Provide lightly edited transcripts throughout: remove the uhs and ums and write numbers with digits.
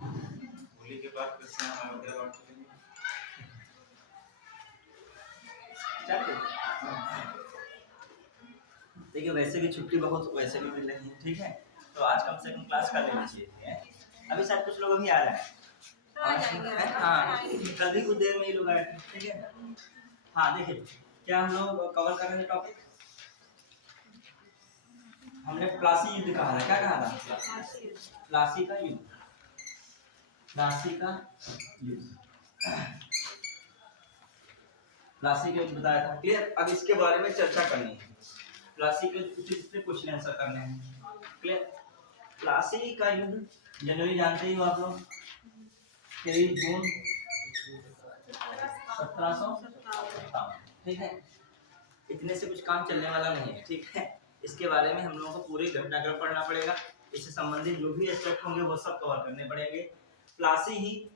होली के बाद फिर से हम अयोध्या लौट चलेंगे। देखिए वैसे भी छुट्टी बहुत वैसे भी मिल रही है, ठीक है, तो आज कम से कम क्लास कर लेनी चाहिए थी, हैं? अभी शायद कुछ लोग अभी आ रहे हैं। हाँ, कल भी कुछ देर में ही लोग आए थे, ठीक है। हाँ देखिए, क्या हम लोग कवर कर रहे हैं टॉपिक? हमने प्लासी युद्ध कहा था, क्या कहा था? प्लासी का युद्ध, प्लासी का युद्ध, प्लासी का युद्ध बताया था, क्लियर। अब इसके बारे में चर्चा करनी है, प्लासी के कितने क्वेश्चन आंसर करने हैं, क्लियर। प्लासी का युद्ध जनवरी जानते ही हो आप लोग, 23 जून 1757, ठीक है। इतने से कुछ काम चलने वाला नहीं है, ठीक है। इसके बारे में हम लोगों को पूरी घटनाक्रम पढ़ना पड़ेगा, इससे संबंधित जो भी एस्पेक्ट होंगे वो सब कवर करने पड़ेंगे। प्लासी ही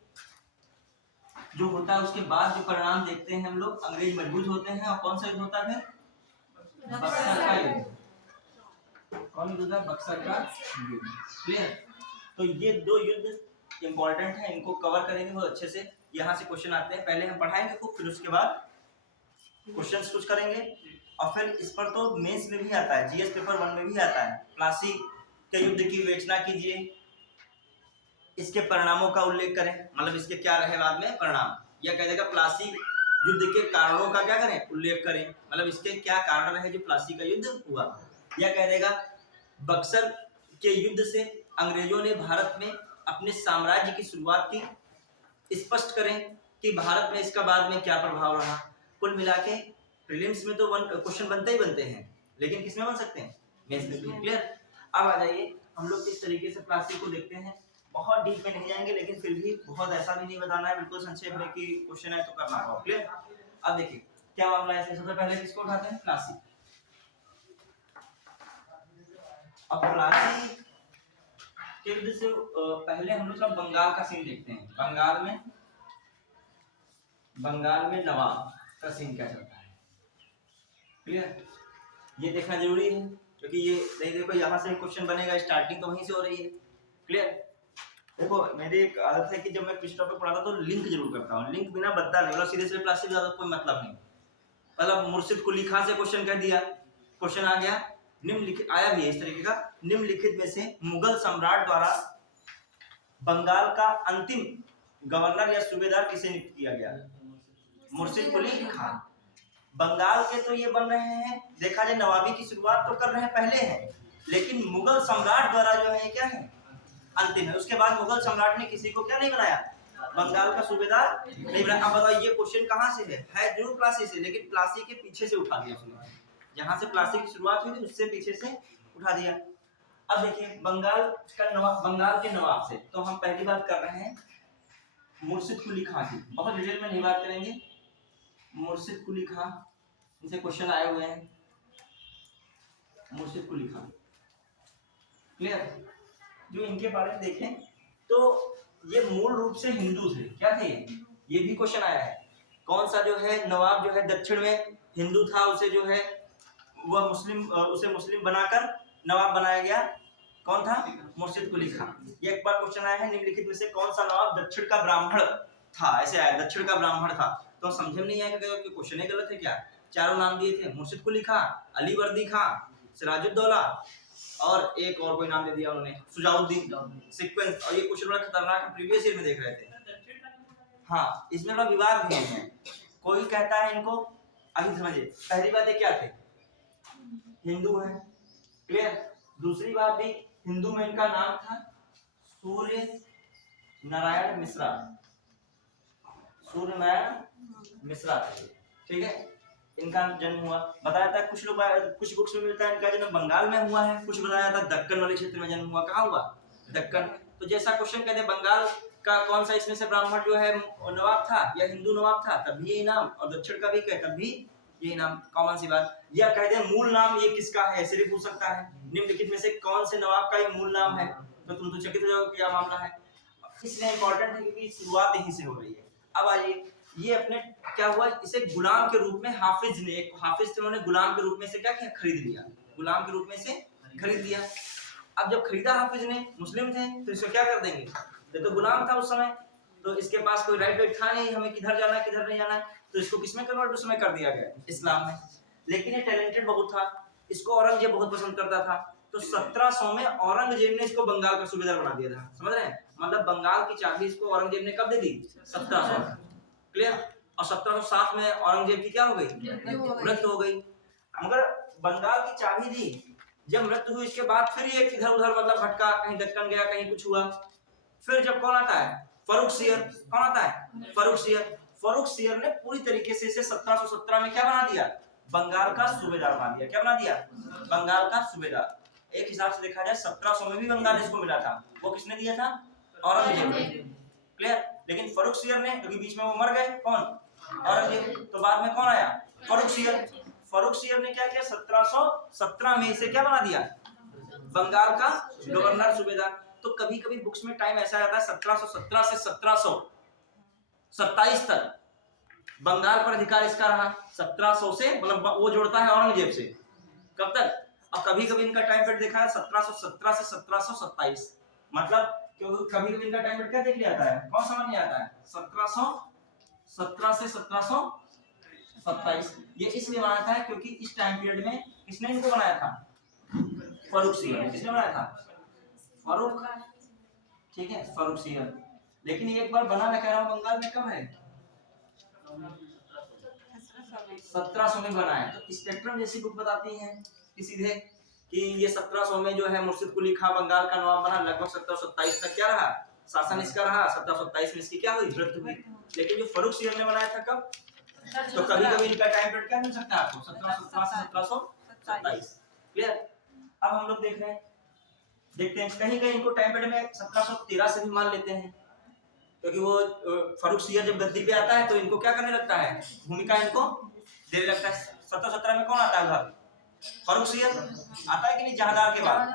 जो होता है उसके बाद जो परिणाम देखते हैं हम लोग, अंग्रेज मजबूत होते हैं और कौन सा युद्ध होता है? बक्सर का युद्ध। कौन युद्ध था? बक्सर का युद्ध, क्लियर। तो ये दो युद्ध इंपॉर्टेंट है, इनको कवर करेंगे बहुत अच्छे से। यहाँ से क्वेश्चन आते हैं, पहले हम पढ़ाएंगे खूब, फिर उसके बाद क्वेश्चंस कुछ करेंगे, और फिर इस पर तो मेंस में भी आता है, जीएस पेपर 1 में भी आता है। प्लासी के युद्ध की विवेचना कीजिए, इसके परिणामों का उल्लेख करें, मतलब इसके क्या रहे बाद में परिणाम, या कह देगा प्लासी युद्ध के कारणों का क्या करें, उल्लेख करें, मतलब इसके क्या कारण रहे जो प्लासी का युद्ध हुआ, या कह देगा बक्सर के युद्ध से अंग्रेजों ने भारत में अपने साम्राज्य की शुरुआत की, स्पष्ट करें कि भारत में इसका बाद में क्या प्रभाव रहा। कुल मिला के प्रीलिम्स में तो क्वेश्चन बनते ही बनते हैं, लेकिन किसमें बन सकते हैं? मेंस में भी, क्लियर। अब आ जाइए हम लोग किस तरीके से प्लासी को देखते हैं, बहुत डीप में नहीं जाएंगे, लेकिन फिर भी बहुत ऐसा भी नहीं बताना है बिल्कुल संक्षेप में कि क्वेश्चन है तो करना होगा, क्लियर। अब देखिए क्या मामला है, सबसे पहले किसको उठाते हैं? प्लासी। अब प्लासी के युद्ध से पहले हम लोग बंगाल का सीन देखते हैं। बंगाल में नवाब का सीन क्या चलता है, क्लियर। ये देखना जरूरी है, क्योंकि ये नहीं, देखो यहाँ से क्वेश्चन बनेगा, स्टार्टिंग तो वहीं से हो रही है, क्लियर। देखो मेरी एक आदत है कि जब मैं किसी टॉपिक पढ़ाता तो लिंक जरूर करता हूँ, लिंक बिना बदला नहीं, मतलब सीधे से प्लास्टिक ज्यादा कोई मतलब नहीं। मतलब मुर्शिद कुली खां से क्वेश्चन कह दिया, क्वेश्चन आ गया निम्नलिखित, आया भी है इस तरीके का, निम्नलिखित में से मुगल सम्राट द्वारा बंगाल का अंतिम गवर्नर या सूबेदार किसे नियुक्त किया गया? मुर्शिद कुली खां। बंगाल के तो ये बन रहे हैं, देखा जाए नवाबी की शुरुआत तो कर रहे हैं, पहले हैं, लेकिन मुगल सम्राट द्वारा जो है क्या है, अंतिम है। उसके बाद मुगल सम्राट ने किसी को क्या नहीं बनाया? बंगाल का सूबेदार नहीं बनाया। अब बताओ ये क्वेश्चन कहाँ से है जरूर प्लासी से, लेकिन प्लासी के पीछे से उठा दिया उसने, जहां से प्लासी की शुरुआत हुई थी उससे पीछे से उठा दिया। अब देखिए बंगाल के नवाब से, तो हम पहली बात कर रहे हैं मुर्शिद कुली खां की, बहुत डिटेल में नहीं बात करेंगे। मुर्शिद कुली खां, इनसे क्वेश्चन आए हुए हैं, मुर्शिद कुली खां, क्लियर। जो इनके बारे में देखें तो ये मूल रूप से हिंदू थे, क्या थे ये भी क्वेश्चन आया है। कौन सा जो है नवाब जो है दक्षिण में हिंदू था, उसे जो है वह उसे मुस्लिम बनाकर नवाब बनाया गया, कौन था? मुर्शिद कुली खां। ये एक बार क्वेश्चन आया है, निम्नलिखित में से कौन सा नवाब दक्षिण का ब्राह्मण था, ऐसे आया दक्षिण का ब्राह्मण था, तो समझ में नहीं आएगा कि क्वेश्चन ही गलत है क्या। चारों नाम दिए थे, मुर्शिद कुली खां, अली वर्दी खां, सिराजुद्दौला, और एक और कोई नाम दे दिया उन्होंने, सुजाउद्दीन, सीक्वेंस। और ये क्वेश्चन बड़ा खतरनाक है, प्रीवियस ईयर में देख रहे थे। हाँ, इसमें बड़ा विवाद भी है, कोई कहता है इनको, अभी समझिए पहली बात ये क्या थे, हिंदू है, क्लियर। दूसरी बात भी हिंदू में इनका नाम था सूर्य नारायण मिश्रा, सूर्य नारायण मिश्रा, ठीक है। इनका जन्म हुआ, बताया था कुछ बुक्स में मिलता है इनका जन्म बंगाल में हुआ है, कुछ बताया था दक्कन वाले क्षेत्र में जन्म हुआ, कहाँ हुआ? दक्कन। तो जैसा क्वेश्चन कहते हैं बंगाल का कौन सा इसमें से ब्राह्मण जो है नवाब था या हिंदू नवाब था, तब भी यही नाम, और दक्षिण का भी कहे तब भी यही नाम, कॉमन सी बात। या कह दे मूल नाम ये किसका है, ऐसे भी पूछ सकता है, निम्नलिखित में से कौन से नवाब का ये मूल नाम है, तो तुम तो चकित हो जाओगे क्या मामला है। इसलिए इंपॉर्टेंट है क्योंकि शुरुआत यहीं से हो रही है। अब आइए, ये अपने क्या हुआ, इसे गुलाम के रूप में हाफिज थे, उन्होंने गुलाम के रूप में से क्या किया, खरीद लिया, गुलाम के रूप में से खरीद लिया। अब जब खरीदा हाफिज ने, मुस्लिम थे, तो इसको क्या कर देंगे, ये तो गुलाम था उस समय, तो इसके पास कोई राइट था नहीं हमें किधर जाना है किधर नहीं जाना है, तो इसको किसमें कन्वर्ट उसमें कर दिया गया, इस्लाम में। लेकिन ये टैलेंटेड बहुत था, इसको औरंगजेब बहुत पसंद करता था, तो 1700 में औरंगजेब ने इसको बंगाल का सूबेदार बना दिया था। समझ रहे हैं, मतलब बंगाल की चाबी इसको औरंगजेब ने कब दे दी, 1700। क्लियर। और 1707 में औरंगजेब की क्या हो गई, मृत्यु हो गई। मगर बंगाल की चाबी दी, जब मृत्यु हुई इसके बाद फिर ये इधर उधर मतलब भटका, कहीं दक्कन गया कहीं कुछ हुआ। फिर जब कौन आता है, फर्रुख सियर, कौन आता है, फर्रुख सियर। फर्रुख सियर ने पूरी तरीके से इसे 1717 में क्या बना दिया, बंगाल का सूबेदार बना दिया। क्या बना दिया, बंगाल का सूबेदार। एक हिसाब से देखा जाए 1700 में भी बंगाल इसको मिला था, वो किसने दिया था, औरंगजेब ने। क्लियर। लेकिन फर्रुख सियर ने, क्योंकि बीच में वो मर गए, कौन, औरंगजेब, तो बाद में कौन आया, फर्रुख सियर। फर्रुख सियर ने क्या किया, 1717 में इसे क्या बना दिया, बंगाल का गवर्नर सूबेदार। तो कभी कभी बुक्स में टाइम ऐसा आता है 1717 से 1727 तक बंगाल पर अधिकार इसका रहा। 1700 से मतलब वो जोड़ता है औरंगजेब से, कब तक, और कभी कभी इनका टाइम पीरियड देखा है 1717 से 1727, मतलब क्योंकि कभी कभी इनका टाइम पीरियड क्या देख लिया आता है, कौन समझ नहीं आता है, 1717 से 1727। ये इसलिए बनाया था क्योंकि इस टाइम पीरियड में किसने इनको बनाया था, फर्रुख सियर। किसने बनाया था, फर्रुख, ठीक है, फर्रुख सियर। लेकिन ये एक बार बना, मैं कह रहा हूँ बंगाल में कब है, 1700 में बना है। तो स्पेक्ट्रम जैसी बुक बताती है कि सीधे कि ये 1700 में जो है मुर्शिद कुली खां बंगाल का नवाब बना, लगभग 1727 तक क्या रहा, शासन इसका रहा। 1727 में इसकी क्या हुई, मृत्यु हुई। लेकिन जो फर्रुख सियर ने बनाया था कब, तो कभी कभी इनका टाइम पीरियड क्या मिल सकता है आपको, 1717 से 1727। क्लियर। अब हम लोग देख रहे हैं, देखते हैं कहीं कहीं इनको टाइम पीरियड में 1713 से भी मान लेते हैं, क्योंकि वो फर्रुख सियर जब गद्दी पे आता है तो इनको क्या करने लगता है, भूमिका इनको देने लगता है। 1717 में कौन आता है उधर, फर्रुख सियर आता है कि नहीं, जहांदार के बाद,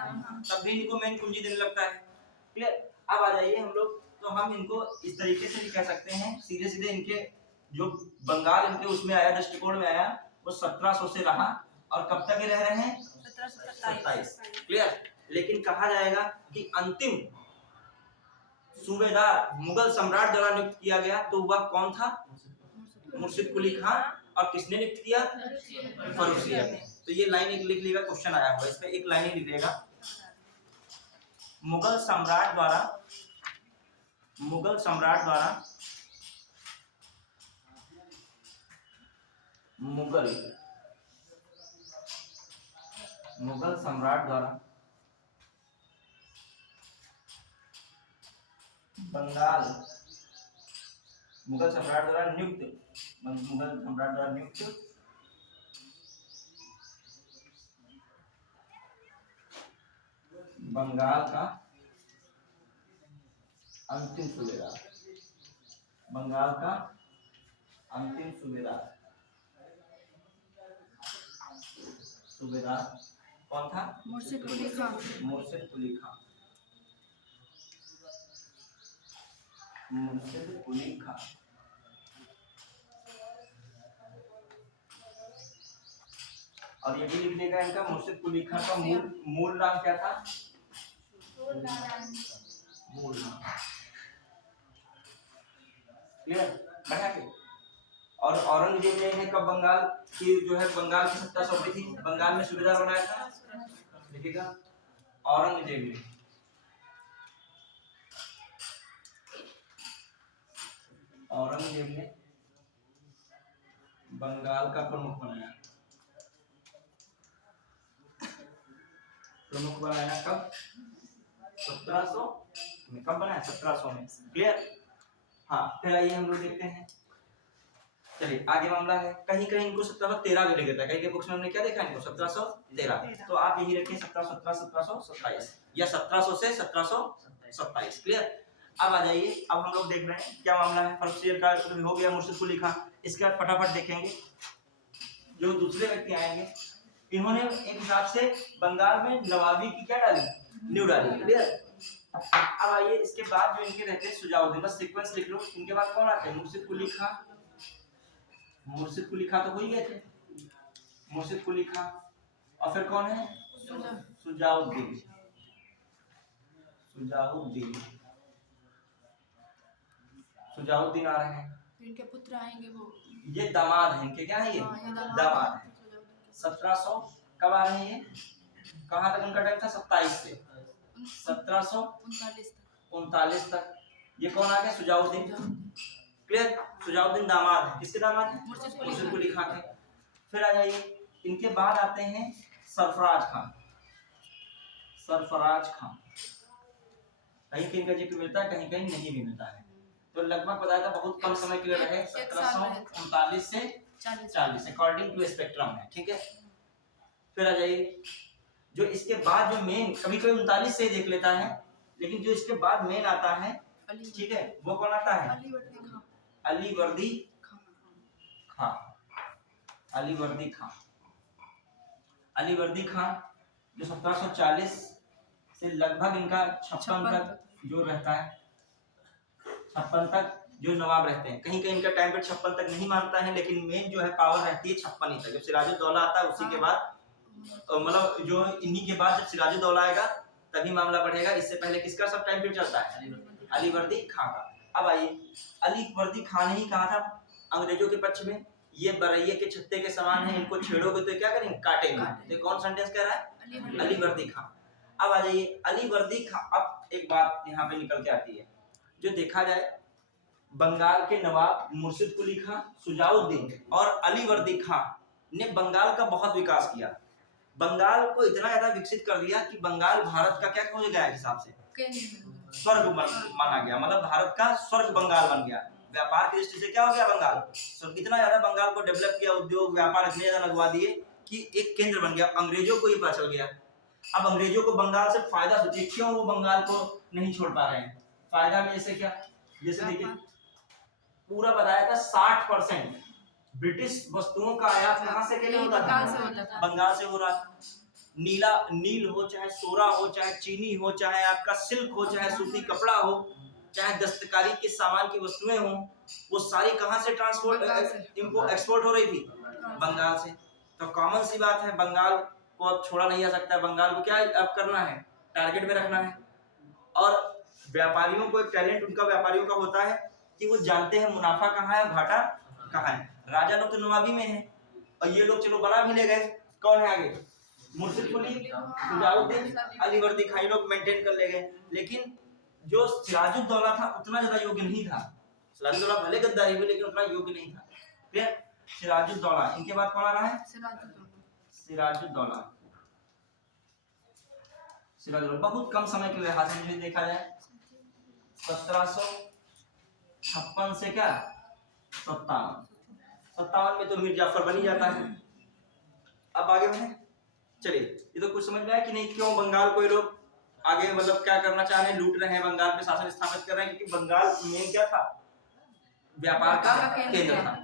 तब भी इनको मेन कुंजी देने लगता है। क्लियर। अब आ जाइए हम लोग, तो हम इनको इस तरीके से भी कह सकते हैं, सीधे सीधे इनके जो बंगाल इनके उसमें आया, दृष्टिकोण में आया, वो 1700 से रहा, और कब तक ये रह रहे हैं, 1727। क्लियर। लेकिन कहा जाएगा कि अंतिम सूबेदार मुगल सम्राट द्वारा नियुक्त किया गया, तो वह कौन था, मुर्शिद कुली खां। और किसने नियुक्त किया, फर्रुख सियर ने। तो ये लाइन एक लिख लेगा, क्वेश्चन आया हुआ इसमें, एक लाइन ही लिखेगा, मुगल सम्राट द्वारा मुगल सम्राट द्वारा बंगाल मुगल सम्राट द्वारा नियुक्त बंगाल का अंतिम सूबेदार कौन था, मुर्शिद कुली खां। और ये भी लिख देगा इनका, मुर्शिद कुली खां का मूल नाम क्या था, मूल नाम। क्लियर, बढ़ा के। और औरंगजेब ने इन्हें कब बंगाल की जो है, बंगाल की सत्ता सौंपी थी, बंगाल में सूबेदार बनाया था, देखिएगा, औरंगजेब ने बंगाल का प्रमुख बनाया कब, 1700 में। कब बनाया, 1700 में। क्लियर। हाँ, फिर आइए हम लोग देखते हैं, चलिए आगे मामला है, कहीं कहीं इनको 1713 भी लिख देता है, कहीं के बुक्स में हमने क्या देखा इनको 1713, तो आप यही रखिए 1717 1727 या 1700 से 1727। क्लियर। अब आ जाइए, अब हम लोग देख रहे हैं क्या मामला है, फर्रुख सियर का हो गया, मुर्शिद कुली खां। इसके बाद फटाफट देखेंगे जो दूसरे व्यक्ति आएंगे, इन्होंने एक हिसाब से बंगाल में नवाबी की क्या डाली, न्यू डाली। क्लियर। अब आइए, इसके बाद जो इनके रहते हैं सुजाउद्दीन, बस सीक्वेंस लिख लो, इनके बाद कौन आते हैं, मुर्शिद कुली खां तो हो ही गए थे, मुर्शिद कुली खां, और फिर कौन है, सुजाउद्दीन। सुजाउद्दीन, सुजाउद्दीन आ रहे हैं, इनके पुत्र आएंगे वो, ये दामाद हैं इनके, क्या है ये? हाँ, ये दामाद है। 1700 कब आ रहे हैं ये? कहाँ तक उनका टाइम था? 27 से 1739 तक। ये कौन आ गया? सुजाउद्दीन। क्लियर? सुजाउद्दीन दामाद है, किसके दामाद है? मुर्शिद कुली खां के। फिर आ जाइए, इनके बाद आते हैं सरफराज खान। सरफराज खान कहीं कहीं का जिक्र मिलता है, कहीं कहीं नहीं भी मिलता है। तो लगभग बताया था बहुत कम समय के लिए रहे, 1739 से 40 अकॉर्डिंग टू स्पेक्ट्रम है, ठीक है। फिर आ जाइए, जो इसके बाद जो मेन, कभी कभी 39 से देख लेता है, लेकिन जो इसके बाद मेन आता है, ठीक है, वो कौन आता है? अलीवर्दी खां। अलीवर्दी खां, अलीवर्दी खां जो 1740 से लगभग इनका 56 तक जो रहता है, 56 तक जो नवाब रहते हैं। कहीं कहीं इनका टाइम पर 56 तक नहीं मानता है, लेकिन मेन जो है पावर रहती है 56 ही तक। जब सिराजुद्दौला आता है उसी के बाद, मतलब जो इन्हीं के बाद जब सिराजुद्दौला आएगा तभी मामला बढ़ेगा। इससे पहले किसका सब टाइम पीरियड चलता है? अलीवर्दी खां का। अब आइए, अलीवर्दी खां ने ही कहा था अंग्रेजों के पक्ष में, ये बरैये के छत्ते के समान है, इनको छेड़ोगे तो क्या करेंगे? काटेंगे। तो कौन सेंटेंस कह रहा है? अलीवर्दी खां। अब आ जाइए, अलीवर्दी खां। अब एक बात यहाँ पे निकल के आती है, जो देखा जाए बंगाल के नवाब मुर्शिद कुली खां, सुजाउद्दीन और अलीवर्दी खां ने बंगाल का बहुत विकास किया। बंगाल को इतना ज्यादा विकसित कर दिया कि बंगाल भारत का क्या हो गया हिसाब से? स्वर्ग माना गया, मतलब भारत का स्वर्ग बंगाल बन गया। व्यापार की दृष्टि से क्या हो गया बंगाल? तो इतना ज्यादा बंगाल को डेवलप किया, उद्योग व्यापार इतने ज्यादा लगवा दिए कि एक केंद्र बन गया। अंग्रेजों को ये पता चल गया। अब अंग्रेजों को बंगाल से फायदा, सोचिए क्यों वो बंगाल को नहीं छोड़ पा रहे हैं। फायदा में जैसे क्या, जैसे देखिए पूरा बताया था 60% ब्रिटिश वस्तुओं का आयात कहाँ से के लिए होता था? बंगाल से हो रहा था। नीला नील हो, चाहे सोरा हो, चाहे चीनी हो, चाहे आपका सिल्क हो, चाहे सूती कपड़ा हो, चाहे दस्तकारी के सामान की वस्तुएं हो, वो सारी कहाँ से ट्रांसपोर्ट एक्सपोर्ट हो रही थी? बंगाल से। तो कॉमन सी बात है, बंगाल को अब छोड़ा नहीं जा सकता है। बंगाल को क्या अब करना है? टारगेट में रखना है। और व्यापारियों को एक टैलेंट उनका व्यापारियों का होता है कि वो जानते हैं मुनाफा कहाँ है, घाटा कहाँ है। राजा लोग तो नवाबी में है, और ये लोग चलो बना भी ले गए। कौन है आगे? मुर्शिद कुली, सुजाउद्दीन, अलीवर्दी खां, लोग मेंटेन कर ले गए। लेकिन जो सिराजुद्दौला था उतना ज्यादा योग्य नहीं था। सिराजुद्दौला भले गद्दारी हुई, लेकिन उतना योग्य नहीं था। फिर सिराजुद्दौला, इनके बाद कौन आ रहा है? सिराजुद्दौला। सिराजुद्दौला बहुत कम समय के लिहाज से देखा जाए, 1756 से क्या 57 में तो मीर जाफर बन ही जाता है। अब आगे बढ़े, चलिए ये तो कुछ समझ में आया कि नहीं, क्यों बंगाल को ये लोग आगे मतलब क्या करना चाह रहे हैं, लूट रहे हैं, बंगाल पे शासन स्थापित कर रहे हैं। क्योंकि बंगाल मेन क्या था? व्यापार का केंद्र था।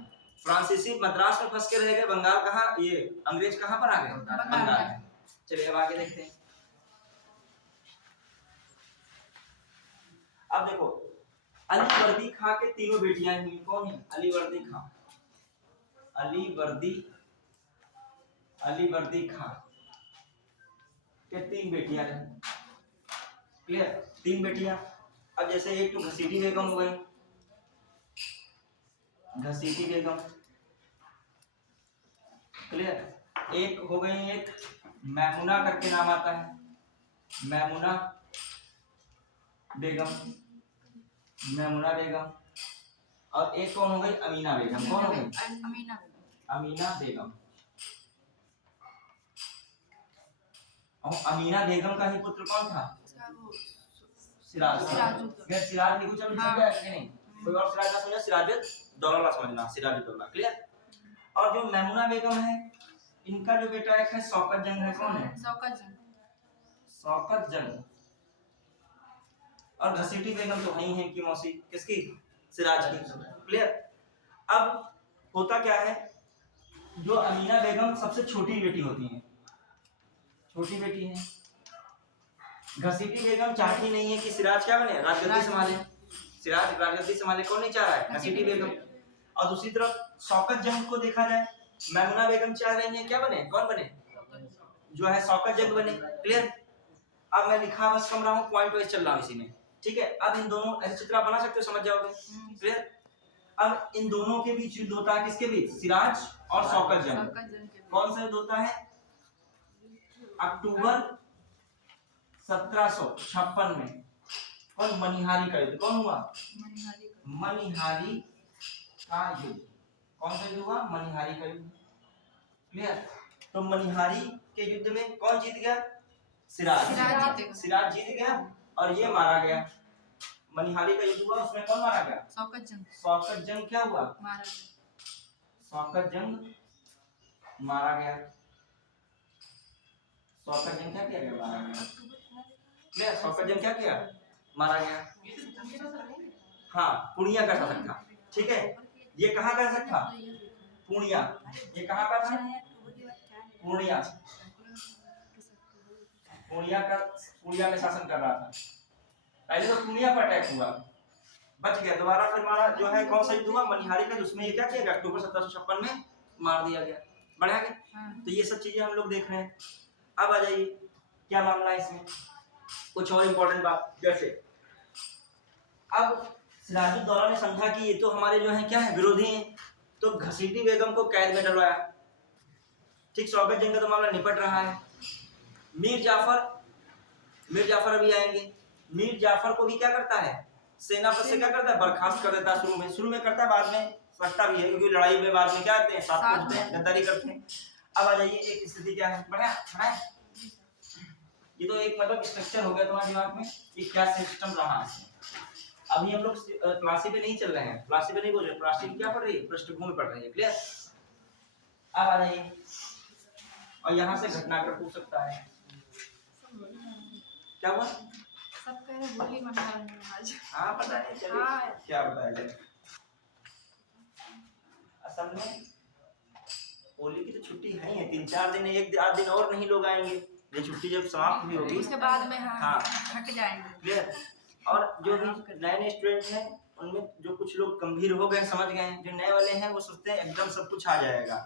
फ्रांसीसी मद्रास में फंस के रह गए, बंगाल कहाँ, ये अंग्रेज कहाँ पर आ गए? बंगाल। चलिए अब आगे देखते हैं। अब देखो, अलीवर्दी खां के तीनों बेटियां हुई। कौन है? अलीवर्दी खां, अलीवर्दी खां के 3 बेटियां हैं। क्लियर? 3 बेटियां। अब जैसे एक तो घसीटी बेगम हो गई, घसीटी बेगम, क्लियर। एक हो गई, एक मैमुना करके नाम आता है, मैमुना बेगम, मैमुना बेगम। और एक कौन हो गई? अमीना बेगम। कौन हो गई? अमीना बेगम। और अमीना बेगम का ही पुत्र कौन था? सिराज। सिराज लिखो, चलो समझ गया कि नहीं? कोई और सिराज ना समझा, सिराजुद्दौला समझना, सिराजुद्दौला। क्लियर? और जो मैमुना बेगम है, इनका जो बेटा एक है शौकत जंग है। कौन है? शौकत जंग। और घसीटी बेगम तो वही है कि मौसी किसकी? सिराज की। क्लियर? अब होता क्या है, जो अमीना बेगम सबसे छोटी बेटी होती है, छोटी बेटी है। घसीटी बेगम चाहती नहीं है कि सिराज क्या बने, राजगद्दी संभाले। सिराज राजगद्दी संभाले, कौन नहीं चाह रहा है? घसीटी बेगम। और दूसरी तरफ शौकत जंग को देखा जाए, मैमुना बेगम चाह रही है क्या बने, कौन बने? जो है शौकत जंग बने। क्लियर? अब मैं लिखा बस कम रहा हूँ, पॉइंट वाइज चल रहा हूँ इसी में, ठीक है। अब इन दोनों ऐसे चित्र आप बना सकते हो, समझ जाओगे, क्लियर। अब इन दोनों के बीच युद्ध होता है, किसके बीच, सिराज और शौकत जंग। कौन सा युद्ध होता है, अक्टूबर 1756 में। कौन, मनिहारी का युद्ध। कौन हुआ, मनिहारी का युद्ध। कौन सा युद्ध हुआ, मनिहारी का युद्ध, क्लियर। तो मनिहारी के युद्ध में कौन जीत गया, सिराज जीत गया और ये मारा गया। मनिहारी का युद्ध हुआ, उसमें कौन मारा गया, शौकत जंग क्या हुआ, शौकत जंग मारा गया। शौकत जंग क्या किया गया, मारा गया। शौकत जंग क्या किया, मारा गया। हाँ, पूर्णिया का शासक था, ठीक है। ये कहाँ का शासक था, पूर्णिया। ये कहाँ का था, पूर्णिया। पूर्णिया में शासन कर रहा था। पहले तो पूर्णिया पर अटैक हुआ, बच गया। दोबारा फिर हमारा जो है कौन सा युद्ध हुआ, मनिहारी का, उसमें ये क्या किया गया, अक्टूबर 1756 में मार दिया गया, बढ़िया गया। तो ये सब चीजें हम लोग देख रहे हैं। अब आ जाइए क्या मामला है इसमें, कुछ और इम्पोर्टेंट बात, जैसे अब सिराजुद्दौला ने समझा कि ये तो हमारे जो है क्या है, विरोधी हैं, तो घसीटी बेगम को कैद में डलवाया, ठीक। शौकत जंग का तो मामला निपट रहा है। मीर जाफर अभी आएंगे। मीर जाफर को भी क्या करता है, सेना पद से क्या करता है, बर्खास्त कर देता है। शुरू में करता है, बाद में सकता भी है, क्योंकि लड़ाई में बाद में क्या करते हैं, साथ होते हैं, गद्दारी करते हैं। अब आ जाइए, एक स्थिति क्या है, बढ़िया। ये तो एक मतलब स्ट्रक्चर हो गया तुम्हारे दिमाग में कि क्या सिस्टम रहा है। अभी हम लोग क्लासी पे नहीं चल रहे हैं, क्लासी पे नहीं बोल रहे, क्लासी क्या पढ़ रही है, पृष्ठभूमि पढ़ रही है, क्लियर। अब आ जाइए, और यहाँ से घटनाक्रम पूछ सकता है, क्या हुआ, सब कह रहे होली मना रहे हैं आज। हाँ पता नहीं, चलिए क्या बताया जाए। असल में होली की तो छुट्टी है ही है, 3-4 दिन, एक आध दिन और नहीं लोग आएंगे। ये छुट्टी जब समाप्त भी होगी उसके बाद में हाँ हट जाएंगे, क्लियर। और जो भी नए स्टूडेंट हैं उनमें जो कुछ लोग गंभीर हो गए, समझ गए हैं, जो नए वाले हैं वो सोचते हैं एकदम सब कुछ आ जाएगा,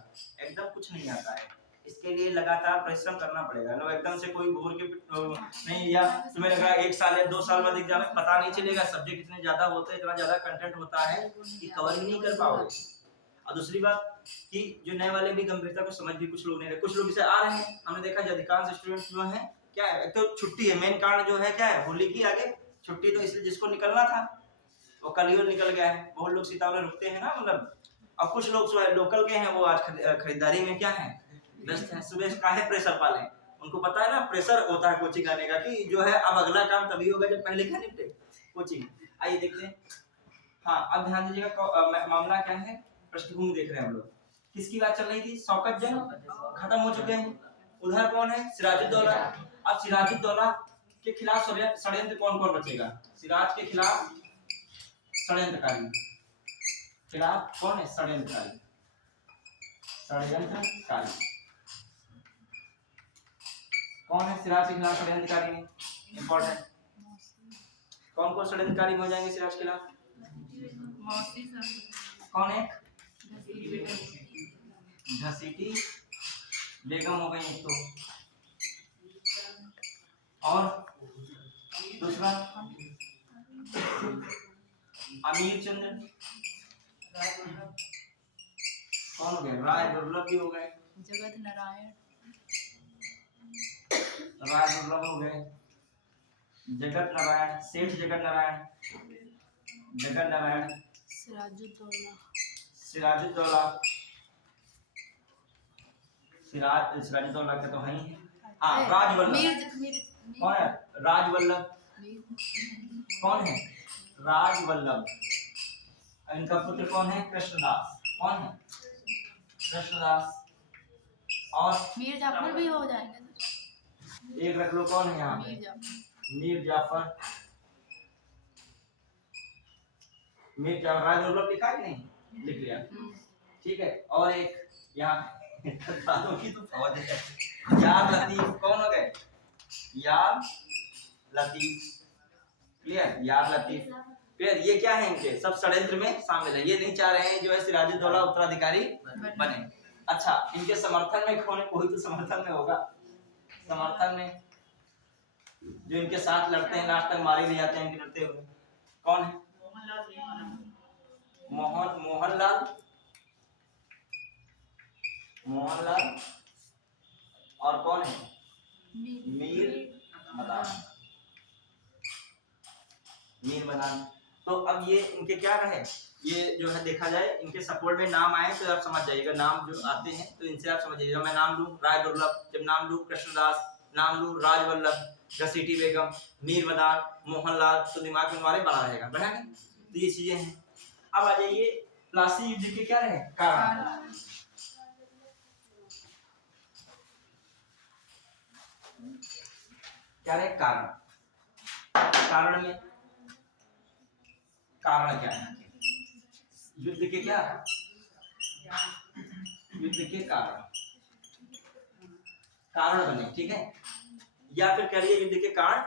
एकदम कुछ नहीं आता है। इसके लिए लगातार परिश्रम करना पड़ेगा। लोग एकदम से कोई घूर के नहीं, या तुम्हें लगा 1 साल या 2 साल बाद एग्जाम में पता नहीं चलेगा, सब्जेक्ट इतने ज्यादा होते हैं, इतना ज्यादा कंटेंट होता है कि कवर ही नहीं कर पाओगे। और दूसरी बात कि जो नए वाले भी गंभीरता को समझ भी कुछ लोग नहीं रहे, कुछ लोग इसे आ रहे हैं। हमने देखा जो अधिकांश स्टूडेंट जो हैं क्या है, एक तो छुट्टी है, मेन कारण जो है क्या है, होली की। आगे छुट्टी तो इसलिए जिसको निकलना था वो कल ही निकल गया है। बहुत लोग सीतापुर रुकते हैं ना, मतलब। और कुछ लोग जो है लोकल के हैं वो आज खरीदारी में क्या है, व्यस्त हैं। सुबह का है प्रेशर पाले, उनको पता है ना प्रेशर होता है कोचिंग आने का, कि जो है अब अगला काम तभी होगा जब पहले क्या निपटे, कोचिंग। आइए देखते हैं। हाँ, अब ध्यान दीजिएगा मामला क्या है, पृष्ठभूमि देख रहे हैं हम लोग। किसकी बात चल रही थी, शौकत जंग खत्म हो चुके हैं। उधर कौन है, सिराजुद्दौला। अब सिराजुद्दौला के खिलाफ षड्यंत्र कौन कौन बचेगा, सिराज के खिलाफ षड्यंत्रकारी, खिलाफ कौन है, षड्यंत्रकारी कौन है, सिराज के खिलाफ षड्यंत्रकारी में इंपॉर्टेंट कौन कौन षड्यंत्रकारी हो जाएंगे सिराज के खिलाफ, कौन है, घसीटी बेगम हो गई एक तो, और दूसरा अमीर चंद्र, कौन हो गए, राय दुर्लभ भी हो गए, जगत नारायण, राय दुर्लभ हो गए, जगत नारायण, सेठ जगत नारायण, सिराजुद्दौला सिराजुद्दौला का तो है ही। हाँ, राजवल्लभ, कौन है, राजवल्लभ, कौन है, राजवल्लभ। इनका पुत्र कौन है, कृष्णदास, कौन है, कृष्णदास। और मीर जाफर भी हो जाएंगे, एक रख लो, कौन है यहाँ, मीर जाफर। मीर जाफर, राजवल्लभ लिखा कि नहीं, लिख लिया, ठीक है। और एक यहाँ की तो फौज है, यार लतीफ, कौन हो गए, यार लतीफ, क्लियर, यार लतीफ, क्लियर। ये क्या है, इनके सब षड्यंत्र में शामिल है। ये नहीं चाह रहे हैं जो है सिराजुद्दौला उत्तराधिकारी बने। अच्छा, इनके समर्थन में कोई तो समर्थन में होगा, समर्थन में जो इनके साथ लड़ते हैं, लास्ट तक मारे भी जाते हैं इनके लड़ते हुए? कौन है? मोहनलाल और कौन है? मीर मदान। तो अब ये इनके क्या रहे, ये जो है देखा जाए इनके सपोर्ट में नाम आए तो आप समझ जाइएगा, नाम जो आते हैं तो इनसे आप समझ जाइएगा। मैं नाम लूं राय दुर्लभ, जब नाम लूं कृष्णदास, नाम लूं राजवल्लभ, घसीटी बेगम, मीर मदान, मोहनलाल, तो दिमाग में हमारे बना रहेगा, बना है? तो ये चीजें हैं। अब आ जाइए प्लासी युद्ध के क्या रहे कारण। क्या रहे कारण? कारण में कारण क्या है युद्ध के? क्या युद्ध के कारण बने, ठीक है? या फिर कह युद्ध के कारण,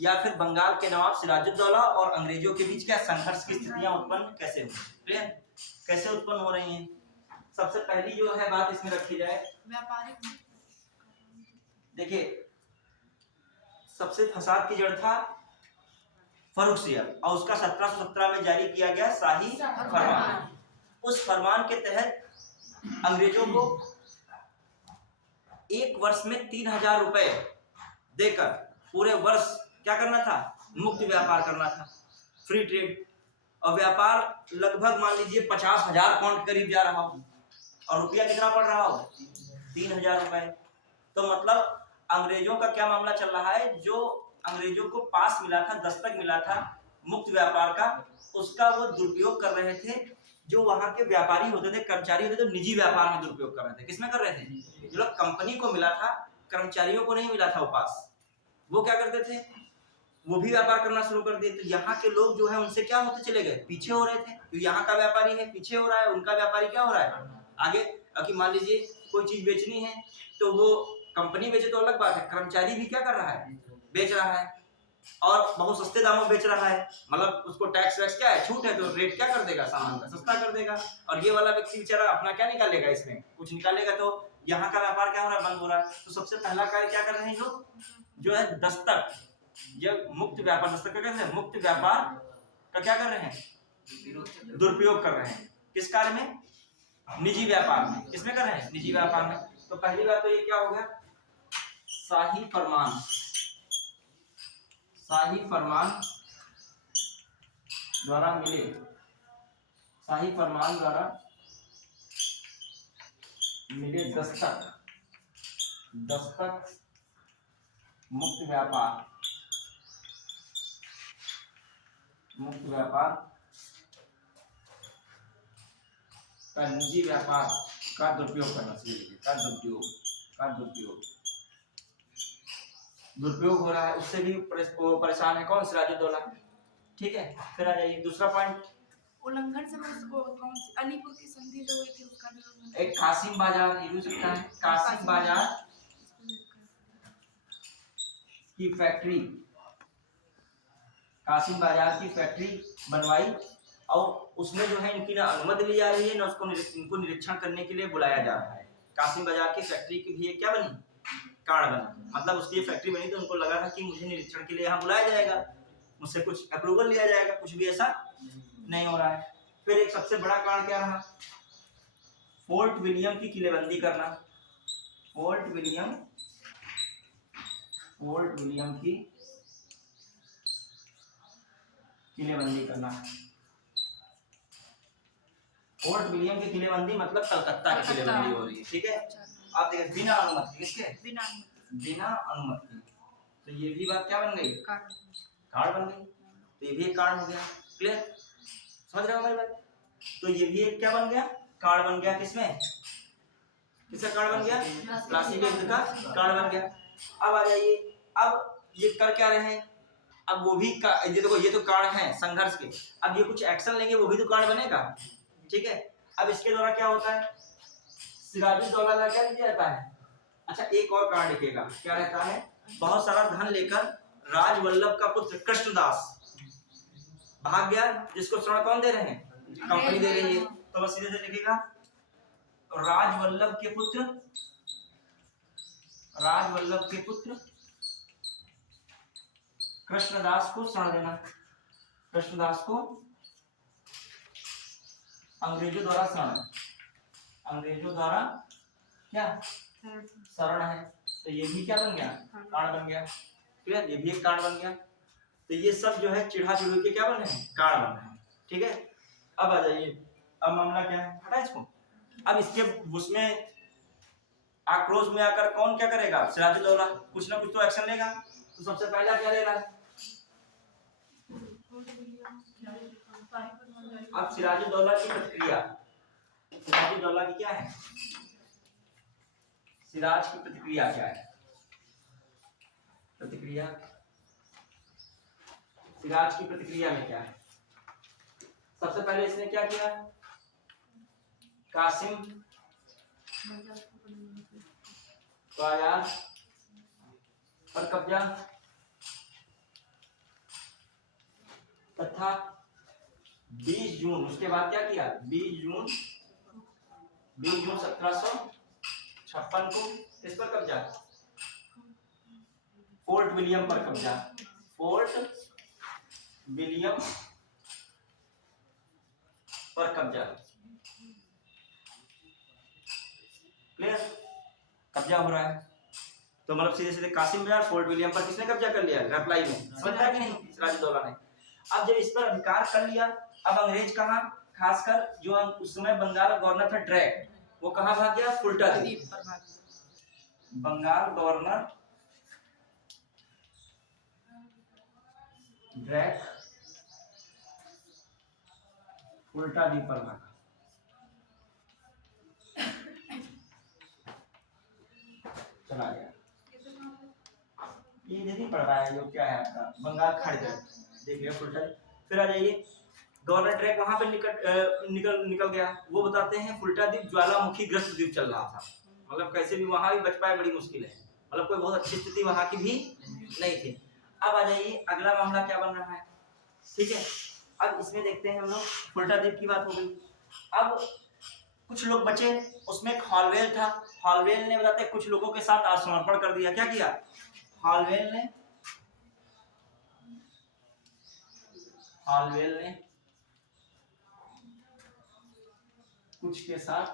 या फिर बंगाल के नवाब सिराजुद्दौला और अंग्रेजों के बीच क्या संघर्ष की स्थितियां उत्पन्न कैसे हुई? क्लियर? कैसे उत्पन्न हो रही हैं? सबसे पहली जो है बात इसमें रखी जाए, व्यापारिक, देखिए सबसे फसाद की जड़ था फर्रुखसियत, और उसका 1717 में जारी किया गया शाही फरमान। उस फरमान के तहत अंग्रेजों को एक वर्ष में 3000 रुपए देकर पूरे वर्ष क्या करना था? मुक्त व्यापार करना था, फ्री ट्रेड। और व्यापार लगभग मान लीजिए 50,000 पाउंड करीब जा रहा हो, और रुपया कितना पड़ रहा हो? 3000 रुपए। तो मतलब अंग्रेजों का क्या मामला चल रहा है, जो अंग्रेजों को पास मिला था, दस्तक मिला था मुक्त व्यापार का, उसका वो दुरुपयोग कर रहे थे। जो वहां के व्यापारी होते थे, कर्मचारी होते थे, निजी व्यापार में दुरुपयोग कर रहे थे। किसमें कर रहे थे? जो लोग कंपनी को मिला था, कर्मचारियों को नहीं मिला था वो पास, वो क्या करते थे? वो भी व्यापार करना शुरू कर दिए। तो यहाँ के लोग जो है उनसे क्या होते चले गए? पीछे हो रहे थे। तो यहाँ का व्यापारी है पीछे हो रहा है, उनका व्यापारी क्या हो रहा है? आगे। कि मान लीजिए कोई चीज बेचनी है तो वो कंपनी बेचे तो अलग बात है, कर्मचारी भी क्या कर रहा है? बेच रहा है, और बहुत सस्ते दामों में बेच रहा है। मतलब उसको टैक्स वैक्स क्या है, छूट है, तो रेट क्या कर देगा? सामान का सस्ता कर देगा। और ये वाला व्यक्ति बेचारा अपना क्या निकालेगा? इसमें कुछ निकालेगा। तो यहाँ का व्यापार क्या हो रहा है? बंद हो रहा है। तो सबसे पहला कार्य क्या कर रहे हैं लोग? जो है दस्तक, जब मुक्त व्यापार, दस्तक क्या कर रहे हैं? मुक्त व्यापार का क्या कर रहे हैं? दुरुपयोग कर रहे हैं। किस कार्य में? निजी व्यापार में। किसमें कर रहे हैं? निजी व्यापार में। तो पहली बात तो ये क्या हो गया? शाही फरमान, शाही फरमान द्वारा मिले, शाही फरमान द्वारा मिले दस्तक, दस्तक मुक्त व्यापार, मुक्त व्यापार का निजी व्यापार का दुरुपयोग करना चाहिए। का दुरुपयोग हो रहा है, उससे भी परेशान है कौन? सिराजुद्दौला। ठीक है, फिर आ जाइए दूसरा पॉइंट। उल्लंघन से उसको कौन सी अलीपुर की संधि जो हुई थी उसका भी एक कासिम बाजार, ये भी सकता है। कासिम बाजार की फैक्ट्री, कासिम बाजार की फैक्ट्री बनवाई, और उसमें जो है इनकी ना अनुमति ली जा रही है, ना उसको इनको निरीक्षण करने के लिए बुलाया जा रहा है। कासिम बाजार की फैक्ट्री की भी क्या बनी? कार्ड बना। मतलब उसकी फैक्ट्री बनी तो उनको लगा था कि मुझे निरीक्षण के लिए यहाँ बुलाया जाएगा, मुझसे कुछ अप्रूवल लिया जाएगा, कुछ भी ऐसा नहीं हो रहा है। फिर एक सबसे बड़ा कारण क्या रहा? फोर्ट विलियम की किलेबंदी करना। फोर्ट विलियम की किलेबंदी करना। फोर्ट विलियम की किलेबंदी मतलब कलकत्ता की किलेबंदी हो रही है। ठीक है, आप देखिए बिना अनुमति, किसके? बिना अनुमति। तो ये भी बात क्या बन गई? कार्ड बन गई। तो ये भी एक कार्ड हो गया। क्लियर? समझ रहे हो हमारी बात? तो ये भी एक क्या बन गया? कार्ड बन गया। किसमें? किसका कार्ड बन गया? प्लासी युद्ध का कार्ड बन गया। अब आ जाइए, अब ये कर क्या रहे हैं? अब वो भी ये देखो, ये तो कार्ड है संघर्ष के। अब ये कुछ एक्शन लेंगे, वो भी तो कार्ड बनेगा। ठीक है, अब इसके द्वारा क्या होता है? सिराजुद्दौला का क्या किया जाता है? अच्छा, एक और कार्ड लिखेगा, क्या रहता है? बहुत सारा धन लेकर राजवल्लभ का पुत्र कृष्णदास भाग गया, जिसको श्रवण कौन दे रहे हैं? कंपनी दे रही है। तो बस सीधे से लिखेगा राजवल्लभ के पुत्र कृष्णदास को शरण देना, कृष्णदास को अंग्रेजों द्वारा शरण, अंग्रेजों द्वारा क्या शरण है, तो ये भी क्या बन गया, कारण बन गया। क्लियर, ये भी एक कारण बन गया। तो ये सब जो है चिढ़ा चिढ़ू के क्या बने हैं, कारण बने हैं। ठीक है, अब आ जाइए, अब मामला क्या है, हटा इसको। अब इसके उसमें आक्रोश में आकर कौन क्या करेगा, सिराजुद्दौला कुछ ना कुछ तो एक्शन लेगा। तो सबसे पहला क्या ले रहा है, अब सिराजुद्दौला की प्रतिक्रिया, सिराजुद्दौला की क्या है, सिराज की प्रतिक्रिया क्या है, प्रतिक्रिया, सिराज की प्रतिक्रिया में क्या है। सबसे पहले इसने क्या किया, कासिम बाजार पर कब्जा तथा 20 जून, उसके बाद क्या किया, 20 जून 1756 को किस पर कब्जा, फोर्ट विलियम पर कब्जा, फोर्ट विलियम पर कब्जा। क्लियर, कब्जा हो रहा है, तो मतलब सीधे सीधे कासिम बाजार फोर्ट विलियम पर किसने कब्जा कर लिया, रिप्लाई में, समझ रहा है कि नहीं, सिराजुद्दौला ने। अब जब इस पर अधिकार कर लिया, अब अंग्रेज कहाँ, खासकर जो उस समय बंगाल गवर्नर था ड्रैक, वो कहाँ भाग गया, फुल्टा द्वीप। बंगाल गवर्नर ड्रैक फुल्टा द्वीप पर भागा, चला गया। ये नहीं पढ़ रहा है, जो क्या है आपका बंगाल खाड़ी देख लिया फुल्टा। फिर आ जाइए, गवर्नर ड्रैक वहां पे निकल गया। वो बताते हैं फुल्टा द्वीप ज्वालामुखी ग्रस्त द्वीप चल रहा था, मतलब कैसे भी वहां भी बच पाए बड़ी मुश्किल है, मतलब कोई बहुत अच्छी स्थिति वहां की भी नहीं थी। अब आ जाइए, अगला मामला क्या बन रहा है, ठीक है। अब इसमें देखते हैं हम लोग, फुल्टा द्वीप की बात हो गई। अब कुछ लोग बचे, उसमें एक हॉलवेल था, हॉलवेल ने बताते कुछ लोगों के साथ आत्मसमर्पण कर दिया। क्या किया, हॉलवेल ने कुछ के साथ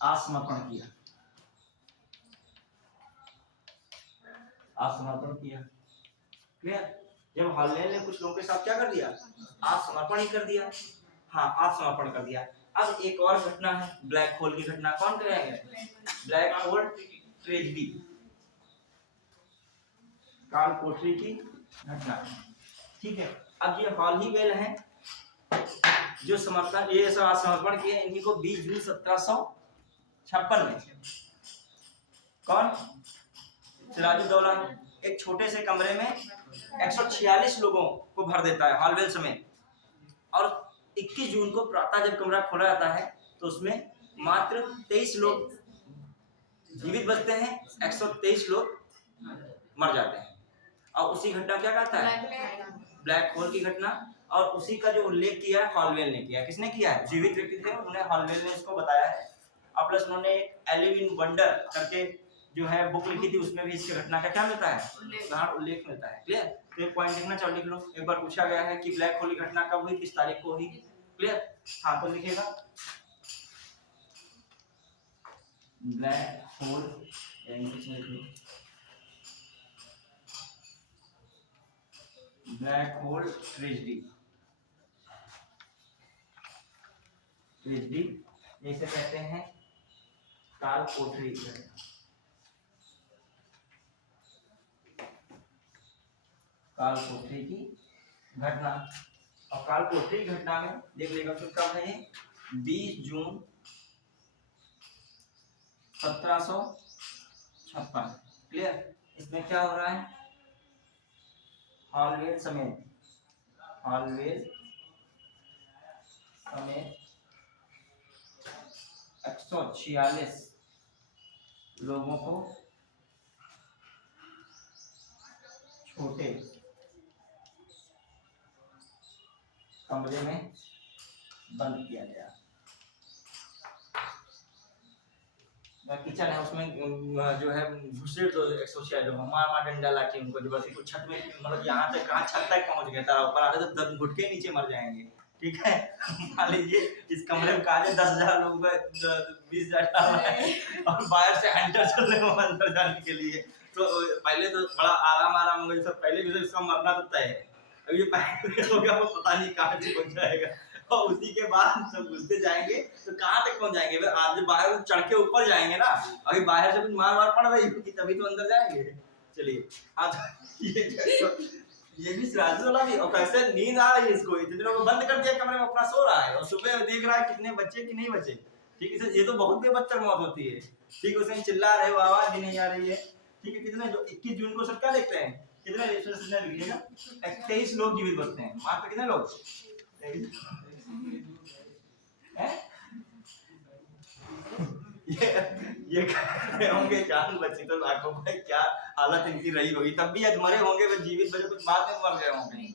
आत्मसमर्पण किया, आत्मसमर्पण किया। क्लियर, जब हॉलवेल ने कुछ लोगों के साथ क्या कर दिया, आत्मसमर्पण ही कर दिया, हाँ आत्मसमर्पण कर दिया। अब एक और घटना है, ब्लैक होल की घटना, कौन करेंगे, ब्लैक होल ट्रेजेडी, काल कोठरी की घटना, ठीक है। अब ये हॉलवेल है जो समर्थन, ये सब समर्पण किए, इन्हीं को 20 जून 1756 में कौन, सिराजुद्दौला एक छोटे से कमरे में 146 लोगों को भर देता है हॉलवेल समेत, और 21 जून को प्रातः जब कमरा खोला जाता है तो उसमें मात्र 23 लोग जीवित बचते हैं, 123 लोग मर जाते हैं। और उसी घटना क्या कहता है, ब्लैक होल की घटना, और उसी का जो उल्लेख किया है हॉलवेल ने किया। किसने किया है, जीवित व्यक्ति थे, उन्हें हॉलवेल ने इसको बताया है। और प्लस उन्होंने एक एलिव इन वंडर करके जो है बुक लिखी थी, उसमें भी इसकी घटना का क्या मिलता है, उल्लेख मिलता है। क्लियर, तो एक पॉइंट लिखना, चलो लिख लो। एक बार पूछा गया है कि ब्लैक होल की घटना कब हुई, किस तारीख को हुई। क्लियर, हाँ तो लिखेगा black hole, black hole tragedy, जैसे कहते हैं काल कोठरी घटना, काल कोठरी की घटना। और काल कोठरी घटना में देख लेगा फिर कब है, 20 जून 1756। क्लियर, इसमें क्या हो रहा है, हॉलवेल समेत 146 लोगों को छोटे कमरे में बंद किया गया। किचन है, उसमें जो है घुसे तो 106 लोग मार डंडा लाके उनको जो बस कुछ छत में मतलब यहाँ तक कहाँ छत तक पहुँच गए था, ऊपर आते तो दम घुट के नीचे मर जाएंगे। ठीक है मान लीजिए इस कमरे में कहा 10,000 लोग 20,000 डाल रहे हैं और बाहर से हंटर चल रहे हैं अंदर जाने के लिए, तो पहले तो बड़ा आराम होगा, सब पहले भी इसका मरना तो तय है। अभी जो पहले होगा वो पता नहीं कहाँ से पहुंच जाएगा, और उसी के बाद सब घुसते जाएंगे तो कहाँ तक पहुंच जाएंगे। फिर आज बाहर चढ़ के ऊपर जाएंगे ना, अभी बाहर से कुछ मार पड़ रही होगी तभी तो अंदर जाएंगे। चलिए आज ये भी सिराजुद्दौला भी, और कैसे नींद आ रही है इसको, इतने लोगों को बंद कर दिया कमरे में, अपना सो रहा है और सुबह देख रहा है कितने बच्चे कि नहीं बचे। ठीक है, ये तो बहुत बेबदतर मौत होती है। ठीक है, उसमें चिल्ला रहे हो, आवाज भी नहीं आ रही है। ठीक है, कितने जो 21 जून को सब क्या देखते हैं, कितने 23 लोग जीवित बचते हैं, मात्र कितने लोग ये होंगे जान बची तो लाखों में क्या हालत इनकी रही होगी, तब भी मरे होंगे वो जीवित बचे, कुछ बाद में मर गए होंगे।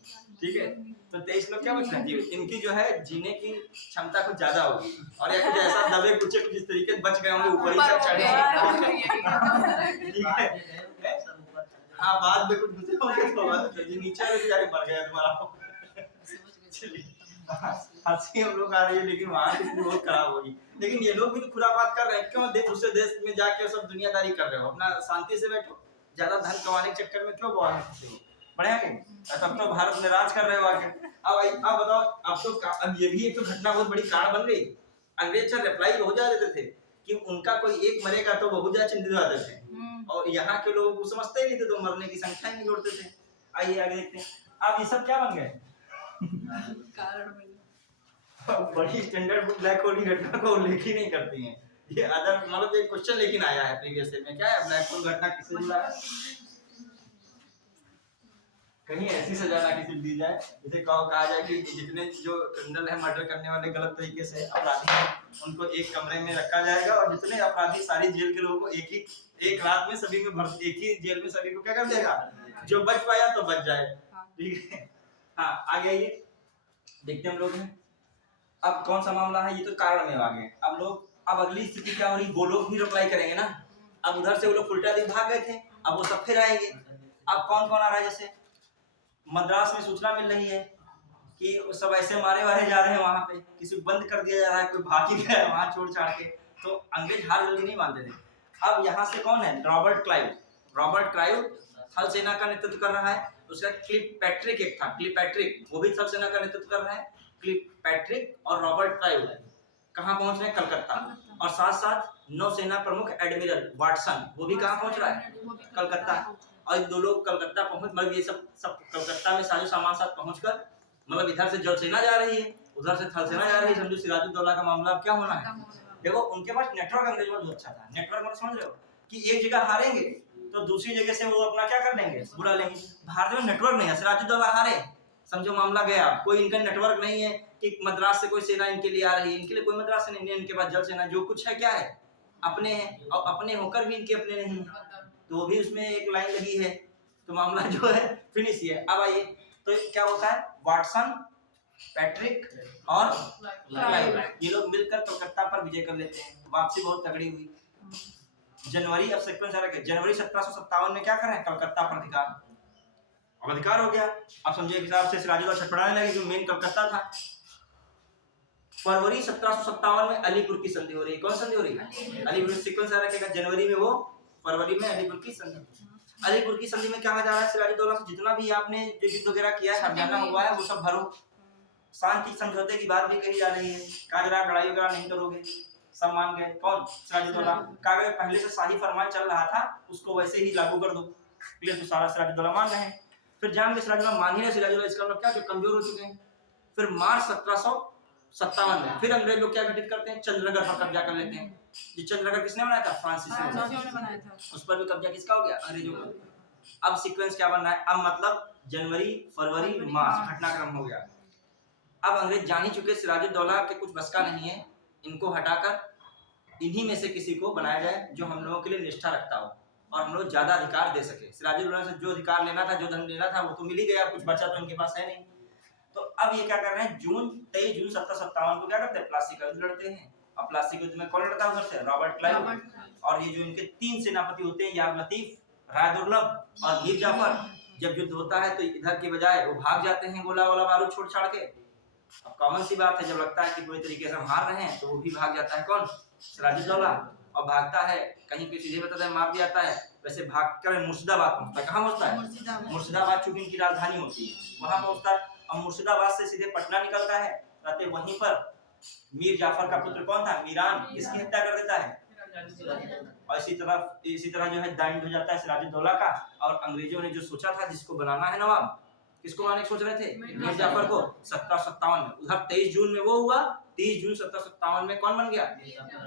ठीक है, तो 23 लोग क्या बच रहे हैं जीवित, इनकी जो है जीने की क्षमता कुछ ज्यादा होगी, और या कुछ ऐसा दबे कुछ जिस तरीके बच गए होंगे ऊपर ही सब चढ़े। ठीक है, हाँ बाद में कुछ दूसरे होंगे तो जी नीचे वाले बेचारे मर गए तुम्हारा। चलिए हंसी हम लोग आ रही है, लेकिन वहाँ की स्थिति बहुत खराब होगी। लेकिन ये लोग भी तो खुरापात कर रहे हैं, क्यों दूसरे देश में जाके सब दुनियादारी कर रहे हो, अपना शांति से बैठो, ज्यादा धन कमाने के चक्कर में क्यों बवाल करते हो, बढ़िया नहीं। तब तो भारत में राज कर रहे हो आके। अब बताओ, अब तो अब ये भी एक तो घटना बहुत बड़ी कारण बन गई। अंग्रेज सर रिप्लाई हो जा देते थे कि उनका कोई एक मरेगा तो बहुत ज्यादा चिंतित हो जाते थे, और यहाँ के लोग वो समझते ही नहीं थे, तो मरने की संख्या ही नहीं जोड़ते थे। आइए आगे देखते हैं, अब ये सब क्या बन गए कारण बड़ी स्टैंडर्ड बुक ब्लैक होल की घटना को उल्लेख ही नहीं करती हैं। ये अदर मतलब एक क्वेश्चन लेकिन आया है प्रीवियस में, क्या है ब्लैक होल घटना किससे जुड़ा है, कहीं ऐसी सजा ना किसी दी जाए जैसे कहा जाए कि जितने जो क्रिमिनल है, मर्डर करने वाले गलत तरीके से अपराधी हैं, उनको एक कमरे में रखा जाएगा, और जितने अपराधी सारी जेल के लोगों को एक रात में सभी में भर, एक ही जेल में सभी को क्या कर देगा, जो बच पाया तो बच जाए। ठीक है, हाँ आगे आइए देखते हैं हम लोग हैं। अब कौन सा मामला है, ये तो कारण में आ गए। अब लोग, अब अगली स्थिति क्या हो रही, वो लोग भी रिप्लाई करेंगे ना। अब उधर से वो लोग उल्टा दिन भाग गए थे, अब वो सब फिर आएंगे। अब कौन कौन आ रहा है, जैसे मद्रास में सूचना मिल रही है कि सब ऐसे मारे वारे जा रहे हैं, वहां पे किसी को बंद कर दिया जा रहा है, कोई भाग ही गया वहां छोड़ छाड़ के, तो अंग्रेज हार जल्दी नहीं मानते थे। अब यहाँ से कौन है, रॉबर्ट क्लाइव थल सेना का नेतृत्व कर रहा है। उसका क्लिपपैट्रिक एक था, क्लिपपैट्रिक, वो भी थल सेना का नेतृत्व कर रहा है। क्लिपपैट्रिक और रॉबर्ट क्लाइव कहाँ पहुंच रहे हैं, कलकत्ता, और साथ साथ नौसेना प्रमुख एडमिरल वाटसन, वो भी कहाँ पहुंच रहा है, कलकत्ता। और दो लोग कलकत्ता पहुंच, मतलब ये सब कलकत्ता में साजो सामान साथ पहुंचकर, मतलब इधर से जल सेना जा रही है, उधर से थल सेना जा रही है, समझो सिराजुद्दौला का मामला क्या होना है। देखो उनके पास नेटवर्क अंग्रेजों में बहुत अच्छा था, नेटवर्क मतलब समझ रहे हो कि एक जगह हारेंगे तो दूसरी जगह से वो अपना क्या कर लेंगे, बुला लेंगे। भारत में नेटवर्क नहीं है, सिराजुद्दौला हारे, समझो मामला गया, कोई इनका नेटवर्क नहीं है कि मद्रास से कोई सेना इनके लिए आ रही है, इनके लिए कोई मद्रास से नहीं है, इनके पास जल सेना जो कुछ है क्या है, अपने हैं, और अपने होकर भी इनके अपने नहीं है, तो वो भी उसमें एक लाइन लगी है, तो मामला जो है फिनिश ही है। अब आइए, तो क्या होता है, वाटसन, पैट्रिक और क्लाइव, ये लोग मिलकर कलकत्ता पर विजय कर लेते हैं। वापसी बहुत तगड़ी हुई। जनवरी, अब सीक्वेंस जनवरी 1757 में क्या कर रहे हैं, कलकत्ता पर अधिकार हो गया। अब समझिए हिसाब से सिराजुद्दौला छटपटाने लगे, जो मेन कलकत्ता था। फरवरी 1757 में अलीपुर की संधि हो रही है। कौन संधि हो रही है, अलीपुर। सीक्वेंस रखेगा, जनवरी में वो, फरवरी में अलीपुर की संधि। अलीपुर की संधि में कहा जा रहा है सिराजुद्दौला से जितना भी आपने जो युद्ध वगैरह किया है, हरजाना हुआ है, वो सब भरो। शांति समझौते की बात भी कही जा रही है, कहा जा रहा है लड़ाई वगैरह नहीं करोगे, सब मान गए। कौन, सिराजुद्दौला। कहा गया पहले से शाही फरमान चल रहा था, उसको वैसे ही लागू कर दो, क्लियर। तो सारा सिराजुद्दौला मान रहे हैं। फिर जान के सिराजुद्दौला मान ही नहीं, सिराजुद्दौला इसका मतलब क्या, जो कमजोर हो चुके हैं। फिर मार्च 1757 में फिर अंग्रेज लोग क्या घटित करते हैं, चंद्रनगर पर कब्जा कर लेते हैं। ये चंद्रनगर किसने बनाया था, फ्रांसिस ने बनाया था। उस पर भी कब्जा किसका हो गया, अंग्रेजों का। अब सीक्वेंस क्या बन रहा है, अब मतलब जनवरी, फरवरी, मार्च घटनाक्रम हो गया। अब अंग्रेज जान ही चुके सिराजुद्दौला के कुछ बस का नहीं है, इनको हटाकर इन्हीं में से किसी को बनाया जाए जो हम लोगों के लिए निष्ठा रखता हो और हम लोग ज्यादा अधिकार दे सके। सिराजुद्दौला से जो अधिकार लेना था, जो धन लेना था, वो तो मिल ही गया, कुछ बचा तो इनके पास है नहीं। तो अब ये क्या कर रहे हैं, 23 जून 1757 को क्या करते हैं, प्लासी का युद्ध लड़ते हैं। अब प्लासी के युद्ध में कौन लड़ता है उधर से, रॉबर्ट क्लाइव। और ये जो इनके 3 सेनापति होते हैं, यार लतीफ, राय दुर्लभ और मीर जाफर, जब युद्ध होता है तो इधर के बजाय वो भाग जाते हैं गोला वाला बारूद छोड़ छाड़ के। अब कॉमन सी बात है, जब लगता है कि पूरी तरीके से हम हार रहे हैं तो वो भी भाग जाता है, कौन, सिराजुद्दौला, और भागता है कहीं पे सीधे बताता है मार दिया जाता है, वैसे भाग कर मुर्शिदाबाद पहुंचता है। कहाँ पहुंचता है? मुर्शिदाबाद, चूंकि इनकी राजधानी होती है वहां पहुंचता है। अब मुर्शिदाबाद से सीधे पटना निकलता है, रहते वहीं पर मीर जाफर का पुत्र कौन था, मीरान, इसकी हत्या कर देता है। और इसी तरह जो है दाइंड हो जाता है सिराजुद्दौला का। और अंग्रेजों ने जो सोचा था जिसको बनाना है नवाब, किसको बनाने की सोच रहे थे, मीर जाफर को, 1757 में। उधर 23 जून में वो हुआ, 30 जून 1757 में कौन बन गया,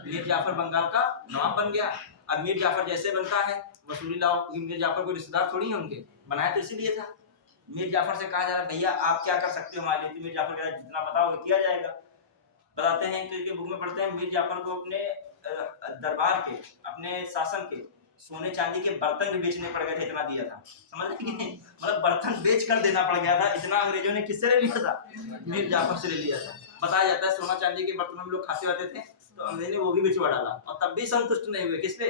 मीर जाफर बंगाल का नवाब बन गया। अब मीर जाफर जैसे बनता है वसूली लाओ, मीर जाफर कोई रिश्तेदार थोड़ी है उनके, बनाया तो इसीलिए था। मीर जाफर से कहा जा रहा है भैया आप क्या कर सकते हो हमारे लिए, तो मीर जाफर कहता है जितना बताओगे किया जाएगा। बताते हैं तो इनके बुक में पढ़ते हैं मीर जाफर को अपने दरबार के, अपने शासन के सोने चांदी के बर्तन भी बेचने पड़ गए थे, इतना दिया था, समझ रहे हैं? मतलब बर्तन बेच कर देना पड़ गया था, इतना अंग्रेजों ने किससे ले लिया था, मीर जाफर से ले लिया था। बताया जाता है सोना चांदी के बर्तन हम लोग खाते रहते थे तो अंग्रेज ने वो भी बिचवा डाला, और तब भी संतुष्ट नहीं हुए। किस पे?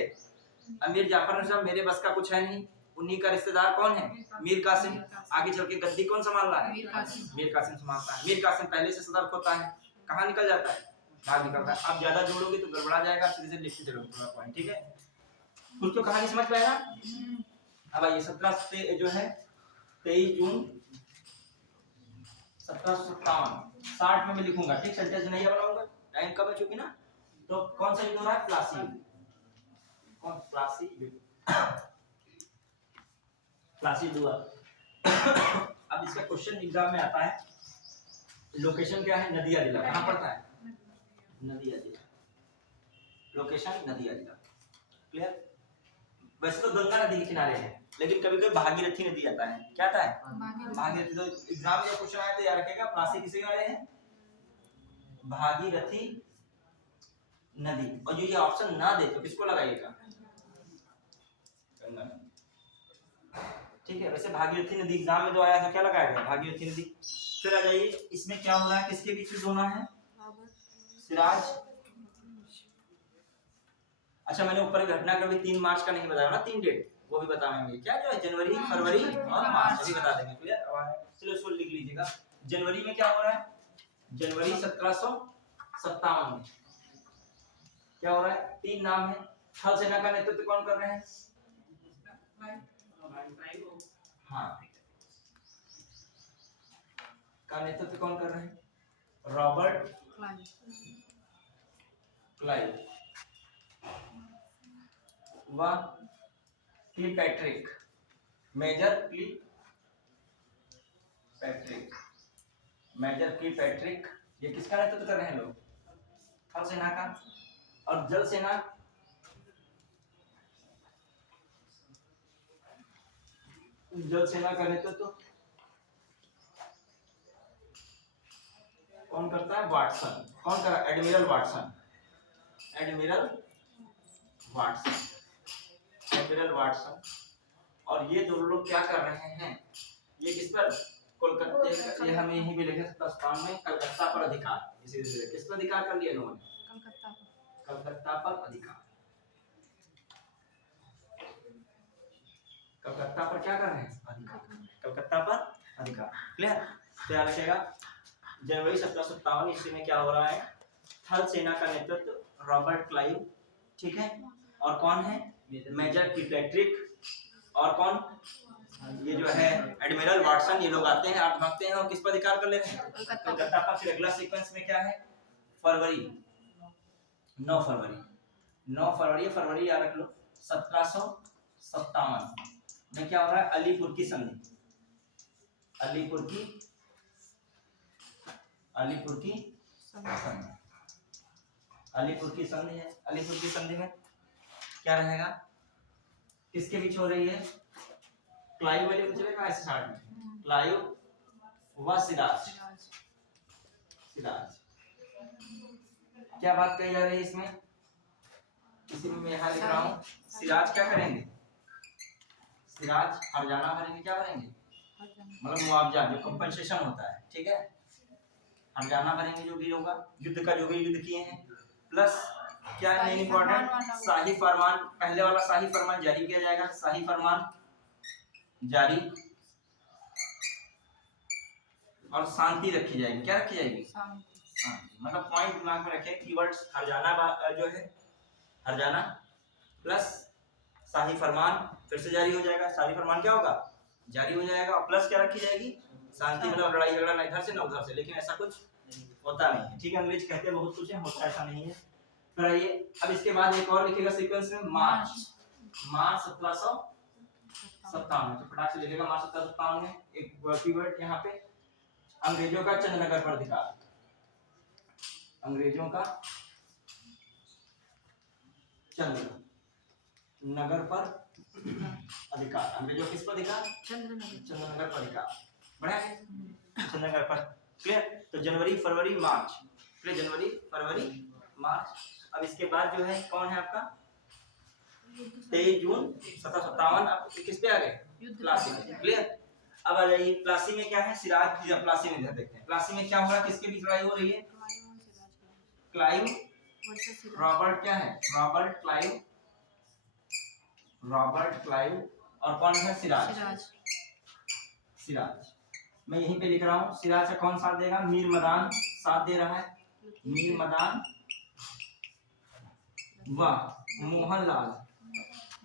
मीर जाफर ने कहा मेरे बस का कुछ है नहीं। उन्हीं का रिश्तेदार कौन है, मीर कासिम। आगे चल के गद्दी कौन संभाल रहा है, मीर कासिम संभालता है। मीर कासिम पहले से सतर्क होता है, कहाँ निकल जाता है, भाग निकलता है। आप ज्यादा जोड़ोगे तो गड़बड़ा जाएगा, सीधे से लिखते चलो पूरा पॉइंट, ठीक है? कुछ तो कहानी समझ पाएगा। अब आइए 17 से जो है 23 जून 1757, 60 में मैं लिखूंगा, ठीक, सेंटेंस नहीं बनाऊंगा, टाइम कम है चूंकि ना। तो कौन सा युद्ध हो रहा है, प्लासी युद्ध, कौन, प्लासी युद्ध, प्लासी युद्ध हुआ। अब इसका क्वेश्चन एग्जाम में आता है, लोकेशन क्या है, नदिया जिला, कहाँ पड़ता है, नदिया जिला, लोकेशन नदिया जिला, क्लियर? वैसे तो गंगा नदी के किनारे है, लेकिन कभी कभी भागीरथी नदी आता है, क्या आता है, भागीरथी। तो एग्जाम में क्वेश्चन आया तो याद रखेगा प्लासी किसे किनारे है, भागीरथी नदी। और जो ये ऑप्शन ना दे तो किसको लगाइएगा, गंगा नदी, ठीक है? वैसे भागीरथी नदी एग्जाम में जो आया था क्या लगाया गया, भागीरथी नदी। फिर आ जाइए, इसमें क्या हो रहा है, किसके बीच में होना है, सिराज। अच्छा मैंने ऊपर घटनाक्रम 3 मार्च का नहीं बताया ना, 3 डेट वो भी बताएंगे, क्या जो है जनवरी, फरवरी और मार्च अभी बता देंगे, क्लियर? चलो इसको लिख लीजिएगा। जनवरी में क्या हो रहा है, जनवरी 1757 में क्या हो रहा है, 3 नाम है। थल सेना का नेतृत्व कौन कर रहे हैं, हाँ, का नेतृत्व कौन कर रहे हैं, रॉबर्ट क्लाइव व क्लीपैट्रिक, मेजर क्लीपैट्रिक, मेजर क्लीपैट्रिक, ये किसका नेतृत्व कर रहे हैं लोग, थल सेना का। और जल सेना, जल सेना का नेतृत्व कौन करता है, वाटसन, कौन कर रहा है, admiral Watson, admiral Watson, admiral Watson. और ये दोनों लोग क्या कर रहे हैं, ये किस पर, कोलकाता, ये हमें यहीं भी लिखे 1757 में, कलकत्ता पर अधिकार, इसी तरह किस पर अधिकार कर लिया इन्होंने, कलकत्ता पर अधिकार, कलकत्ता पर क्या कर रहे हैं, अधिकार, कलकत्ता पर अधिकार, क्लियर? तो याद रखिएगा जनवरी 1757 ईस्वी में क्या हो रहा है, थल सेना का नेतृत्व रॉबर्ट क्लाइव, ठीक है? और कौन है, मेजर क्लीपैट्रिक, और कौन, ये जो है एडमिरल वाटसन, ये लोग आते हैं, आप भागते हैं और किस पर अधिकार कर लेते हैं, कलकत्ता पर। फिर अगला सीक्वेंस में क्या है, फरवरी, 9 फरवरी, 9 फरवरी, फरवरी याद रख लो, 1757 में क्या हो रहा है, अलीपुर की संधि, अलीपुर की संधि, अलीपुर की संधि है। अलीपुर की संधि में क्या रहेगा, किसके बीच हो रही है, क्लाइव वाले में चलेगा ऐसे साइड में, क्लाइव व सिराज, सिराज। क्या बात कही जा रही है इसमें, इसी में मैं यहाँ लिख रहा हूँ, सिराज क्या करेंगे, सिराज हरजाना भरेंगे, क्या भरेंगे, मतलब मुआवजा, जो कंपनसेशन होता है, ठीक है, हरजाना भरेंगे जो भी होगा, युद्ध का जो भी युद्ध किए हैं, प्लस क्या है मेन इंपॉर्टेंट? शाही फरमान, पहले वाला शाही फरमान जारी किया जाएगा, शाही फरमान जारी, और शांति रखी जाएगी। क्या रखी जाएगी? शांति। मतलब पॉइंट दिमाग में रखें, कीवर्ड्स हरजाना जो है, हरजाना प्लस शाही फरमान फिर से जारी हो जाएगा। शाही फरमान क्या होगा? जारी हो जाएगा, और प्लस क्या रखी जाएगी? शांति। मतलब लड़ाई झगड़ा ना इधर से ना उधर से, लेकिन ऐसा कुछ होता नहीं है। ठीक है, अंग्रेज कहते बहुत कुछ है, होता ऐसा नहीं है। फिर आइए, अब इसके बाद एक और लिखेगा सीक्वेंस में, मार्च। मार्च 1757। तो फटाक से लिखेगा मार्च 1757 में एक कीवर्ड यहाँ पे, अंग्रेजों का चंद्रनगर पर अधिकार। अंग्रेजों का चंद्रनगर पर अधिकार। अंग्रेजों किस पर अधिकार? चंद्रनगर पर अधिकार। बढ़िया है, चंद्रनगर पर। क्लियर? तो जनवरी फरवरी मार्च, क्लियर? जनवरी फरवरी मार्च। अब इसके बाद जो है कौन है आपका? 23 जून 1757। अब किस पे आ गए? प्लासी में। क्लियर? अब आ जाइए, प्लासी में क्या है? सिराज। प्लासी में देखते हैं, प्लासी में क्या हो रहा है? किसके बीच लड़ाई हो रही है? क्लाइव, रॉबर्ट क्या है? रॉबर्ट क्लाइव, रॉबर्ट क्लाइव, और कौन है? सिराज। सिराज मैं यहीं पे लिख रहा हूँ। सिराज का कौन साथ देगा? मीर मदान साथ दे रहा है। मीर मदान व मोहनलाल,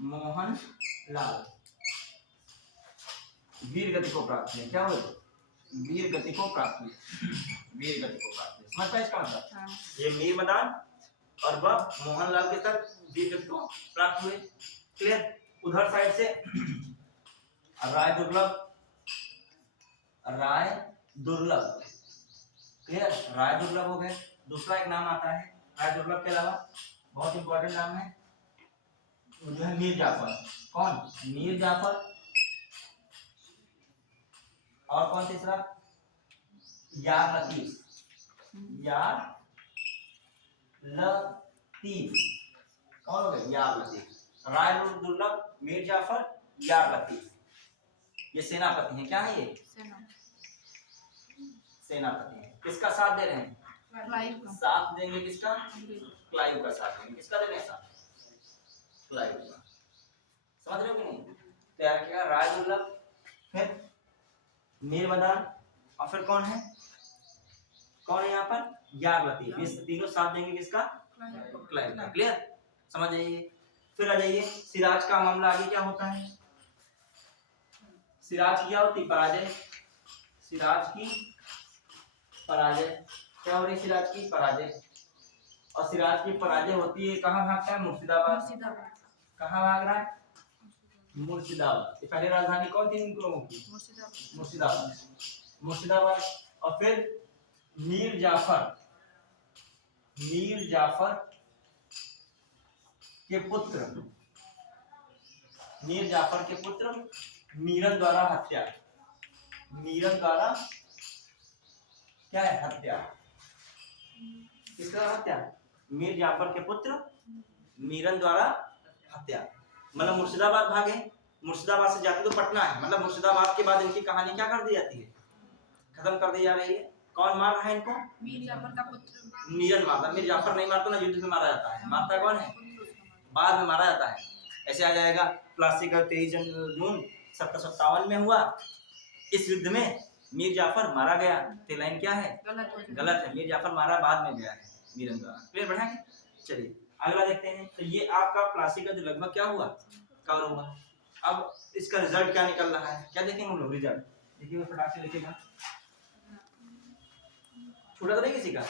मोहनलाल वीर गति को प्राप्त है। क्या हो? वीर गति को प्राप्त हुई, वीर गति को प्राप्त हुई। समझ पाए इसका मतलब? ये मीर मदान और वह मोहनलाल के साथ वीर गति को प्राप्त हुए। क्लियर? उधर साइड से राय दुर्लभ, राय दुर्लभ। क्लियर? राय दुर्लभ हो गए। दूसरा एक नाम आता है राय दुर्लभ के अलावा, बहुत इंपॉर्टेंट नाम है, वो जो है मीर जाफर। कौन? मीर जाफर। और कौन तीसरा? यार लतीफ, यार लतीफ। कौन हो गए? यार लतीफ। राय दुर्लभ, मीर जाफर, यार लतीफ, ये सेनापति हैं। क्या है ये? सेनापति हैं। किसका साथ दे रहे हैं? साथ देंगे किसका? क्लाइव का साथ देंगे। किसका दे रहे हैं साथ? क्लाइव का। समझ रहे हो कि नहीं? तैयार किया राय दुर्लभ, फिर मीर मदान, और फिर कौन है? कौन है यहाँ पर? यार लतीफ। ये तीनों साथ देंगे किसका? क्लाइव का। क्लियर? समझ जाइए। फिर आ जाइए, सिराज का मामला आगे क्या होता है? सिराज की क्या होती? पराजय। सिराज की पराजय। क्या हो रही? सिराज की पराजय। और सिराज की पराजय होती है, कहाँ भागता है? मुर्शिदाबाद। कहाँ भाग रहा है? मुर्शिदाबाद। पहले राजधानी कौन थी इन लोगों की? मुर्शिदाबाद। मुर्शिदाबाद। और फिर मीर जाफर, मीर जाफर के पुत्र, मीर जाफर के पुत्र मीरन द्वारा हत्या। मीरन द्वारा क्या है? हत्या। किसका हत्या? मीर जाफर के पुत्र मीरन द्वारा हत्या। मतलब मुर्शिदाबाद भागे, मुर्शिदाबाद से जाते तो पटना है, मतलब मुर्शिदाबाद के बाद इनकी कहानी क्या कर दी जाती है? खत्म कर दी जा रही है। कौन मार रहा है इनको? मीर जाफर का पुत्र मीरन मारता। मीर जाफर नहीं मारता ना, युद्ध में मारा जाता है। मारता कौन है? बाद में मारा जाता है। ऐसे आ जाएगा, प्लासी का 23 जून 1757 में हुआ। इस युद्ध में मीर जाफर मारा गया। तो लाइन क्या है? गलत है। मीर जाफर मारा बाद में गया है मीरन द्वारा। क्लियर? बढ़ा है? चलिए अगला देखते हैं। तो ये आपका प्लासी का जो लगभग क्या हुआ? कवर हुआ। अब इसका रिजल्ट क्या निकल रहा है? क्या देखेंगे हम लोग? रिजल्ट देखिए, फटाक से लिखेगा। छूटा तो नहीं किसी का?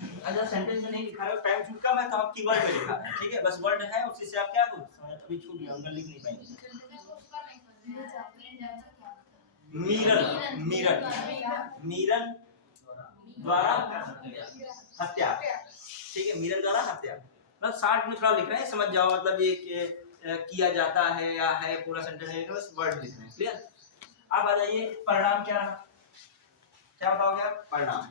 अच्छा, सेंटेंस में नहीं लिखा है, टाइम छूट का, मैं तो आप कीवर्ड में लिखा है। ठीक है, बस वर्ड है, उसी से आप क्या कुछ समझ। अभी छूट गया, उनका लिख नहीं पाएंगे। मीरन, मीरन, मीरन द्वारा हत्या। ठीक है, मीरन द्वारा हत्या। मतलब 60 में थोड़ा लिख रहे हैं, समझ जाओ। मतलब ये किया जाता है या है, पूरा सेंटेंस है, बस वर्ड लिख रहे हैं। क्लियर? अब आ जाइए, परिणाम क्या रहा? क्या बताओगे आप? परिणाम।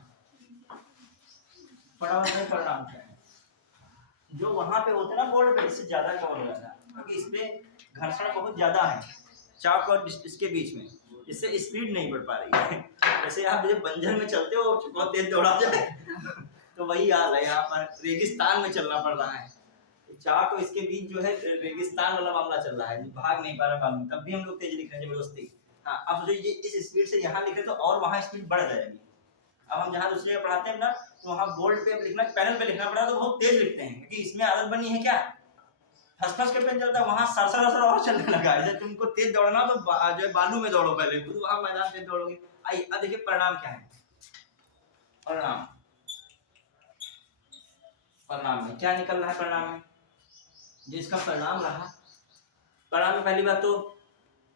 परिणाम क्या है? जो वहां पे होते ना बोर्ड पे, इससे ज्यादा कवर हो जाता है, क्योंकि इसमें घर्षण बहुत ज्यादा है चाक और इसके बीच में, इससे स्पीड नहीं बढ़ पा रही है। जैसे आप जब बंजर में चलते हो, बहुत तेज दौड़ा जाए तो वही हाल है, यहाँ पर रेगिस्तान में चलना पड़ रहा है। चाक और इसके बीच जो है रेगिस्तान वाला मामला चल रहा है, भाग नहीं पा रहा बालू, तब भी हम लोग तेज लिख रहे हैं जबरदस्ती। हाँ, अब जो ये इस स्पीड से यहाँ लिखे तो और वहाँ स्पीड बढ़ जाएगी। अब हम जहाँ दूसरे जगह पढ़ाते हैं ना, तो वहाँ बोर्ड पे लिखना, पैनल पे लिखना पड़ा तो बहुत तेज लिखते हैं, क्योंकि इसमें आदत बनी है क्या, फस के पेन चलता है, वहाँ सरसर और चलने लगा है। जैसे तुमको तेज दौड़ना तो जो है बालू में दौड़ो पहले, खुद वहाँ मैदान तेज दौड़ोगे। आइए अब देखिए परिणाम क्या है। परिणाम, परिणाम में क्या निकल रहा है, परिणाम में जिसका परिणाम रहा, परिणाम में पहली बात तो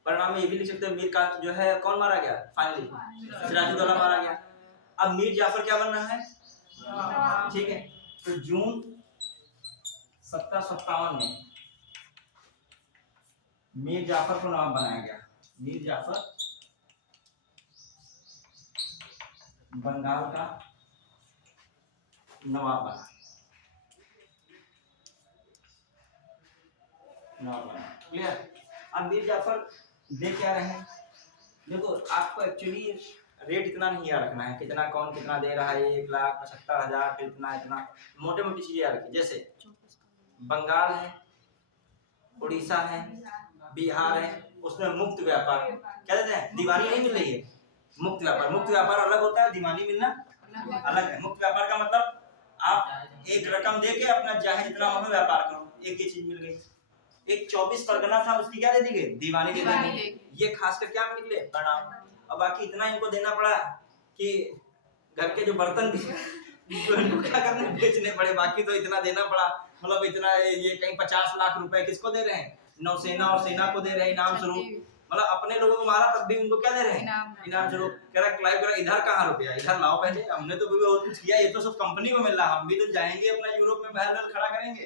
परिणाम में ये भी लिख सकते हो मीर का जो है कौन मारा गया, फाइनली सिराजुद्दौला मारा गया। अब मीर जाफर क्या बन रहा है, ठीक है। तो जून 1757 में मीर जाफर को नवाब बनाया गया। मीर जाफर बंगाल का नवाब बना, क्लियर। अब मीर जाफर दे क्या रहे हैं, देखो आपको एक्चुअली रेट इतना नहीं याद रखना है, कितना कौन कितना दे रहा है, 1,75,000 इतना इतना, मोटे मोटी चीजें याद रखिए। जैसे बंगाल है, उड़ीसा है, बिहार है, उसमें मुक्त व्यापार क्या देते हैं, दीवानी नहीं मिल रही है, मुक्त व्यापार। मुक्त व्यापार अलग होता है, दीवानी मिलना अलग है। मुक्त व्यापार का मतलब आप एक रकम दे के अपना चाहे जितना मन हो व्यापार करो, एक ही चीज मिल गई। एक 24 परगना था, उसकी क्या दे दी गई, दीवानी दे दी गई। ये खासकर क्या निकले, परिणाम। अब बाकी इतना इनको देना पड़ा कि घर के जो बर्तन भी क्या करने बेचने पड़े, बाकी तो इतना देना पड़ा। मतलब इतना ये कहीं 50 लाख रुपए किसको दे रहे हैं, नौसेना और सेना को दे रहे हैं इनाम स्वरूप। मतलब अपने लोगों को मारा तब भी उनको क्या दे रहे हैं, इनाम स्वरूप। कह रहा क्लाइव कह रहा इधर कहाँ रुपया, इधर लाओ पहले, हमने तो भी बहुत कुछ किया, ये तो सब कंपनी को मिल रहा, हम भी तो जाएंगे अपना यूरोप में बैरल खड़ा करेंगे,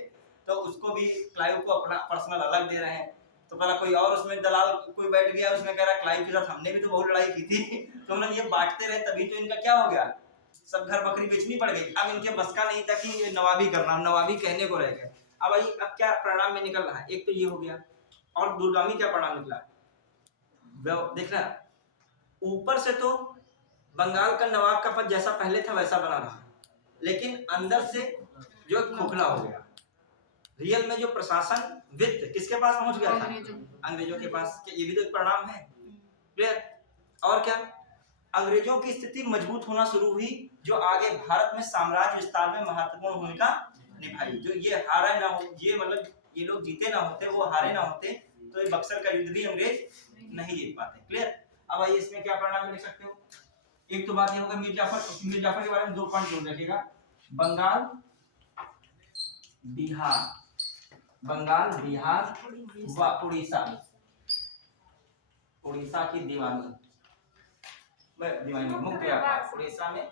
तो उसको भी क्लाइव को अपना पर्सनल अलग दे रहे हैं। तो पहला कोई और उसमें दलाल कोई बैठ गया, उसमें कह रहा क्लाइव के साथ हमने भी तो बहुत लड़ाई की थी। तो हम लोग ये बांटते रहे, तभी तो इनका क्या हो गया, सब घर बकरी बेचनी पड़ गई। अब इनके बस का नहीं था कि नवाबी करना, नवाबी कहने को रह गए। अब आई अब क्या परिणाम में निकल रहा है, एक तो ये हो गया, और दूरगामी क्या परिणाम निकला, देख रहा ऊपर से तो बंगाल का नवाब का पद जैसा पहले था वैसा बना रहा, लेकिन अंदर से जो खोखला हो गया। रियल में जो प्रशासन वित्त किसके पास पहुंच गया था, अंग्रेजों के पास। ये भी तो एक परिणाम है, क्लियर। और क्या, अंग्रेजों की स्थिति मजबूत होना शुरू हुई, जो आगे भारत में साम्राज्य विस्तार में महत्वपूर्ण भूमिका निभाई। जो ये हारा ना हो, ये मतलब ये लोग जीते ना होते, वो हारे ना होते, तो ये बक्सर का युद्ध भी अंग्रेज नहीं जीत पाते, क्लियर। अब आइए इसमें क्या परिणाम लिख सकते हो। एक तो बात ये होगा मीर जाफर के बारे में 2 पॉइंट जोड़ रखिएगा, बंगाल बिहार, बंगाल बिहार व उड़ीसा, उड़ीसा की दीवानी मुक्त व्यापार, उड़ीसा में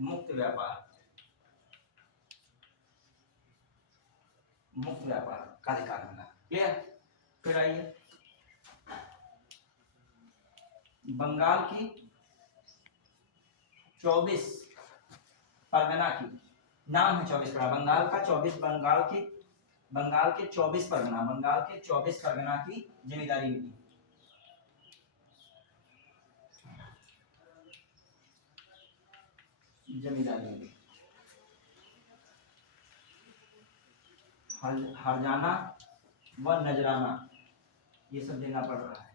मुक्त व्यापार, मुक्त व्यापार का अधिकार मिला, क्लियर। फिर आइए बंगाल की 24 परगना की, नाम है 24 परगना, बंगाल का 24, बंगाल के 24 परगना, बंगाल के 24 परगना की जिम्मेदारी मिली। जमींदारी मिली, हरजाना व नजराना ये सब देना पड़ रहा है।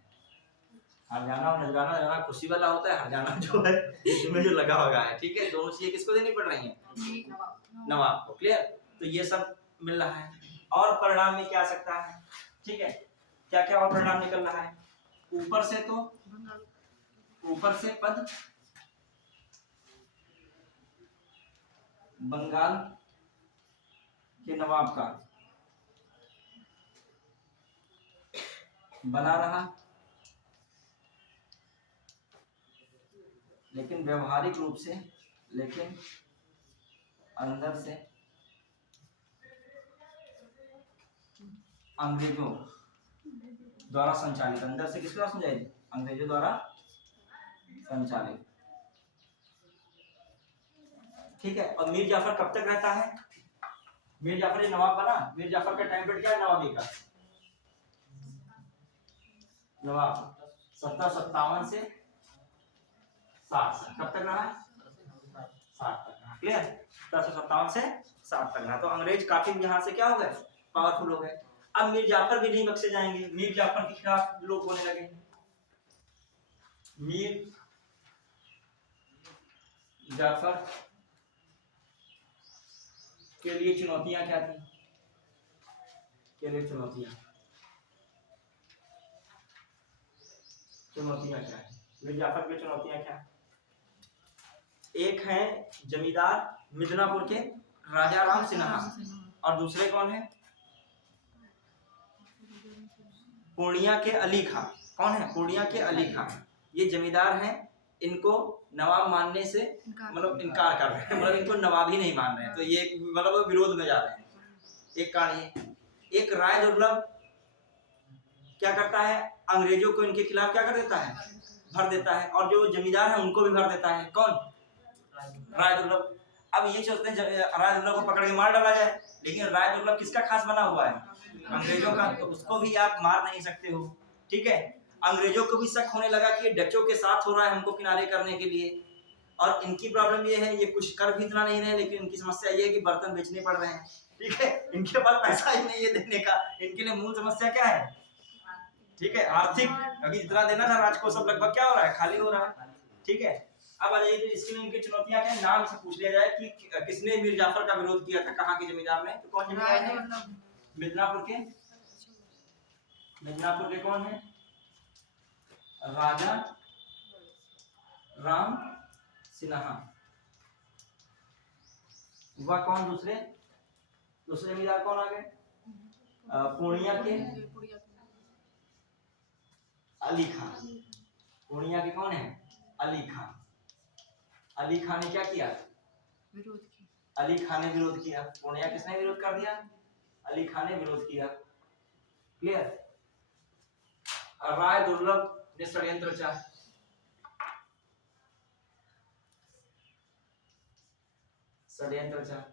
हरजाना और नजराना खुशी वाला होता है, हरजाना जो है इसमें जो लगा हुआ है, ठीक है। दोनों चीजें किसको देनी पड़ रही हैं, नवाब को, क्लियर। तो ये सब मिल रहा है। और परिणाम में क्या आ सकता है, ठीक है, क्या क्या और परिणाम निकल रहा है। ऊपर से तो ऊपर से पद बंगाल के नवाब का बना रहा, लेकिन व्यवहारिक रूप से, लेकिन अंदर से अंग्रेजों द्वारा संचालित, अंदर से किसके द्वारा संचालित, अंग्रेजों द्वारा संचालित, ठीक है। और मीर जाफर कब तक रहता है, मीर जाफर नवाब बना, मीर जाफर का टाइम पीरियड क्या है नवाबी का, नवाब 1757 से 60 कब तक रहा, 60 तक रहा। क्लियर। 1757 से 60 तक रहा। तो अंग्रेज काफी यहाँ से क्या हो गए, पावरफुल हो गए। अब मीर जाफर भी नहीं बख्शे जाएंगे, मीर जाफर के खिलाफ लोग बोलने लगे। मीर जाफर के लिए चुनौतियां क्या थी, के लिए चुनौतियां क्या है, मीर जाफर की चुनौतियां क्या है? एक है जमींदार मिदनापुर के राजा राम सिन्हा, और दूसरे कौन है, पूर्णिया के अली खां। कौन है, पूर्णिया के अली खां। ये जमींदार हैं, इनको नवाब मानने से मतलब इनकार कर रहे हैं, मतलब इनको नवाब ही नहीं मान रहे हैं, तो ये मतलब विरोध में जा रहे हैं। एक कारण ये। एक राय दुर्लभ क्या करता है, अंग्रेजों को इनके खिलाफ क्या कर देता है, भर देता है, और जो जमींदार है उनको भी भर देता है। कौन, राय दुर्लभ। अब ये सोचते हैं राय दुर्लभ को पकड़ के मार डाला जाए, लेकिन राय दुर्लभ किसका खास बना हुआ है, अंग्रेजों का, तो उसको भी आप मार नहीं सकते हो। ठीक है, अंग्रेजों को भी शक होने लगा कि ये डचों के साथ हो रहा है हमको किनारे करने के लिए। और इनकी प्रॉब्लम ये है, ये कुछ कर भी इतना नहीं रहे, लेकिन इनकी समस्या ये है कि बर्तन बेचने पड़ रहे हैं। ठीक है, इनके पास पैसा ही नहीं है देने का। इनके लिए मूल समस्या क्या है, ठीक है, आर्थिक। अभी जितना देना था राज को सब लगभग क्या हो रहा है, खाली हो रहा है। ठीक है, अब आ जाइए तो इसके लिए इनकी चुनौतियां क्या है, नाम से पूछ लिया जाए कि किसने मीर जाफर का विरोध किया था, कहाँ के जमींदार ने, तो कौन जमींदार है, मिदनापुर के। मिदनापुर के कौन है, राजा राम सिन्हा। वह कौन, दूसरे जमींदार कौन आ गए, पूर्णिया के अली खां। पूर्णिया के कौन है, अली खां। अली खां ने क्या किया, विरोध किया। अली खां ने विरोध किया। पूर्णिया किसने विरोध कर दिया, अली खां ने विरोध किया। क्लियर। राय दुर्लभ ने षड्यंत्र रचा। षड्यंत्र रचा।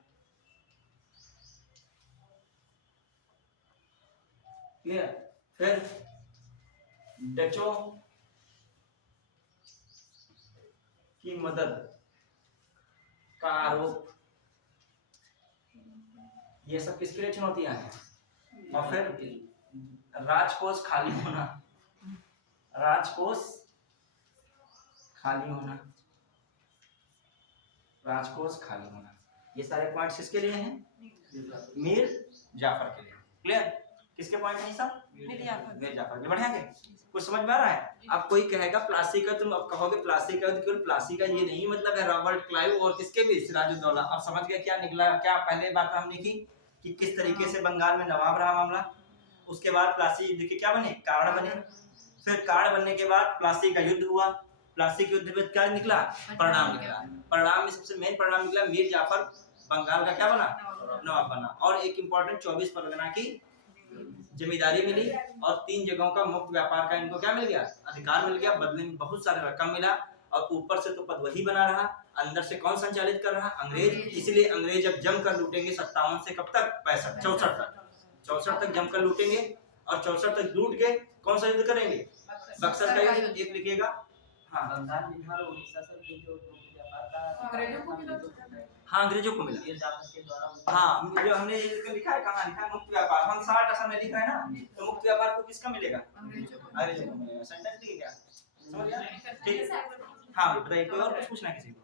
क्लियर। फिर डचों की मदद का आरोप, ये सब किसके लिए चुनौतियां हैं। और फिर राजकोष खाली होना, राजकोष खाली होना, राजकोष खाली होना, ये सारे पॉइंट्स किसके लिए हैं, मीर जाफर के लिए। क्लियर। किसके पॉइंट नहीं सब, मीर जाफर के। बढ़िया के कुछ समझ में आ रहा है। अब कोई कहेगा प्लासी का, तुम अब कहोगे प्लासी का, तो प्लासी का ये नहीं मतलब है रॉबर्ट क्लाइव और किसके भी, सिराजुद्दौला। अब समझ गए क्या निकला, क्या पहले बात हमने की कि किस तरीके से बंगाल में नवाब रहा मामला। उसके बाद प्लासी देखिए क्या बने, कारण बने। फिर कारण बनने के बाद प्लासी का युद्ध हुआ। प्लासी के युद्ध में क्या निकला, परिणाम निकला। परिणाम में सबसे मेन परिणाम निकला, मीर जाफर बंगाल का क्या बना, नवाब बना। और एक इम्पोर्टेंट 24 परगना की जमींदारी मिली, और 3 जगहों का मुक्त व्यापार का इनको क्या मिल गया, अधिकार मिल गया। बदले में बहुत सारे रकम मिला, और ऊपर से तो पद वही बना रहा, अंदर से कौन संचालित कर रहा, अंग्रेज। इसलिए अंग्रेज अब जमकर लूटेंगे 57 से कब तक, 65 64 तक, 64 तक जमकर लूटेंगे। और 64 तक लूट के कौन सा युद्ध करेंगे, बक्सर का युद्ध। एक लिखिएगा, हाँ बंगाल, बिहार और उड़ीसा सब ये जो व्यापार का अंग्रेजों को मिला। हाँ अंग्रेजों को मिला। मीर जाफर के द्वारा हाँ जो हमने ये लिखा है, कहाँ लिखा है, मुक्त व्यापार। हम 60 असर में लिख रहे हैं ना, तो मुक्त व्यापार को किसका मिलेगा, अंग्रेजों को मिलेगा। सेंटेंस लिखिए क्या, समझ गया। ठीक, हाँ बताइए, कोई और कुछ पूछना है किसी को,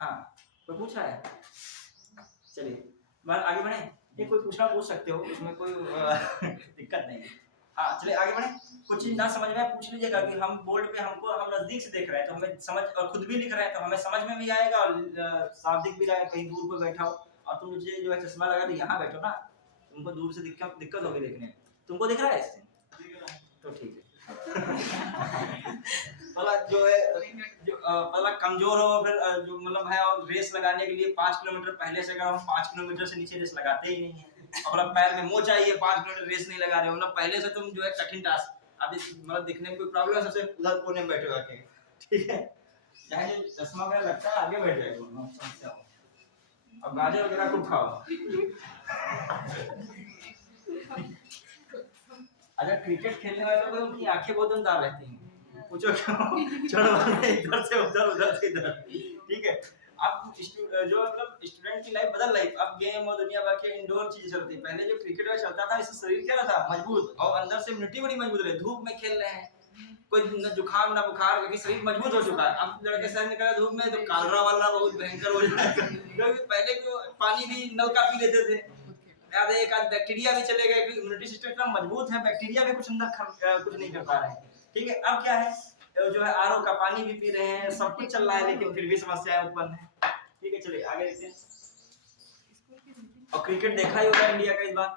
हाँ कोई पूछ रहा है, चलिए आगे बढ़े। ये कोई पूछना पूछ सकते हो, इसमें कोई दिक्कत नहीं है। हाँ चलिए आगे बढ़े। कुछ चीज ना समझ में पूछ लीजिएगा, कि हम बोर्ड पे हमको, हम नजदीक से देख रहे हैं तो हमें समझ, और खुद भी लिख रहे हैं तो हमें समझ में भी आएगा, और साफ दिख भी रहा है। कहीं दूर पे बैठा हो और तुम मुझे जो है चश्मा लगा दी, यहाँ बैठो ना, तुमको दूर से दिक्कत होगी देखने में। तुमको दिख रहा है इससे, तो ठीक है। मतलब जो है जो मतलब कमजोर हो, फिर जो मतलब है, और रेस लगाने के लिए 5 किलोमीटर पहले से, अगर हम 5 किलोमीटर से नीचे रेस लगाते ही नहीं है, अपना पैर में मोच चाहिए, 5 किलोमीटर रेस नहीं लगा रहे हो, मतलब पहले से तुम जो है कठिन टास्क। अभी मतलब दिखने में कोई प्रॉब्लम है, सबसे उधर कोने में बैठे रखे, ठीक है, चाहे जो चश्मा वगैरह लगता है आगे बैठ जाएगा, समस्या हो। अब गाजर वगैरह खूब खाओ। अच्छा क्रिकेट खेलने वालों को उनकी आंखें बहुत अंधार रहती हैं, पूछो क्यों, चढ़ इधर से उधर, उधर से इधर, ठीक है। अब जो मतलब स्टूडेंट की लाइफ बदल रही, अब गेम और दुनिया भर के इंडोर चीजें चलती है। पहले जो क्रिकेट में चलता था, इससे शरीर क्या था मजबूत, और अंदर से इम्यूनिटी बड़ी मजबूत रही, धूप में खेल रहे हैं, कोई न जुकाम ना बुखार, क्योंकि शरीर मजबूत हो चुका है। अब लड़के शहर निकले धूप में तो कालरा वाला बहुत भयंकर हो जाएगा, क्योंकि पहले जो पानी भी नल का पी लेते थे, याद है एक आध बैक्टीरिया भी चले गए, इम्यूनिटी सिस्टम इतना मजबूत है, बैक्टीरिया भी कुछ अंदर कुछ नहीं कर पा रहे हैं। ठीक है, अब क्या है, जो है आरओ का पानी भी पी रहे हैं, सब कुछ चल रहा है, लेकिन फिर भी समस्याएं उत्पन्न है। ठीक है, चलिए आगे देखते हैं। और क्रिकेट देखा ही होगा इंडिया का इस बार,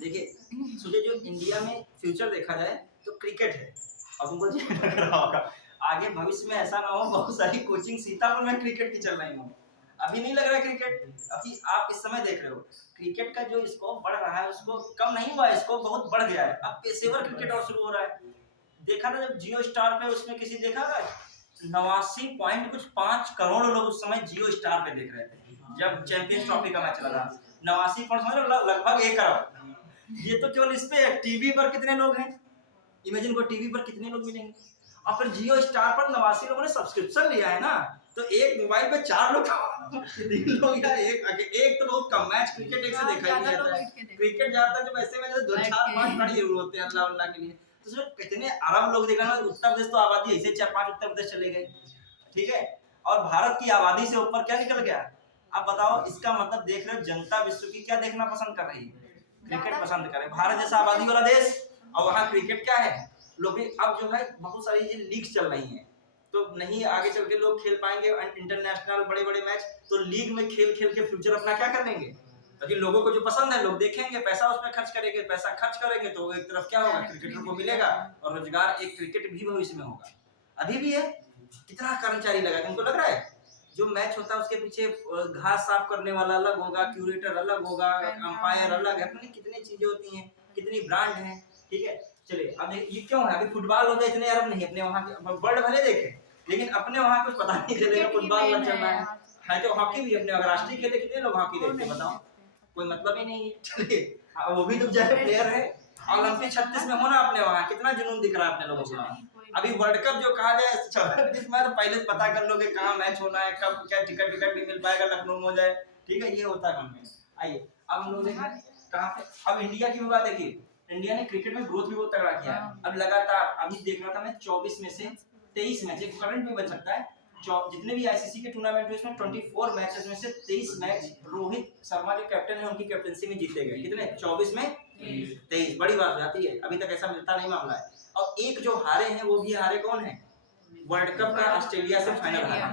देखिए सोचिए जो इंडिया में फ्यूचर देखा जाए तो क्रिकेट है। अब तुमको लग रहा होगा आगे भविष्य में ऐसा ना हो बहुत सारी कोचिंग सीतापुर में क्रिकेट की चल रही हो, अभी नहीं लग रहा है क्रिकेट, अभी आप इस समय देख रहे हो क्रिकेट का जो स्कोप बढ़ रहा है, उसको कम नहीं हुआ है, स्कोप बहुत बढ़ गया है। अब पेशेवर क्रिकेट और शुरू हो रहा है। देखा था जब जियो स्टार पे, उसमें किसी देखा था 89.5 करोड़ लोग उस समय जियो स्टार पे देख रहे थे जब चैंपियंस ट्रॉफी का मैच चला था। 89 समझ लो लगभग 1 करोड़। ये तो केवल इस पे, टीवी पर कितने लोग हैं, इमेजिन को टीवी पर कितने लोग मिलेंगे। और फिर जियो स्टार पर 89 लोगों ने सब्सक्रिप्शन लिया है ना, तो एक मोबाइल पे 4 लोग 3 लोग या एक तो बहुत कम मैच क्रिकेट एक से देखा ही नहीं जाता है। क्रिकेट ज्यादातर जब ऐसे में 2 4 5 खड़ी जरूर होते हैं अल्लाह अल्लाह के लिए, तो उसमें कितने अरब लोग देख रहे हैं। उत्तर प्रदेश तो आबादी ऐसे 4-5 उत्तर प्रदेश चले गए, ठीक है, और भारत की आबादी से ऊपर क्या निकल गया। अब बताओ, इसका मतलब देख रहे हो जनता विश्व की क्या देखना पसंद कर रही है, क्रिकेट पसंद करे। भारत जैसा आबादी वाला देश और वहाँ क्रिकेट क्या है, लोग भी अब जो है बहुत सारी ये लीग चल रही हैं, तो नहीं आगे चल के लोग खेल पाएंगे इंटरनेशनल बड़े बड़े मैच, तो लीग में खेल खेल के फ्यूचर अपना क्या कर लेंगे, ताकि लोगों को जो पसंद है लोग देखेंगे, पैसा उसमें खर्च करेंगे, पैसा खर्च करेंगे तो एक तरफ क्या होगा, क्रिकेटर को मिलेगा और रोजगार एक क्रिकेट भी भविष्य में होगा। अभी भी है, कितना कर्मचारी लगा है, तुमको लग रहा है जो मैच होता है उसके पीछे घास साफ करने वाला अलग होगा, क्यूरेटर अलग होगा, अंपायर अलग है, पता कितनी चीजें होती हैं, कितनी ब्रांड है। ठीक है, चलिए अब ये क्यों है, अभी फुटबॉल होता है इतने अरब नहीं, अपने वहाँ के वर्ल्ड भले देखे लेकिन अपने वहाँ कुछ पता नहीं चलेगा फुटबॉल लग चल रहा है तो हॉकी भी अपने अगर राष्ट्रीय खेले कितने लोग हॉकी देखते बताओ, कोई मतलब ही नहीं है। चलिए वो भी तो जैसे प्लेयर है, ओलंपिक 36 में होना अपने वहाँ, कितना जुनून दिख रहा है अपने लोगों को। अभी वर्ल्ड कप जो कहा जाए 26 में, तो पहले पता कर लो कि कहाँ मैच होना है, कब क्या टिकट भी मिल पाएगा, लखनऊ में हो जाए, ठीक है, ये होता है मन में। आइए अब हम लोग देखें कहाँ पे, अब इंडिया की बात देखिए, इंडिया ने क्रिकेट में ग्रोथ भी बहुत तगड़ा किया है। अब लगातार अभी देख रहा था मैं 24 में से 23 मैच, एक करंट में बन सकता है, जितने भी आईसीसी के टूर्नामेंट हुए उसमें 24 मैचेस में से 23 मैच रोहित शर्मा जो कैप्टन है उनकी कैप्टनसी में जीते गए। कितने, 24 में 23, बड़ी बात हो जाती है, अभी तक ऐसा मिलता नहीं मामला है। और एक जो हारे हैं वो भी हारे कौन है, वर्ल्ड कप का ऑस्ट्रेलिया से फाइनल हारा,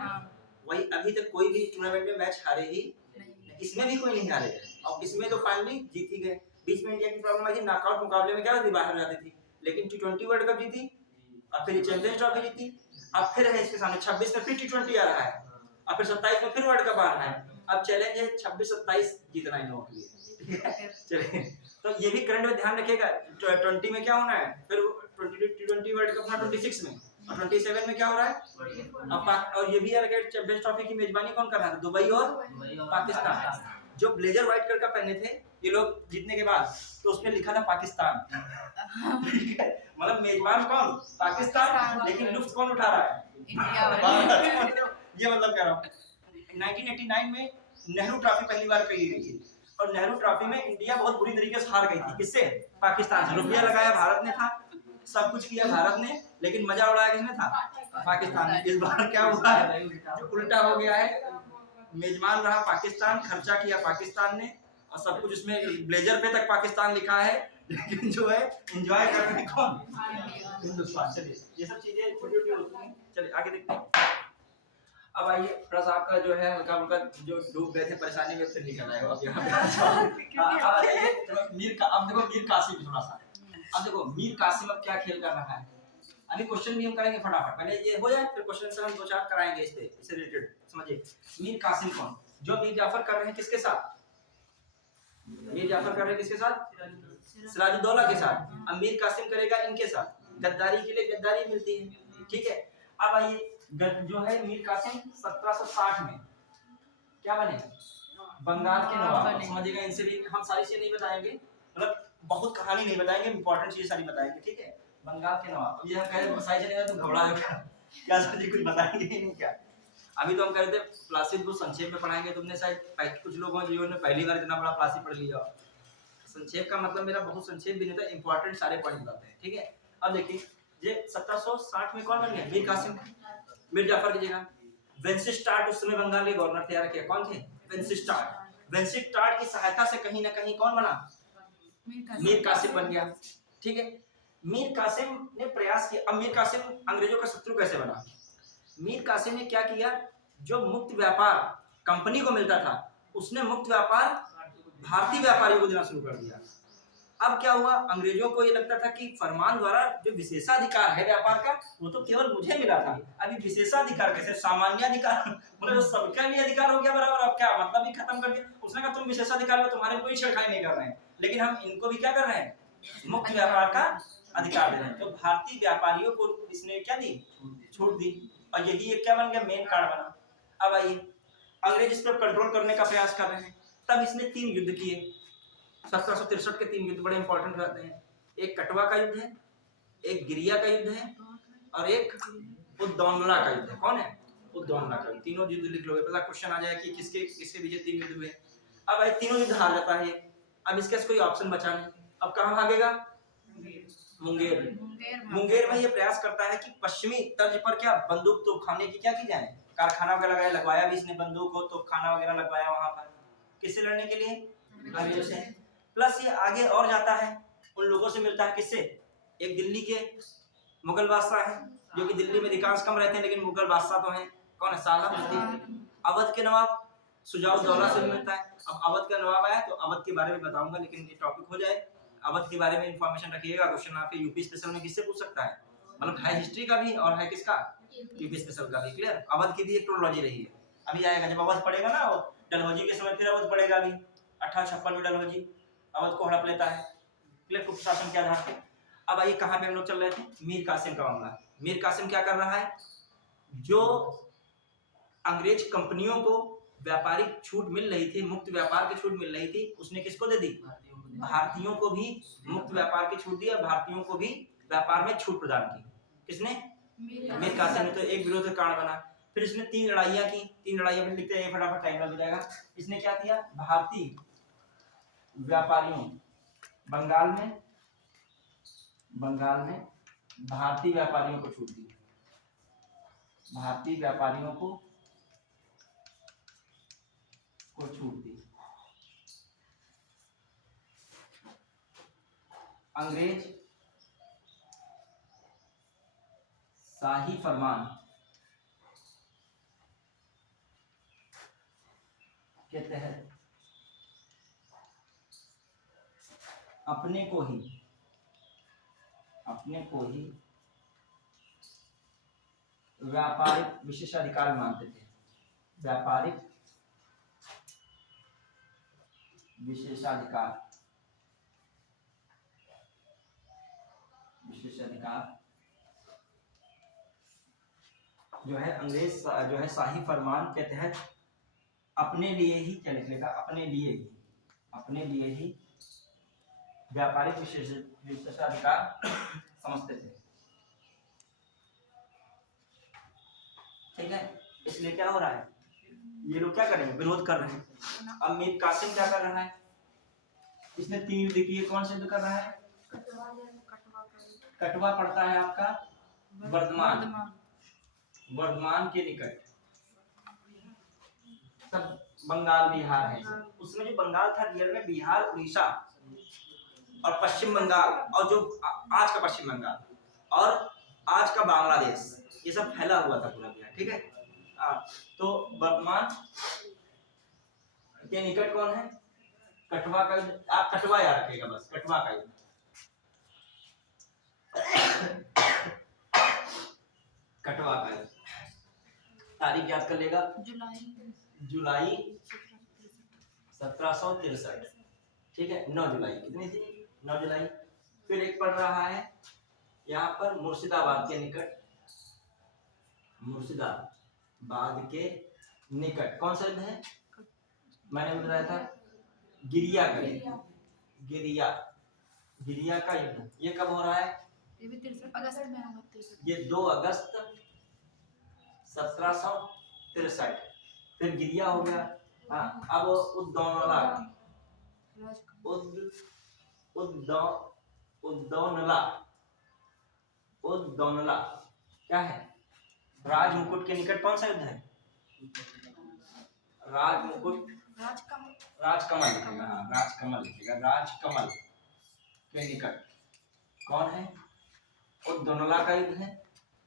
वही अभी तक कोई भी टूर्नामेंट में मैच हारे ही, इसमें भी कोई नहीं हारे, और इसमें तो फाइनली जीत ही गए। बीच में इंडिया की प्रॉब्लम आई थी, नॉकआउट मुकाबले में क्या होती, बाहर जाती थी, लेकिन T20 वर्ल्ड कप जीती, अब फिर चैंपियंस ट्रॉफी जीती, अब फिर है इसके सामने 26 में फिर T20 आ रहा है, अब फिर 27 में फिर वर्ल्ड कप आ रहा है। अब चैलेंज है 26-27 जीतना इन लोगों के लिए। चलिए, तो ये भी करंट में ध्यान रखिएगा, 20 में क्या होना है, फिर T20 वर्ल्ड कप होना 26 में, और 27 में क्या हो रहा है अब और ये भी है कि चैंपियंस ट्रॉफी की मेजबानी कौन कर रहा था, दुबई और पाकिस्तान। जो ब्लेजर व्हाइट कलर का पहने थे ये लोग जीतने के बाद, तो उसमें लिखा था पाकिस्तान, मतलब मेजबान कौन, पाकिस्तान, लेकिन लुफ्त कौन उठा रहा है, इंडिया। ये मतलब कह रहा हूँ 1989 में नेहरू ट्रॉफी पहली बार खेली गई थी, और नेहरू ट्रॉफी में इंडिया बहुत बुरी तरीके से हार गई थी, किससे, पाकिस्तान से। रुपया लगाया भारत ने था, सब कुछ किया भारत ने, लेकिन मजा उड़ाया किसने था, पाकिस्तान ने। इस बार क्या हुआ है, जो उल्टा हो गया है, मेजबान रहा पाकिस्तान, खर्चा किया पाकिस्तान ने, और सब कुछ उसमें ब्लेजर पे तक पाकिस्तान लिखा है, लेकिन जो है एंजॉय कर रहे कौन, हिंदुस्तान। चलिए ये सब चीजें छोटी छोटी होती हैं, चलिए आगे देखते हैं। अब आइए थोड़ा सा आपका जो है हल्का हल्का जो डूब गए थे परेशानी में फिर निकल आएगा अब यहाँ पे। अब आइए अब देखो मीर कासिम, थोड़ा सा अब देखो मीर कासिम अब क्या खेल कर रहा है। अभी क्वेश्चन भी हम करेंगे फटाफट, पहले ये हो जाए फिर क्वेश्चन आंसर हम 2-4 कराएंगे इससे रिलेटेड। समझिए मीर कासिम कौन, जो मीर जाफर कर रहे हैं किसके साथ, मीर जाफर कर रहे हैं किसके साथ, सिराजुद्दौला के साथ। अब मीर कासिम करेगा इनके साथ, गद्दारी के लिए गद्दारी मिलती है, ठीक है। अब आइए जो है मीर कासिम 1760 में क्या बने, बंगाल के नवाब। समझिएगा, इनसे भी हम सारी चीजें नहीं बताएंगे, मतलब बहुत कहानी नहीं बताएंगे, इंपॉर्टेंट चीजें सारी बताएंगे, ठीक है। बंगाल के नवाब, ये हम कह रहे हैं सारी चलेगा तो घबरा जाएगा क्या सर जी, कुछ बताएंगे ही नहीं क्या। अभी तो हम कह रहे थे प्लासिड को संक्षेप में पढ़ाएंगे, तुमने शायद कुछ लोग हैं जिन्होंने पहली बार इतना बड़ा प्लासिड पढ़ लिया। संक्षेप का मतलब मेरा बहुत संक्षेप भी नहीं था, इंपॉर्टेंट सारे पॉइंट बताते हैं, ठीक है। अब देखिए ये 1760 में कौन बन गया? मीर कासिम, मीर जाफर की जगह। वेंसिस्टार्ट उस समय बंगाल के गवर्नर थे, यार क्या कौन थे? वेंसिस्टार्ट। वेंसिस्टार्ट की सहायता से कहीं ना कहीं कौन बना? मीर कासिम बन गया, ठीक है। मीर कासिम ने प्रयास किया। अब मीर कासिम अंग्रेजों का शत्रु कैसे बना? मीर कासिम ने क्या किया, जो मुक्त व्यापार कंपनी को मिलता था उसने मुक्त व्यापार भारतीय व्यापारियों को देना शुरू कर दिया। अब क्या हुआ, अंग्रेजों को ये लगता था कि फरमान द्वारा जो विशेषाधिकार है व्यापार का वो तो केवल मुझे मिला था, अभी विशेषाधिकार कैसे? सामान्य अधिकार मतलब जो सबका लिए अधिकार हो गया बराबर, अब क्या मतलब ही खत्म कर दिया। उसने कहा तुम विशेषाधिकार में तुम्हारे कोई छेड़खानी नहीं कर रहे हैं, लेकिन हम इनको भी क्या कर रहे हैं? मुक्त व्यापार का अधिकार दे रहे हैं। तो भारतीय व्यापारियों को इसने क्या दी? छूट दी। और यही एक क्या बन गया? मेन कार्ड बना। अब आइए अंग्रेज इस पर कंट्रोल करने का प्रयास कर रहे हैं, तब इसने 3 युद्ध किए। 1763 के 3 युद्ध बड़े इंपॉर्टेंट रहते हैं। एक कटवा का युद्ध है, एक गिरिया का युद्ध है और एक उद्दौमला का युद्ध है। कौन है? उद्दौमला का। तीनों युद्ध लिख लोगे, पहला क्वेश्चन आ जाएगा कि किसके किसके बीच 3 युद्ध हुए। अब आए तीनों युद्ध हार जाता है, अब इसके कोई ऑप्शन बचा नहीं, अब कहाँ भागेगा? मुंगेर। मुंगेर में ये प्रयास करता है कि पश्चिमी तर्ज पर क्या बंदूक तोपखाने की क्या की जाए, कारखाना वगैरह लगाया, लगवाया भी इसने बंदूक हो, तोपखाना वगैरह लगवाया वहां पर, किससे लड़ने के लिए? अंग्रेजों से। प्लस ये आगे और जाता है, उन लोगों से मिलता है, किससे? एक दिल्ली के मुगल बादशाह है, जो कि दिल्ली में अधिकांश कम रहते हैं लेकिन मुगल बादशाह तो हैं। कौन है? सालाबुद्दीन। अवध के नवाब सुजाउद्दौला से भी मिलता है। अब अवध का नवाब आया तो अवध के बारे में बताऊंगा, लेकिन ये टॉपिक हो जाए, अवध के बारे में इंफॉर्मेशन रखिएगा। क्वेश्चन आपके यूपी स्पेशल में किससे पूछ सकता है, मतलब है हिस्ट्री का भी और है किसका? यूपी स्पेशल का भी। क्लियर? अवध की भी एक ट्रोलॉजी रही है, अभी आएगा जब अवध पड़ेगा ना, वो डलहौजी के समय फिर अवध पड़ेगा। अभी 1856 में डलहौजी अवध को हड़प लेता है। क्लियर? गुप्त शासन के आधार पर। अब आइए कहाँ पे हम लोग चल रहे थे? मीर कासिम का मामला। मीर कासिम क्या कर रहा है, जो अंग्रेज कंपनियों को व्यापारिक छूट मिल रही थी, मुक्त व्यापार की छूट मिल रही थी, उसने किसको दे दी? भारतीयों को भी मुक्त व्यापार की छूट दी और भारतीयों को भी व्यापार में छूट प्रदान की। किसने? मीर कासिम ने। तो एक विरोध का कारण बना। फिर इसने 3 लड़ाइयां की। 3 लड़ाइयां में लिखते हैं, फटाफट टाइम लग जाएगा। इसने क्या किया, भारतीय व्यापारियों बंगाल में भारतीय व्यापारियों को छूट दी। भारतीय व्यापारियों को छूट दी। अंग्रेज शाही फरमान के तहत अपने को ही व्यापारिक विशेषाधिकार मानते थे। व्यापारिक विशेषाधिकार जो है अंग्रेज जो है शाही फरमान के तहत अपने लिए ही, क्या लिख लेगा? अपने लिए ही व्यापारिक विशेषाधिकार समझते थे। ठीक है, इसलिए क्या हो रहा है, ये लोग क्या कर रहे हैं? विरोध कर रहे हैं। अब मीर कासिम क्या कर रहा है? इसने 3 युद्ध किए। कौन से युद्ध कर रहा है? कटवा पड़ता है आपका वर्धमान के निकट, सब बंगाल बिहार है। उसमें जो बंगाल था रियल में बिहार, उड़ीसा और पश्चिम बंगाल, और जो आज का पश्चिम बंगाल और आज का बांग्लादेश, ये सब फैला हुआ था पूरा बिहार। ठीक है, तो वर्धमान के निकट कौन है? कटवा का। आप कटवा याद रखिएगा बस, कटवा का युद्ध। कटवा का युद्ध तारीख याद कर लेगा, जुलाई 1763। ठीक है, 9 जुलाई। कितनी थी? 9 जुलाई। फिर एक पड़ रहा है यहाँ पर मुर्शिदाबाद के निकट, मुर्शिदाबाद के निकट कौन सा युद्ध है? मैंने बताया था गिरिया का युद्ध। गिरिया का युद्ध ये कब हो रहा है? ये भी 63 अगस्त में होगा। ये 2 अगस्त 1763 63, फिर गिरिया हो गया। हाँ, अब उद्दौनला, उद्दौनला, उद्दौनला क्या है? राज मुकुट के निकट कौन सा युद्ध है? राज मुकुट, राजकमल, राजकमल लिखेगा। हाँ, राजकमल लिखेगा। राजकमल के निकट कौन है? उद्दौनला का युद्ध है।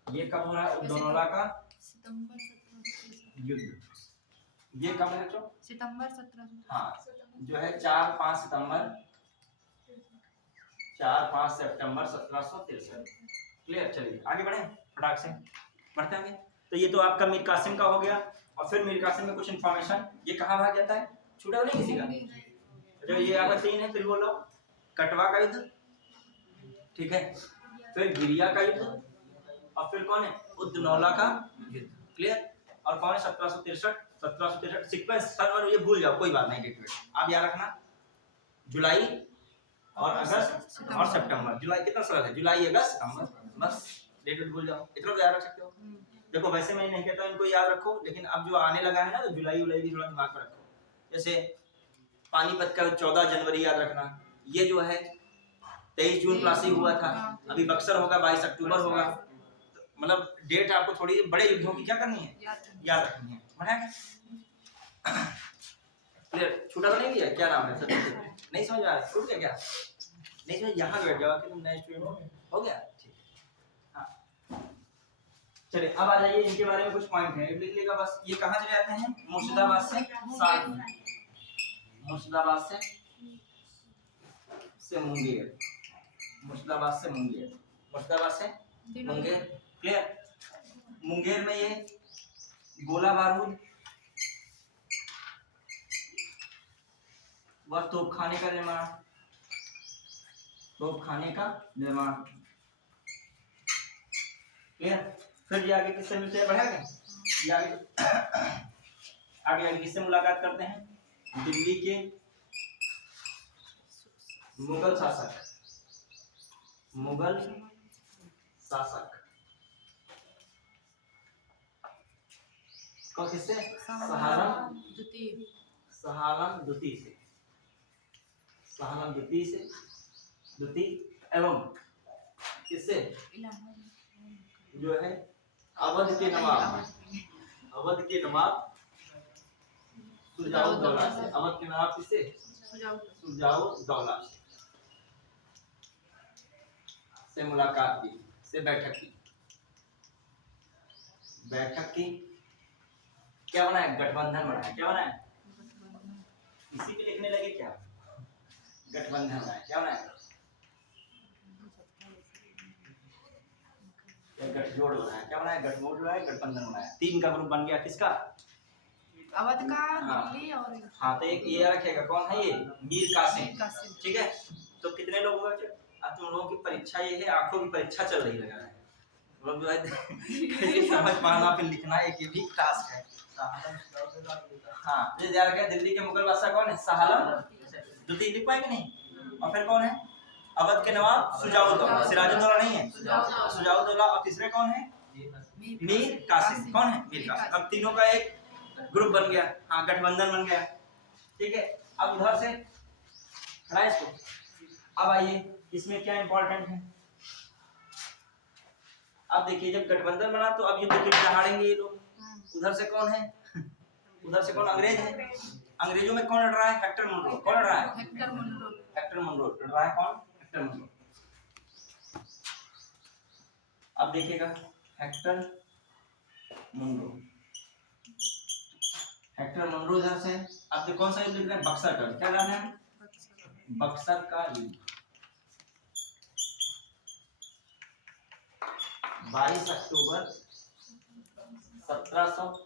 ये कब हो रहा है उद्दौनला का सितंबर 1763, युद्ध? ये कब है बच्चों? सितंबर 1763। हाँ, जो है 4-5 सितंबर, 4-5 सितंबर 1763। क्लियर? चलिए आगे बढ़े, फटाक से बढ़ते हैं। तो ये तो आपका मीर कासिम का हो गया। और फिर मीर कासिम में कुछ इन्फॉर्मेशन, ये कहाँ भाग जाता है? छूटा नहीं किसी का? जो ये आपका 3 है, फिर बोलो कटवा का युद्ध, ठीक है, फिर गिरिया का युद्ध, और फिर कौन है? उद्दौनला का युद्ध। क्लियर? और कौन है? 1763 सीक्वेंस सर, और ये भूल जाओ कोई बात नहीं, डेट आप याद रखना। जुलाई और अगस्त और सितंबर। जुलाई कितना सरल है, जुलाई अगस्त सितंबर, बस डेट भूल जाओ, इतना तो याद रख सकते हो। देखो वैसे मैं नहीं कहता इनको याद रखो, लेकिन अब जो आने लगा है ना, तो जुलाई उलाई भी थोड़ा दिमाग में रखो। जैसे पानीपत का 14 जनवरी याद रखना, ये जो है 23 जून प्लासी हुआ था, अभी बक्सर होगा 22 अक्टूबर होगा। मतलब डेट आपको थोड़ी बड़े युद्धों की क्या करनी है, याद रखनी है। क्लियर? छूटा तो नहीं दिया? क्या नाम है? नहीं समझ आ रहा? छूट गया क्या? नहीं समझ? यहाँ बैठ जाओ कि तुम नए स्टूडेंट हो गया। ठीक, हाँ चलिए अब आ जाइए, इनके बारे में कुछ पॉइंट है, लिख लेगा बस। ये कहाँ चले जाते हैं? मुर्शिदाबाद से मुर्शिदाबाद से मुंगेर, मुर्शिदाबाद से मुंगेर, मुर्शिदाबाद से मुंगेर। क्लियर? मुंगेर में ये गोला बारूद व तोपखाने का निर्माण, तोपखाने का निर्माण। क्लियर? फिर ये आगे किससे मिलते हैं? बढ़ेगा ये आगे किससे मुलाकात करते हैं? दिल्ली के मुगल शासक, मुगल शासक को किससे? सहारम द्वितीय, सहारम द्वितीय से, सहारम द्वितीय से, द्वितीय एवं किससे? जो है अवध के नवाब, अवध के नवाब सुजाउद्दौला से, अवध के नवाब किससे? सुजाउद्दौला से मुलाकात की, से बैठक की, बैठक की। क्या बनाया? गठबंधन बनाया। क्या बनाया? इसी पे लिखने लगे क्या? गठबंधन बनाया। क्या बनाया? गठजोड़ बनाया। क्या बनाया? गठजोड़ बनाया, गठबंधन बनाया। 3 का ग्रुप बन गया। किसका? अवध का, हाँ। दिल्ली और हाँ, तो एक ये रखेगा, कौन है ये? मीर कासिम। कासिम। ठीक है, तो कितने लोग हुए? अब तुम लोगों की परीक्षा ये है, आंखों की परीक्षा चल रही लगा है, लोग जो है समझ पाना फिर लिखना, एक ये भी टास्क है। हाँ, ये याद रखा। दिल्ली के मुगल बादशाह कौन है? सहालम द्वितीय। लिख पाएंगे नहीं? और फिर कौन है? अवध के नवाब सुजाउद्दौला, सिराजुद्दौला नहीं है, सुजाउद्दौला। और तीसरे कौन है? मीर कासिम। कौन है? मीर कासिम। अब तीनों का एक ग्रुप बन गया। हाँ, गठबंधन बन गया। ठीक है, अब उधर से हटाए इसको। अब आइए, इसमें क्या इंपॉर्टेंट है? अब देखिए, जब गठबंधन बना तो अब ये देखिए दहाड़ेंगे ये लोग। उधर से कौन है? उधर से कौन? अंग्रेज है। अंग्रेजों में कौन लड़ रहा है? Hector Munro. कौन लड़ रहा है? Hector Munro. हेक्टर मुनरो लड़ रहा है। कौन? Hector Munro. अब देखिएगा, हेक्टर मुनरो, हेक्टर मुनरो इधर से। अब देखो कौन सा युद्ध लिख रहे हैं? बक्सर का। क्या नाम है? बक्सर का युद्ध। 22 अक्टूबर 1764।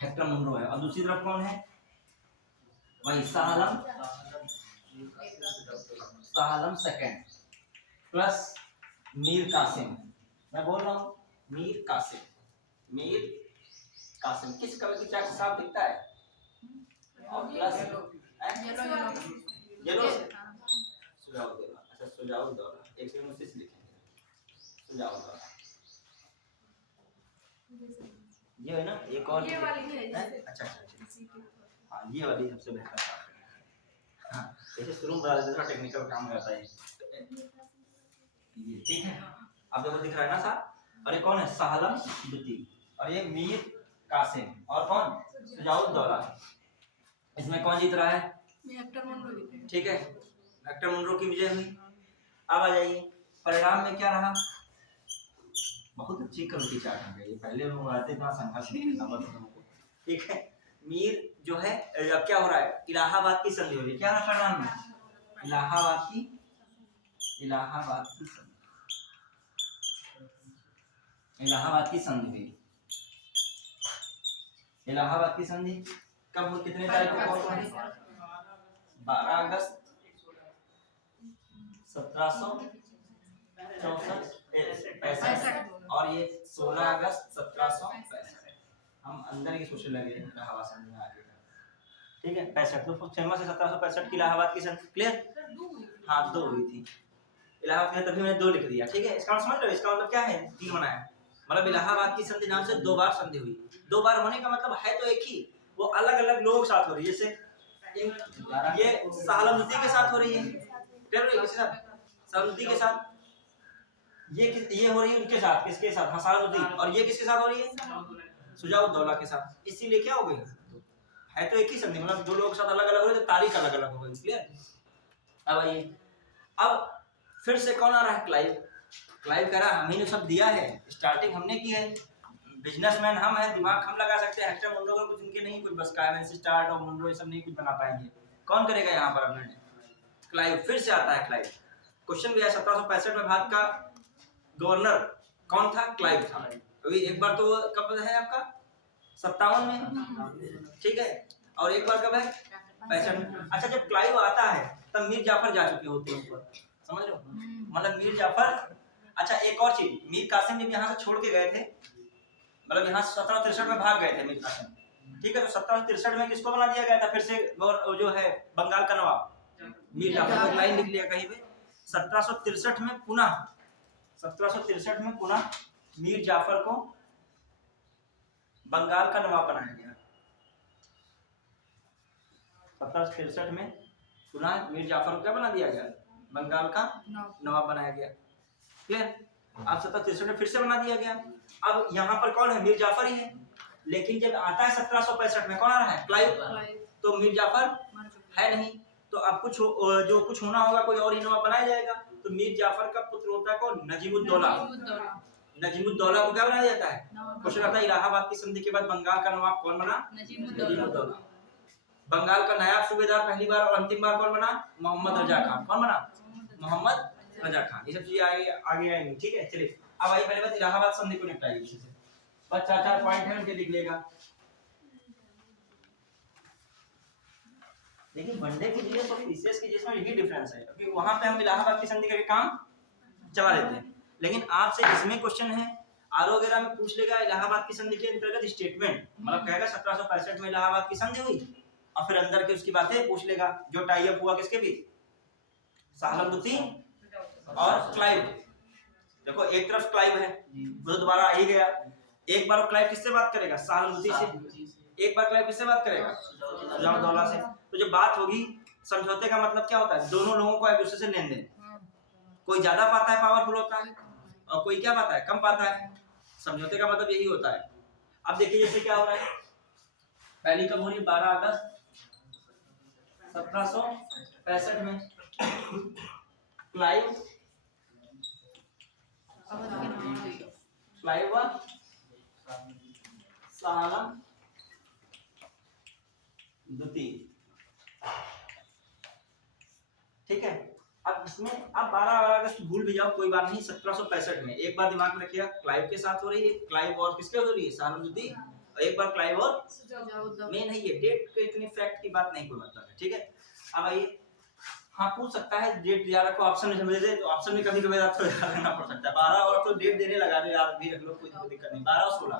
हेक्टर मुनरो है। और दूसरी तरफ कौन है? वही शाह आलम सेकंड प्लस मीर कासिम। मैं बोल रहा हूँ मीर कासिम, मीर कासिम। किस कलर की चाक साफ दिखता है? और प्लस येलो, सुजाउद्दौला। अच्छा, सुजाउद्दौला, एक सेकंड उसी से लिखेंगे सुजाउद्दौला, ये है ना। एक और ये वाली है अच्छा हाँ, ये वाली सबसे बेहतर बात है। हाँ, ऐसे शुरू में बता देते थोड़ा टेक्निकल काम रहता है ये, ठीक है। अब देखो दिख रहा है ना साहब, और ये कौन है साहलम द्वितीय, और ये मीर कासिम, और कौन सुजाउद्दौला। इसमें कौन जीत रहा है? Hector Munro. ठीक है, हेक्टर मनरो की विजय हुई। अब आ जाइए परिणाम में क्या रहा। बहुत अच्छी कमेटी चार्ट है ये, पहले लोग आते थे संघर्ष को, ठीक है। मीर जो है, अब क्या हो रहा है, इलाहाबाद की संधि हो रही है। क्या है परिणाम में? इलाहाबाद की संधि, इलाहाबाद की संधि हुई। इलाहाबाद की संधि कब हुई, कितने तारीख को हुई? 12 अगस्त 1764, और ये 16 अगस्त 1765। हम अंदर की सोचने लगे इलाहाबाद संधि में आगे, ठीक है। 65 तो फेमस है 1765 की इलाहाबाद की संधि, क्लियर। हाँ 2 हुई थी इलाहाबाद में, तभी मैंने 2 लिख दिया, ठीक है। इसका समझ लो, इसका मतलब क्या है, 3 बनाया, मतलब इलाहाबाद की संधि नाम से 2 बार संधि हुई। 2 बार होने का मतलब है तो एक ही, वो अलग अलग लोगों के साथ हो रही है। जैसे ये साहलम द्वितीय के साथ हो रही है, किसके साथ? साहलम द्वितीय के साथ। ये हो रही है उनके साथ, किसके साथ? हाँ साहलम द्वितीय। और ये किसके साथ हो रही है? सुजाउद्दौला के साथ। इसीलिए क्या हो गई, है तो एक ही संधि, मतलब 2 लोगों के साथ अलग अलग हो रही है, तो तारीख अलग अलग हो गई, क्लियर। अब आइए, अब फिर से कौन आ रहा है? क्लाइव। क्लाइव कह रहा है हमने सब दिया है, स्टार्टिंग हमने की है, बिजनेसमैन हम हैं, दिमाग हम लगा सकते हैं। हेक्टर मनरो को कुछ इनके नहीं, कुछ बस काइवेंस स्टार्ट और मनरो ये सब नहीं कुछ बना पाएंगे। कौन करेगा यहाँ पर अपने? क्लाइव। फिर से आता है क्लाइव। क्वेश्चन भी है 1765 में भारत का गवर्नर कौन था? क्लाइव था। अभी एक बार तो कब है आपका 57 में, ठीक है, और एक बार कब है 65 में। अच्छा जब क्लाइव आता है तब मीर जाफर जा चुके होते हैं ऊपर, समझ लो, मतलब मीर जाफर। अच्छा एक और चीज, मीर कासिम जब यहाँ से छोड़ के गए थे, मतलब यहाँ 1763 में भाग गए थे मीर कासिम, ठीक है। तो 1763 में किसको बना दिया गया था फिर से जो है बंगाल का नवाब? मीर जाफर। लाइन लिख लिया कहीं पे। 1763 में पुनः 1763 में पुनः मीर जाफर को बंगाल का नवाब बनाया गया। 1763 में पुनः मीर जाफर को क्या बना दिया गया? बंगाल का नवाब बनाया गया, क्लियर। अब 1763 में फिर से बना दिया गया। अब यहाँ पर कौन है? मीर जाफर ही है। लेकिन जब आता है 1765 में कौन आ रहा है? क्लाइव। तो मीर जाफर है नहीं, तो अब जो कुछ होना होगा, कोई और ही नवाब बनाया जाएगा। तो मीर जाफर का पुत्र होता है कौन? नजीमुद्दौला। नजीमुद्दौला को क्या बनाया जाता है? क्वेश्चन आता है इलाहाबाद की संधि के बाद बंगाल का नवाब कौन बना? नजीमुद्दौला। बंगाल का नायब सूबेदार पहली बार और अंतिम बार कौन बना? मोहम्मद रजा खान। कौन बना? मोहम्मद रजा खान। ये सब चीजें आगे आएंगी, ठीक है। चलिए अब आइए पहले बात इलाहाबाद संधि को निपटाइए अच्छे से। बस 4 पॉइंट है उनके लिख लेगा। देखिए वनडे की जीएस और पीसीएस की जीएस में यही डिफरेंस है, क्योंकि वहां पे हम इलाहाबाद की संधि का काम चला लेते हैं, लेकिन आपसे इसमें क्वेश्चन है आर वगैरह में पूछ लेगा इलाहाबाद की संधि के अंतर्गत स्टेटमेंट, मतलब कहेगा 1765 में इलाहाबाद की संधि हुई, और फिर अंदर के उसकी बातें पूछ लेगा जो टाई अप हुआ किसके बीच? साहलम द्वितीय और क्लाइव। देखो एक तरफ क्लाइव है, वो दोबारा आ ही गया। एक बार क्लाइव किससे बात करेगा? साहलम द्वितीय से। एक बार क्लाइव किससे बात करेगा? सुजाउद्दौला से। तो जब बात होगी, समझौते का मतलब क्या होता है? दोनों लोगों को एक दूसरे से लेन देन, कोई ज्यादा पाता है, पावरफुल होता है, और कोई क्या पाता है? कम पाता है। समझौते का मतलब यही होता है। अब देखिए जैसे क्या हो रहा है, पहली कब हो रही है? 12 अगस्त 1765 में क्लाइव साहलम द्वितीय, ठीक है। अब इसमें आप 12 अगस्त भूल भी जाओ कोई बात नहीं, 1765 में एक बार दिमाग में रखिएगा क्लाइव के साथ हो रही है, क्लाइव और किसके हो रही है? साहलम द्वितीय, और एक बार क्लाइव और मेन है ये। डेट के इतनी फैक्ट की बात नहीं कोई मतलब है, ठीक है। अब आइए, हाँ पूछ सकता है डेट याद रखो, ऑप्शन में दे तो ऑप्शन में कभी-कभी आपको याद रखना पड़ सकता है। 12 और तो डेट देने लगा दो, याद भी रख लो, कोई दिक्कत नहीं। 12 और 16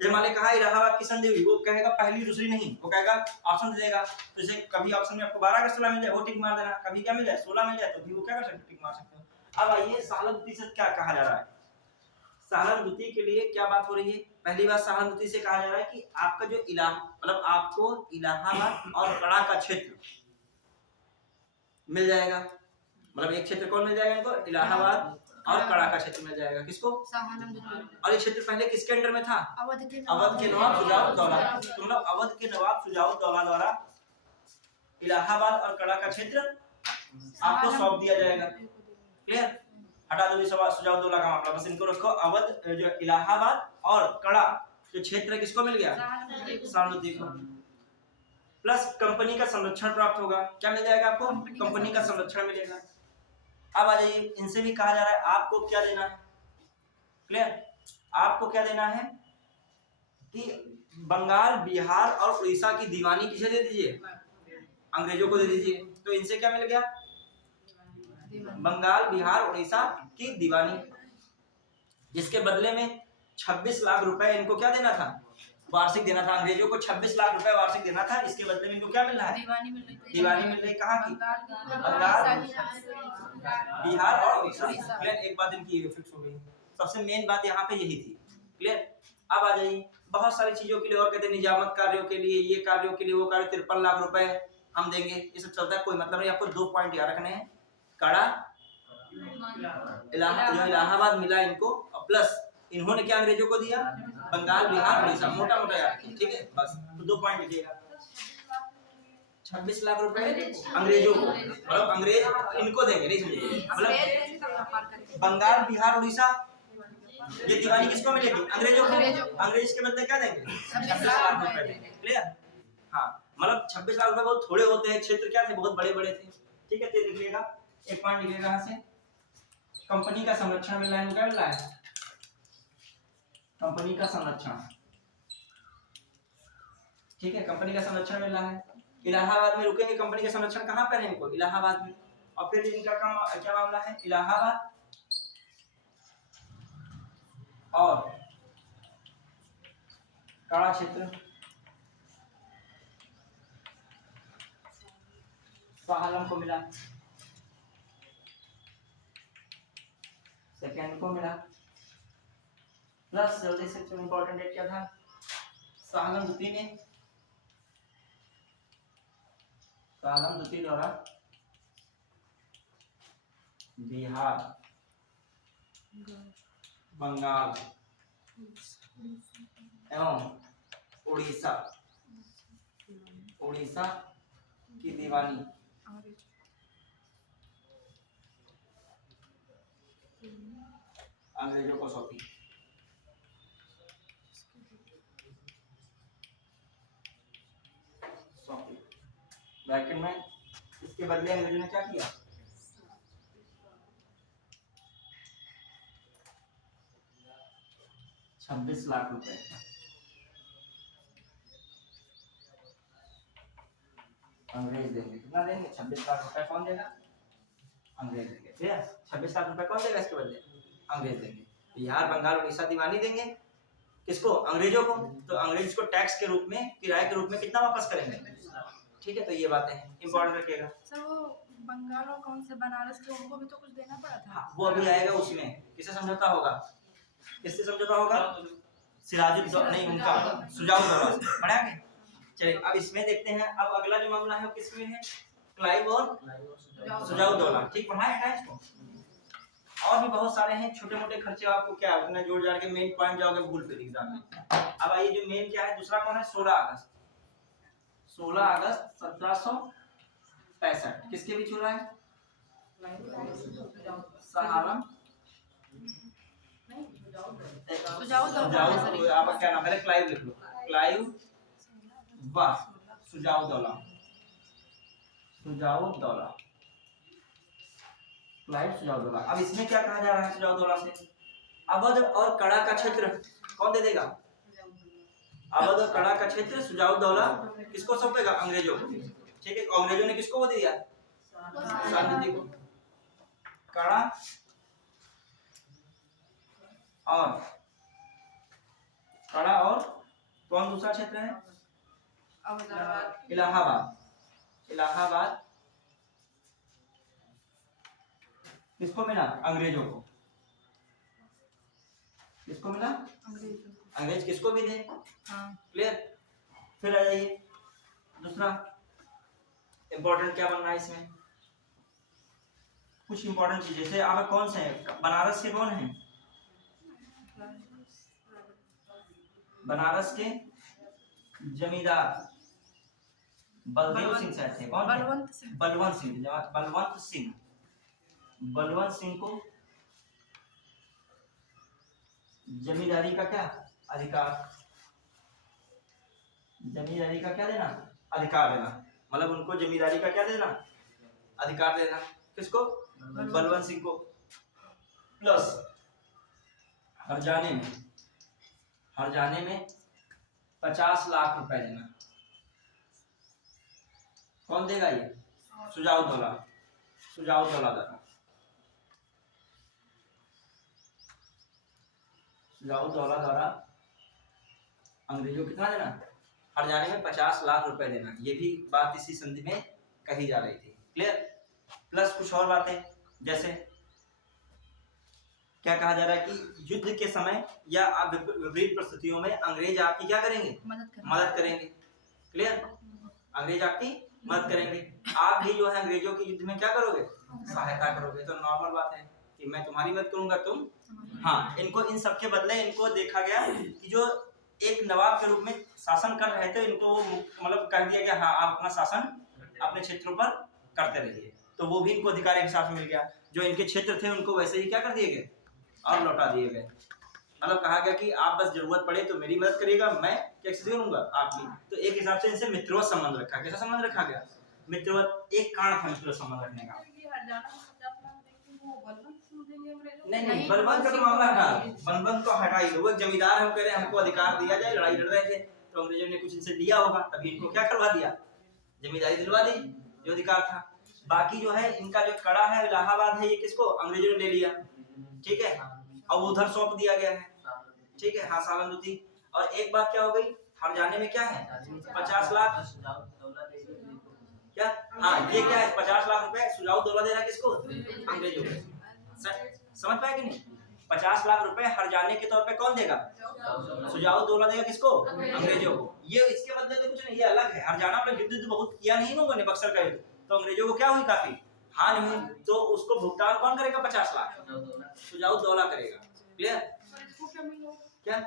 जैसे मान कहा इलाहाबाद की संधि हुई, वो कहेगा पहली दूसरी नहीं, वो कहेगा ऑप्शन दे देगा। तो जैसे कभी ऑप्शन में आपको 12 अगस्त 16 मिल जाए, वो टिक मार देना, कभी क्या मिल जाए 16 मिल जाए तो भी वो क्या कर सकते हो, टिक मार सकते हो। अब आइए सहानुभूति से क्या कहा जा रहा है। सहानुभूति के लिए क्या बात हो रही है। पहली बात सहानुभूति से कहा जा रहा है कि आपका जो मतलब आपको इलाहाबाद और कड़ा का क्षेत्र मिल जाएगा। मतलब एक क्षेत्र कौन मिल जाएगा इनको, इलाहाबाद और कड़ा का क्षेत्र मिल जाएगा। किसको, और ये क्षेत्र पहले किसके अंडर में था, अवध के नवाब शुजाउद्दौला। तो मतलब अवध के नवाब शुजाउद्दौला द्वारा इलाहाबाद और कड़ा का क्षेत्र आपको सौंप दिया जाएगा। क्लियर, हटा दो शुजाउद्दौला का मामला, बस इनको रखो। अवध जो इलाहाबाद और कड़ा जो क्षेत्र किसको मिल गया, सहानुभूति को। प्लस कंपनी का संरक्षण प्राप्त होगा। क्या मिल जाएगा आपको, कंपनी का संरक्षण मिलेगा। अब आ जाइए, इनसे भी कहा जा रहा है आपको क्या देना है। क्लियर, आपको क्या देना है कि बंगाल, बिहार और उड़ीसा की दीवानी किसे दे दीजिए, अंग्रेजों को दे दीजिए। तो इनसे क्या मिल गया, बंगाल, बिहार, उड़ीसा की दीवानी, जिसके बदले में 26 लाख रुपए इनको क्या देना था, वार्षिक देना था। अंग्रेजों को 26 लाख रुपए वार्षिक देना था। इसके बदले में इनको क्या मिल रहा है, दीवानी मिल रही। कहाँ की, बंगाल, बिहार और उड़ीसा। क्लियर, एक बात इनकी फिक्स हो गई। सबसे मेन बात यहाँ पे यही थी। क्लियर, अब आ जाइए बहुत सारी चीजों के लिए और कहते हैं, निजामत कार्यों के लिए, ये कार्यों के लिए, वो कार्य 53 लाख रुपए हम देंगे। ये सब चलता है, कोई मतलब नहीं। आपको 2 पॉइंट याद रखने हैं, कड़ा जो इलाहाबाद मिला इनको, और प्लस इन्होंने क्या अंग्रेजों को दिया, बंगाल, बिहार, उड़ीसा, मोटा मोटा याद रखिए। ठीक है, बस तो 2 पॉइंट लिखिएगा। 26 लाख रुपए अंग्रेजों को, मतलब अंग्रेज इनको देंगे, नहीं समझिए, मतलब बंगाल, बिहार, उड़ीसा ये दीवानी किसको मिलेगी, अंग्रेजों को। अंग्रेज के बदले क्या देंगे, 26 लाख रुपए देंगे। क्लियर, हाँ, मतलब 26 लाख रुपए बहुत थोड़े होते हैं, क्षेत्र क्या थे, बहुत बड़े बड़े थे। ठीक है, तो लिखिएगा, एक पॉइंट लिखिएगा यहाँ से। कंपनी का संरक्षण मिल रहा है, क्या मिल रहा है, कंपनी का संरक्षण। ठीक है, कंपनी का संरक्षण मिल रहा है। इलाहाबाद में रुकेंगे, कंपनी का संरक्षण कहाँ पर है इनको, इलाहाबाद में। और फिर इनका क्या मामला है, इलाहाबाद और कड़ा क्षेत्र, साहलम को मिला, सेकेंड को मिला। प्लस जल्दी से इंपॉर्टेंट डेट क्या था, साहलम द्वितीय ने, साहलम द्वितीय द्वारा बिहार, बंगाल एवं उड़ीसा की दीवानी अंग्रेजों को सौंपी। ब्रैकेट में इसके बदले अंग्रेजों ने क्या किया, $26 लाख रुपए अंग्रेज देंगे। कितना देंगे, 26 लाख रुपए कौन देगा, अंग्रेज देंगे। ठीक है, 26 लाख रुपए कौन देगा इसके बदले, अंग्रेज देंगे। बिहार, बंगाल, उड़ीसा दीवानी देंगे किसको, अंग्रेजों को। तो अंग्रेज को टैक्स के रूप में, किराए के रूप में कितना वापस करेंगे। ठीक है, तो ये बातें इंपॉर्टेंट रखिएगा। सर वो बंगाल और कौन से बनारस के, उनको भी तो कुछ देना पड़ा था। हाँ, वो अभी आएगा। उसमें किससे समझौता होगा, किससे समझौता होगा, सिराजुद्दौला नहीं, उनका शुजाउद्दौला से। पढ़ेंगे, चलिए अब इसमें देखते हैं। अब अगला जो मामला है वो किसमें है, क्लाइव और शुजाउद्दौला। ठीक, पढ़ाया है इसको। और भी बहुत सारे हैं छोटे मोटे खर्चे, आपको क्या उतना जोड़ जाड़ के मेन पॉइंट जाओगे भूल फिर एग्जाम में। अब आइए जो मेन क्या है, दूसरा कौन है, 16 अगस्त 1765 किसके बीच हो रहा है, सहालम आपका क्या नाम है, क्लाइव लिख लो, क्लाइव व शुजाउद्दौला, क्लाइव शुजाउद्दौला। अब इसमें क्या कहा जा रहा है शुजाउद्दौला से, अवध और कड़ा का क्षेत्र कौन दे देगा, अवध और कड़ा का क्षेत्र शुजाउद्दौला किसको सौंपेगा, अंग्रेजों को। ठीक है, अंग्रेजों ने किसको वो दिया, सहानुभूति को। कड़ा और सा क्षेत्र है? अहमदाबाद। इलाहाबाद। इलाहाबाद किसको मिला? अंग्रेजों को। किसको मिला? अंग्रेजों को। अंग्रेज किसको भी थे। हाँ। क्लियर। फिर आ जाइए दूसरा इंपॉर्टेंट क्या बन रहा है इसमें, कुछ इंपॉर्टेंट चीज जैसे आप कौन से हैं, बनारस के कौन हैं? बनारस के जमींदार बलदेव सिंह शायद थे। कौन थे? बलवंत सिंह। बलवंत सिंह। बलवंत सिंह। बलवंत सिंह को जमींदारी का क्या अधिकार, जमींदारी का क्या देना? अधिकार देना। मतलब उनको जमींदारी का क्या देना? अधिकार देना। किसको? बलवंत सिंह को। प्लस हरजाने में 50 लाख रुपए देना। कौन देगा ये? सुजाउद्दौला। सुजाउद्दौला देगा। सुजाउद्दौला द्वारा अंग्रेजों को कितना देना? हरजाने में 50 लाख रुपए देना। ये भी बात इसी संधि में कही जा रही थी। क्लियर। प्लस कुछ और बातें जैसे क्या कहा जा रहा है कि युद्ध के समय या विपरीत परिस्थितियों में अंग्रेज आपकी क्या करेंगे? मदद करेंगे। क्लियर। अंग्रेज आपकी मदद करेंगे। आप भी जो है अंग्रेजों के युद्ध में क्या करोगे? सहायता करोगे। तो नॉर्मल बात है कि मैं तुम्हारी मदद करूंगा, तुम। हाँ, इनको इन सब के बदले इनको देखा गया कि जो एक नवाब के रूप में शासन कर रहे थे, इनको मतलब कह दिया गया हाँ आप अपना शासन अपने क्षेत्रों पर करते रहिए। तो वो भी इनको अधिकार के हिसाब से मिल गया। जो इनके क्षेत्र थे उनको वैसे ही क्या कर दिए गए और लौटा दिए गए। मतलब कहा गया कि आप बस जरूरत पड़े तो मेरी मदद करिएगा, मैं कैसे करूंगा आपकी। तो एक हिसाब से इनसे मित्रवत संबंध रखा। कैसा संबंध रखा गया? मित्रवत। एक कारण था मित्रवत संबंध रखने का। नहीं, बलवंत का तो मामला हटा, बलवंत को हटाई दो। वो एक जमींदार है, वो कह रहे हैं हमको अधिकार दिया जाए। लड़ाई लड़ रहे थे तो अंग्रेजों ने कुछ इनसे लिया होगा, तभी इनको क्या करवा दिया? जमींदारी दिलवा दी, जो अधिकार था। बाकी जो है इनका जो कड़ा है इलाहाबाद है, ये किसको? अंग्रेजों ने ले लिया। ठीक है। अब उधर सौंप दिया गया है। ठीक है। हाँ, सालंदुती। और एक बात क्या हो गई, हरजाने में क्या है? 50 लाख। क्या? हाँ, ये क्या है? 50 लाख रुपए सुजाउद्दौला दे रहा है किसको? अंग्रेजों को। समझ पाए कि नहीं? 50 लाख रुपए हरजाने के तौर पे कौन देगा? सुजाउद्दौला देगा किसको? अंग्रेजों को। ये इसके बदले तो कुछ नहीं, ये अलग है। हरजाना में युद्ध बहुत किया नहीं लोगों ने, बक्सर का युद्ध, तो अंग्रेजों को क्या हुई? काफी हानि हुई। तो उसको भुगतान कौन करेगा? 50 लाख सुजाउद्दौला करेगा। क्लियर। क्या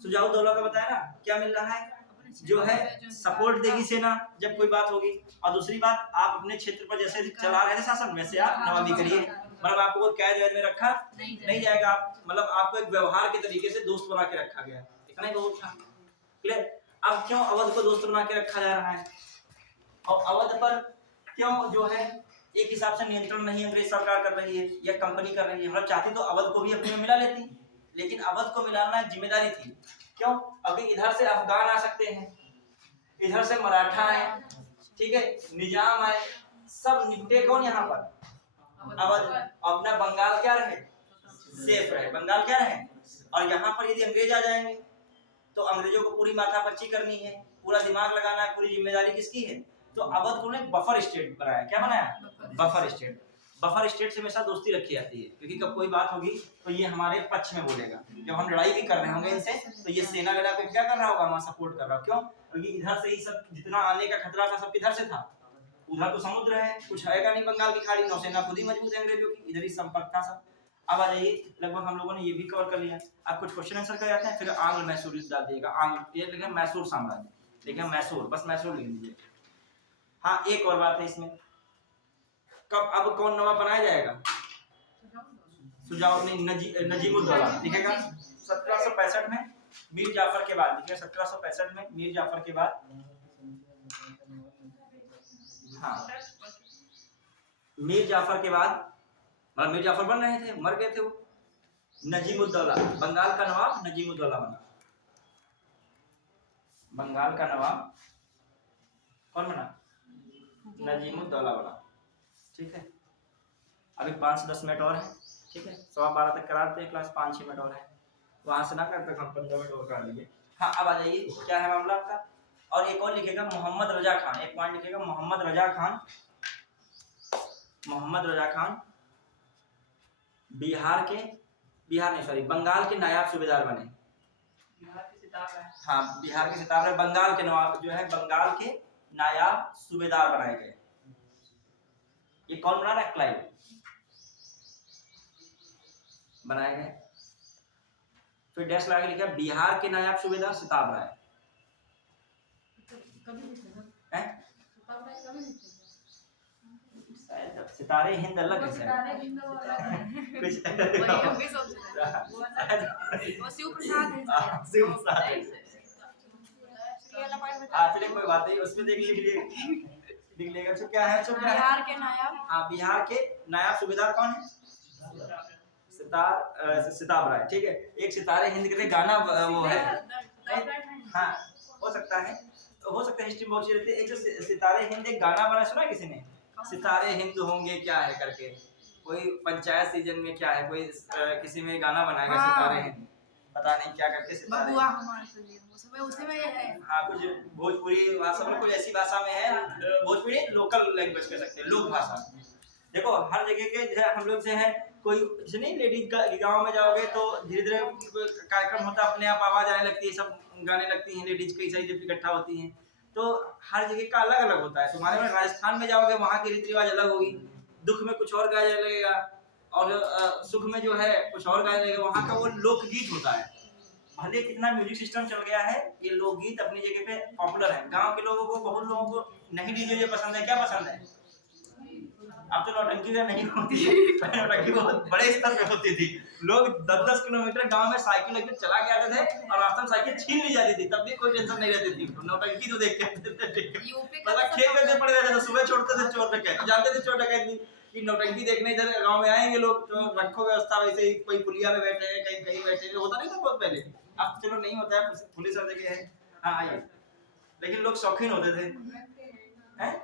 सुजाउद्दौला का बताया ना क्या मिल रहा है? जो है सपोर्ट देगी सेना जब कोई बात होगी। और दूसरी बात, आप अपने क्षेत्र पर जैसे चला रहे थे शासन, वैसे आप नवाबी करिए। मतलब आपको कैद वैद में रखा नहीं जाएगा। आप मतलब आपको एक व्यवहार के तरीके से दोस्त बना के रखा गया। इतना ही बहुत था। क्लियर। अब क्यों अवध को दोस्त बना के रखा जा रहा है और अवध पर क्यों जो है एक हिसाब से नियंत्रण नहीं अंग्रेज सरकार कर रही है या कंपनी कर रही है? मतलब चाहती तो अवध को भी अपने में मिला लेती, लेकिन अवध को मिलाना एक जिम्मेदारी थी। क्यों? अभी इधर से अफगान आ सकते हैं, इधर से मराठा है, ठीक है, निजाम आए, सब निपटे कौन यहाँ पर? अवध। अपना बंगाल क्या रहे? सेफ रहे। बंगाल क्या रहे? और यहाँ पर यदि अंग्रेज आ जाएंगे तो अंग्रेजों को पूरी माथापच्ची करनी है, पूरा दिमाग लगाना है, पूरी जिम्मेदारी किसकी है? तो अवध को बफर स्टेट बनाया। क्या बनाया? Buffer state. बफर स्टेट से हमेशा दोस्ती रखी जाती है, क्योंकि कब कोई बात होगी तो ये हमारे पक्ष में बोलेगा। जब हम लड़ाई भी कर रहे होंगे इनसे तो ये सेना लड़ा के क्या कर रहा होगा? हमारा सपोर्ट कर रहा। क्यों? क्योंकि इधर से ही सब जितना आने का खतरा था सब किधर से था? उधर तो समुद्र है, कुछ आएगा नहीं बंगाल की खाड़ी, नौसेना खुद ही मजबूत है अंग्रेजों की, इधर ही संपर्क था सब। अब आ जाइए, लगभग हम लोगों ने ये भी कवर कर लिया। अब कुछ क्वेश्चन आंसर कर जाते हैं, फिर आंग्ल मैसूर युद्ध डाल दिएगा। आंग्ल ये लिखा मैसूर साम्राज्य, ठीक है, मैसूर, बस मैसूर लिख दीजिए। हाँ, एक और बात है इसमें, कब अब कौन नवाब बनाया जाएगा? नजीमुद्दौला लिखेगा 1765 में मीर जाफर के बाद। लिखिए 1765 में मीर जाफर के बाद। हाँ, मीर जाफर के बाद, मतलब मीर जाफर बन रहे थे, मर गए थे वो। नजीमुद्दौला, बंगाल का नवाब नजीमुद्दौला बना। बंगाल का नवाब कौन बना? नजीमुद्दौला बना। ठीक है। अभी 5 से 10 मिनट और है, ठीक है, 12:15 तक करा देते हैं क्लास। 5-6 मिनट और है, वहां से ना कर तक हम 15 मिनट और कर लेंगे। हाँ अब आ जाइए, क्या है मामला आपका। और एक और लिखेगा मोहम्मद रजा खान, एक पॉइंट लिखेगा मोहम्मद रजा खान। मोहम्मद रजा खान बिहार नहीं सॉरी बंगाल के नायाब सूबेदार बने। बिहार के सिताब है। हाँ बिहार के सिताब है, बंगाल के नवाब जो है बंगाल के नायाब सूबेदार बनाए गए। ये कौन बना रहा है? क्लाइव बनाए गए। फिर डैश लगा के लिखा बिहार के नायाब सूबेदार सिताब राय हैं? शायद सितारे हिंद अलग है शायद। कुछ वही होगी सबसे वो शिव प्रसाद है शिव प्रसाद है। चलिए कोई बात नहीं, उसमें देख लीजिए लिख लेगा। तो क्या है बिहार के नायाब, हाँ बिहार के नायाब सूबेदार कौन है? सिताब राय। ठीक है, एक सितारे हिंद के लिए गाना वो है, हाँ हो सकता है हिस्ट्री बहुत अच्छी रहती है। एक जो सितारे हिंद एक गाना बना, सुना किसी ने? सितारे हिंद होंगे क्या है करके, कोई पंचायत सीजन में क्या है, कोई किसी में गाना बनाएगा सितारे हिंद, पता नहीं क्या करके सितारे। बबुआ हमारे उसी में ये है। हाँ कुछ भोजपुरी भाषा में, कोई ऐसी भाषा में है, भोजपुरी लोकल लैंग्वेज कह सकते हैं, लोक भाषा। देखो हर जगह के जो हम लोग से है, कोई जैसे नहीं लेडीज का गाँव में जाओगे तो धीरे धीरे कार्यक्रम होता है, अपने आप आवाज आने लगती है, सब गाने लगती हैं लेडीज कई सारी जब इकट्ठा होती हैं, तो हर जगह का अलग अलग होता है। तुम्हारे में राजस्थान में जाओगे वहाँ की रीति रिवाज अलग होगी, दुख में कुछ और गाया लगेगा और सुख में जो है कुछ और गाया लगेगा, वहाँ का वो लोकगीत होता है। भले कितना म्यूजिक सिस्टम चल गया है, ये लोकगीत अपनी जगह पे पॉपुलर है। गांव के लोगों को, बहुत लोगों को नहीं डीजे पसंद है, क्या पसंद है? अब तो नौटंकी नहीं होती है, नौटंकी बहुत बड़े स्तर पे होती थी। लोग 10-10 किलोमीटर गांव में साइकिल लेकर चला के आते थे और रास्ते में साइकिल छीन ली जाती थी, तब भी कोई टेंशन नहीं रहती थी। नौटंकी तो देखते थे, मतलब खेत में पड़े रहते थे, सुबह छोड़ते थे चोर डकैत, जानते थे चोर डकैत कि नौटंकी देखने इधर गांव में आएंगे लोग, तो रखो व्यवस्था वैसे ही, कोई पुलिया में बैठे हैं, कहीं कहीं बैठे हैं, होता नहीं था बहुत पहले। अब चलो नहीं होता है, पुलिस हर जगह है। हाँ आइए, लेकिन लोग शौकीन होते थे हैं।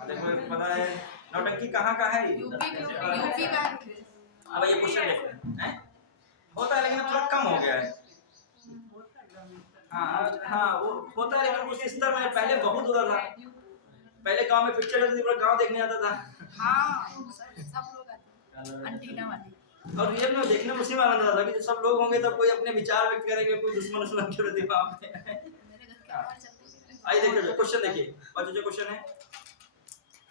देखो पता है नौटंकी कहाँ का है? यूपी का। अब ये क्वेश्चन देखते हैं, होता है लेकिन थोड़ा कम हो गया है। हाँ वो होता है, लेकिन उस स्तर में पहले बहुत होता था। पहले गांव में पिक्चर चलती थी, पूरा गांव देखने आता था। हाँ सब लोग आते हैं, अंटीना वाली। और रियल में देखने में उसी में आनंद आता था कि सब लोग होंगे तब कोई अपने विचार व्यक्त करेंगे, कोई दुश्मन के प्रति वहां पे। आइए देखिए क्वेश्चन देखिए, और जो क्वेश्चन है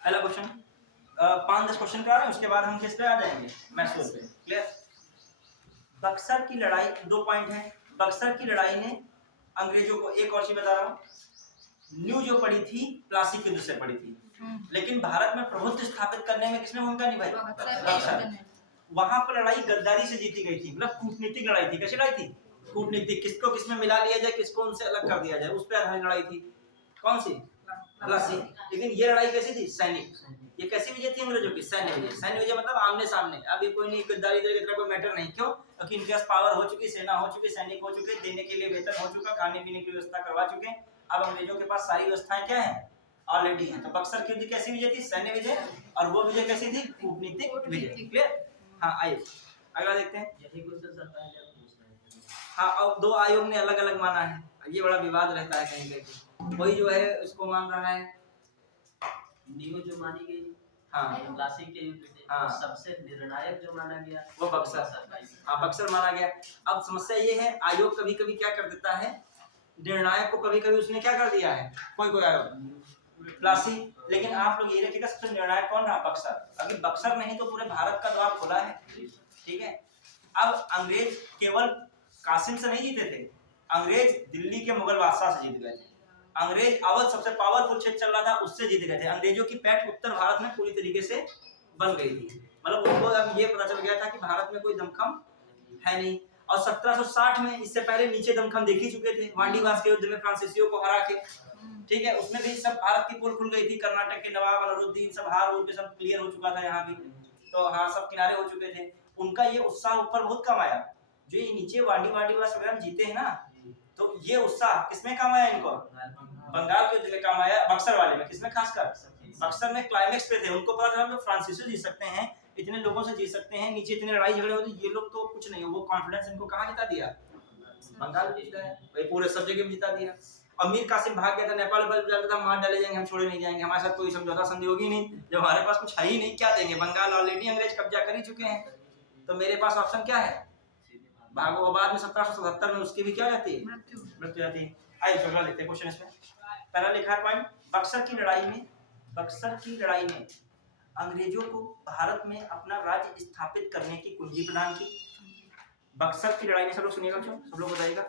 पहला क्वेश्चन 5-10 क्वेश्चन करा रहे हैं, उसके बाद हम किस पे आ जाएंगे? मैसूर पे। क्लियर? बक्सर की लड़ाई, 2 पॉइंट है। बक्सर की लड़ाई ने अंग्रेजों को, एक और चीज बता रहा हूँ, न्यू जो पड़ी थी प्लासी के युद्ध से पड़ी थी, लेकिन भारत में प्रभुत्व स्थापित करने में किसने भूमिका निभाई? बक्सर। वहां पर लड़ाई गद्दारी से जीती गई थी, मतलब कूटनीतिक लड़ाई थी। कैसी लड़ाई थी? कूटनीतिक, किसको किसमें मिला लिया जाए, किसको उनसे अलग कर दिया जाए, उस पर आधारित लड़ाई थी। कौन सी? प्लासी। लेकिन ये लड़ाई कैसी थी? सैनिक। ये कैसी विजय थी अंग्रेजों की? सैन्य विजय। सैन्य विजय मतलब आमने सामने। अब ये कोई नहीं गद्दारी की तरह कोई मैटर नहीं। क्यों? क्योंकि इनके पास पावर हो चुकी, सेना हो चुकी, सैनिक हो चुके, देने के लिए वेतन हो चुका, खाने पीने की व्यवस्था करवा चुके। अब अंग्रेजों के पास सारी व्यवस्थाएं क्या है? ऑलरेडी है। तो बक्सर की युद्ध कैसी विजय थी? सैन्य विजय। और वो विजय कैसी थी? कूटनीतिक विजय। क्लियर? हाँ आइए अगला देखते हैं। यही क्वेश्चन सर पहले पूछ रहे थे। हाँ, और 2 आयोग ने अलग अलग माना है, ये बड़ा विवाद रहता है कहीं कहीं। कोई जो है उसको मान रहा है न्यू जो मानी गई, हाँ क्लासिक के युद्ध से, हाँ, सबसे निर्णायक जो माना गया वो बक्सर। हाँ बक्सर माना गया। अब समस्या ये है, आयोग कभी कभी क्या कर देता है, निर्णायक को कभी कभी उसने क्या कर दिया है, कोई आयोग प्लासी। लेकिन आप लोग ये रखिएगा सबसे निर्णायक कौन रहा? बक्सर। अभी बक्सर नहीं तो पूरे भारत का द्वार खुला है। ठीक है। अब अंग्रेज केवल कासिम से नहीं जीते थे, अंग्रेज दिल्ली के मुगल बादशाह से जीत गए थे। अंग्रेज अवध सबसे पावरफुल क्षेत्र चल रहा था, उससे जीत गए थे। अंग्रेजों की पैठ उत्तर भारत में पूरी तरीके से बन गई थी। मतलब उनको अब ये पता चल गया था कि भारत में कोई दमखम है नहीं। और 1760 में, इससे पहले नीचे दमखम देख ही चुके थे, वांडीवास के युद्ध में फ्रांसीसियों को हरा के। ठीक है, उसमें भी सब भारत की पोल खुल गई थी। कर्नाटक के नवाब अलाउद्दीन सब हार हो के सब क्लियर हो चुका था यहाँ भी, तो हाँ सब किनारे हो चुके थे। उनका ये उत्साह ऊपर बहुत कम आया। जो ये नीचे वांडीवास वगैरह जीते हैं ना, तो ये उत्साह किसमें काम आया इनको? बंगाल के युद्ध में काम आया, बक्सर वाले में। किसमें? खासकर बक्सर में क्लाइमेक्स पे थे। उनको पता था हम फ्रांसीसी जीत सकते हैं, इतने लोगों से जीत सकते हैं, नीचे इतने लड़ाई झगड़े होते, ये लोग तो कुछ नहीं हो। वो कॉन्फिडेंस इनको कहाँ जिता दिया? बंगाल जीता है भाई, पूरे सब जगह में जिता दिया। और मीर कासिम भाग गया था नेपाल पर, जाता था मार डाले जाएंगे, हम छोड़े नहीं जाएंगे, हमारे साथ कोई समझौता संधि होगी नहीं, जब हमारे पास कुछ है ही नहीं क्या देंगे, बंगाल ऑलरेडी अंग्रेज कब्जा कर ही चुके हैं, तो मेरे पास ऑप्शन क्या है भागो। बाद में 1777 में उसकी भी क्या जाती है, मृत्यु जाती है। आइए अगला लेते हैं क्वेश्चन। इसमें पहला लिखा है पॉइंट, बक्सर की लड़ाई में अंग्रेजों को भारत में अपना राज्य स्थापित करने की कुंजी प्रदान की। बक्सर की लड़ाई ने, सब लोग सुनिएगा, सब लोग बताइएगा,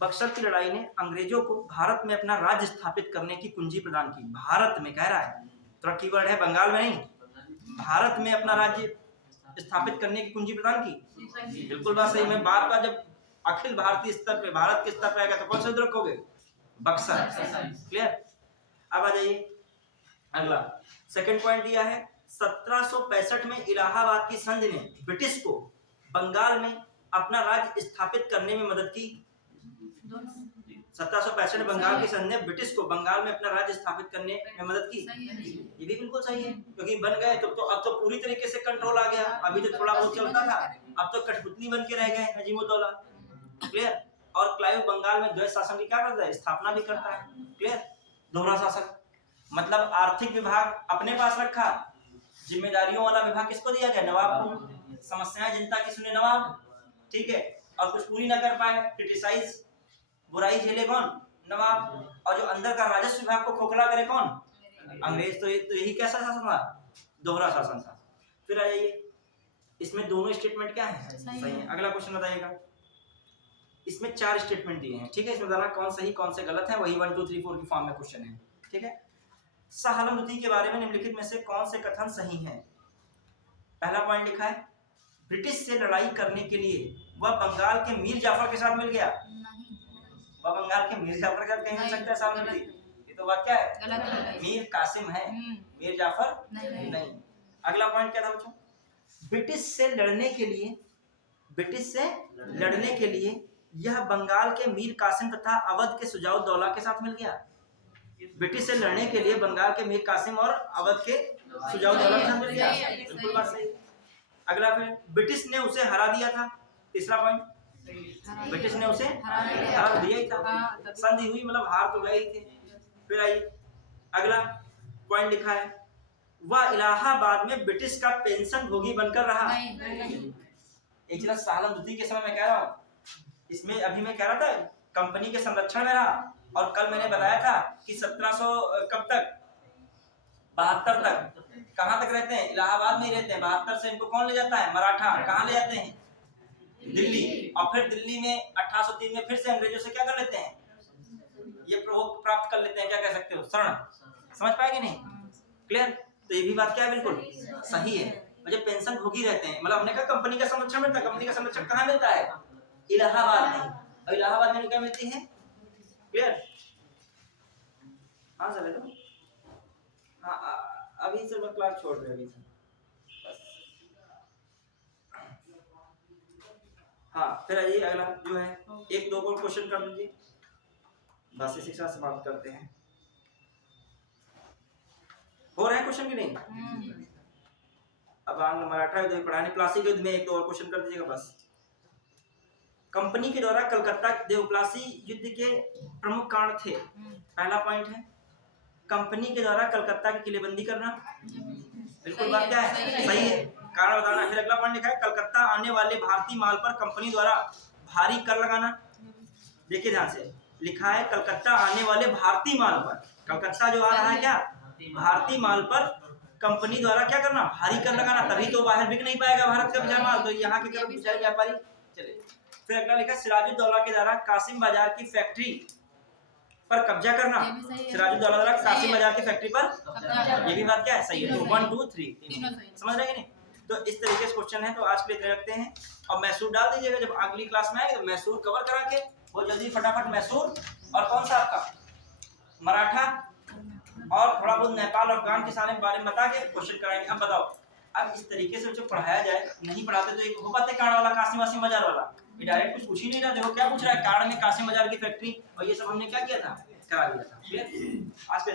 बक्सर की लड़ाई ने अंग्रेजों को भारत में अपना राज्य स्थापित करने की कुंजी प्रदान की। भारत में कह रहा है, थोड़ा कीवर्ड है, बंगाल में नहीं, भारत में अपना राज्य स्थापित करने की कुंजी प्रदान की। बिल्कुल बात सही। में बात का जब अखिल भारतीय स्तर पे, भारत के स्तर पे आएगा तो कौन सा युद्ध रखोगे, बक्सर। क्लियर। अब आ जाइए अगला, सेकंड पॉइंट दिया है 1765 में इलाहाबाद की संधि ने ब्रिटिश को बंगाल में अपना राज्य स्थापित करने में मदद की। 1765 में बंगाल की संधि ने ब्रिटिश को बंगाल में अपना राज्य स्थापित करने में मदद की। ये भी बिल्कुल सही है, क्योंकि बन गए तो अब तो पूरी तरीके से कंट्रोल आ गया, अभी तो थोड़ा बहुत चलता था, अब तो कठपुतली बन के रह गए नजीमुद्दौला। क्लियर। और क्लाइव बंगाल में द्वैत शासन की क्या करता है, स्थापना भी करता है। क्लियर। दोहरा शासन मतलब आर्थिक विभाग अपने पास रखा, जिम्मेदारियों वाला विभाग किसको दिया गया, नवाब को। समस्याएं जनता की सुने नवाब, ठीक है, और कुछ पूरी न कर पाए, क्रिटिसाइज, बुराई झेले कौन, नवाब। और जो अंदर का राजस्व विभाग को खोखला करे कौन, अंग्रेज। तो यही कैसा शासन था, दोहरा शासन था। फिर आ जाइए, इसमें दोनों स्टेटमेंट क्या है, सही है। अगला क्वेश्चन बताइएगा, इसमें 4 स्टेटमेंट दिए हैं, ठीक है, इसमें बताना कौन सही कौन से गलत है, वही 1 2 3 4 की फॉर्म में क्वेश्चन है, ठीक है। शाह आलम द्वितीय के बारे में निम्नलिखित में से कौन से कथन सही हैं। पहला पॉइंट लिखा है, ब्रिटिश से लड़ाई करने के लिए वह बंगाल के मीर जाफर के साथ मिल गया। वह बंगाल के मीर जाफर के साथ कहीं मिल सकता है, शाह आलम द्वितीय, ये तो बात क्या है, मीर कासिम है, मीर जाफर नहीं। अगला पॉइंट क्या था बच्चों, ब्रिटिश से लड़ने के लिए यह बंगाल के मीर कासिम तथा अवध के सुजाउद्दौला के साथ मिल गया। ब्रिटिश से लड़ने के लिए बंगाल के मीर कासिम और अवध के सुजाउद्दौला के साथ मिल गया, बिल्कुल बात सही। अगला फिर, ब्रिटिश ने उसे हरा दिया था। तीसरा पॉइंट, ब्रिटिश ने उसे हरा दिया ही था, संधि हुई मतलब हार तो गए ही थे। फिर आई अगला पॉइंट लिखा है, वह इलाहाबाद में ब्रिटिश का पेंशन भोगी बनकर रहा। एक चीज शाह आलम द्वितीय के समय में कह रहा हूँ, इसमें अभी मैं कह रहा था कंपनी के संरक्षण में रहा, और कल मैंने बताया था कि 1700 कब तक, 72 तक, कहाँ तक रहते हैं, इलाहाबाद में ही रहते हैं। 72 से इनको कौन ले जाता है, मराठा, कहाँ ले जाते हैं, दिल्ली। और फिर दिल्ली में 1803 में फिर से अंग्रेजों से क्या कर लेते हैं, ये प्राप्त कर लेते हैं, क्या कह सकते हो, शरण। समझ पाएंगे नहीं, क्लियर। तो ये भी बात क्या है, बिल्कुल सही है, मुझे पेंशन भोगी रहते हैं, मतलब हमने कहा कंपनी का संरक्षण मिलता है। कंपनी का संरक्षण कहाँ मिलता है, इलाहाबाद में, और इलाहाबाद में क्या मिलती है, क्लियर। हाँ सर, तो हाँ अभी से मैं क्लास छोड़ रहे, अभी से बस। हाँ फिर आइए अगला जो है, 1 2 और क्वेश्चन कर दीजिए, बस इसी के साथ समाप्त करते हैं। हो रहे हैं क्वेश्चन की नहीं, अब मराठा युद्ध पढ़ाने, प्लासी युद्ध में 1 2 और क्वेश्चन कर दीजिएगा बस। कंपनी के द्वारा कलकत्ता देवप्लासी युद्ध के प्रमुख कारण थे। पहला पॉइंट है, कंपनी के द्वारा कलकत्ता की किलेबंदी करना, बिल्कुल बात क्या है, सही है, कारण बताना। फिर अगला पॉइंट लिखा है, कलकत्ता आने वाले भारतीय माल पर कंपनी द्वारा भारी कर लगाना। देखिए ध्यान से, लिखा है कलकत्ता आने वाले भारतीय माल पर, कलकत्ता जो आ रहा है क्या, भारतीय माल पर कंपनी द्वारा क्या करना, भारी कर लगाना, तभी तो बाहर बिक नहीं पाएगा भारत का बिछा माल, तो यहाँ की तरफ बिचारे व्यापारी चले। फिर अगला लिखा, सिराजुद्दौला के द्वारा कासिम बाजार की फैक्ट्री पर कब्जा करना। सिराजुद्दौला द्वारा कासिम बाजार की फैक्ट्री पर, ये भी बात क्या है, सही है। तो 1 2 3 समझ रहे कि नहीं। तो इस तरीके से क्वेश्चन है, तो आज के लिए इतने रखते हैं। और मैसूर डाल दीजिएगा, जब अगली क्लास में आएगा तो मैसूर कवर करा के वो जल्दी फटाफट मैसूर, और कौन सा आपका मराठा, और थोड़ा बहुत नेपाल और अफगान के बारे में बता के क्वेश्चन कराएंगे। अब बताओ, अब इस तरीके से जो पढ़ाया जाए, नहीं पढ़ाते तो एक हो पाते कांड वाला, कासिम वासिम बाजार वाला, ये डायरेक्ट कुछ पूछ ही नहीं रहा। देखो क्या पूछ रहा है, कांड में कासिम बाजार की फैक्ट्री, और ये सब हमने क्या किया था, करा दिया था। आज पे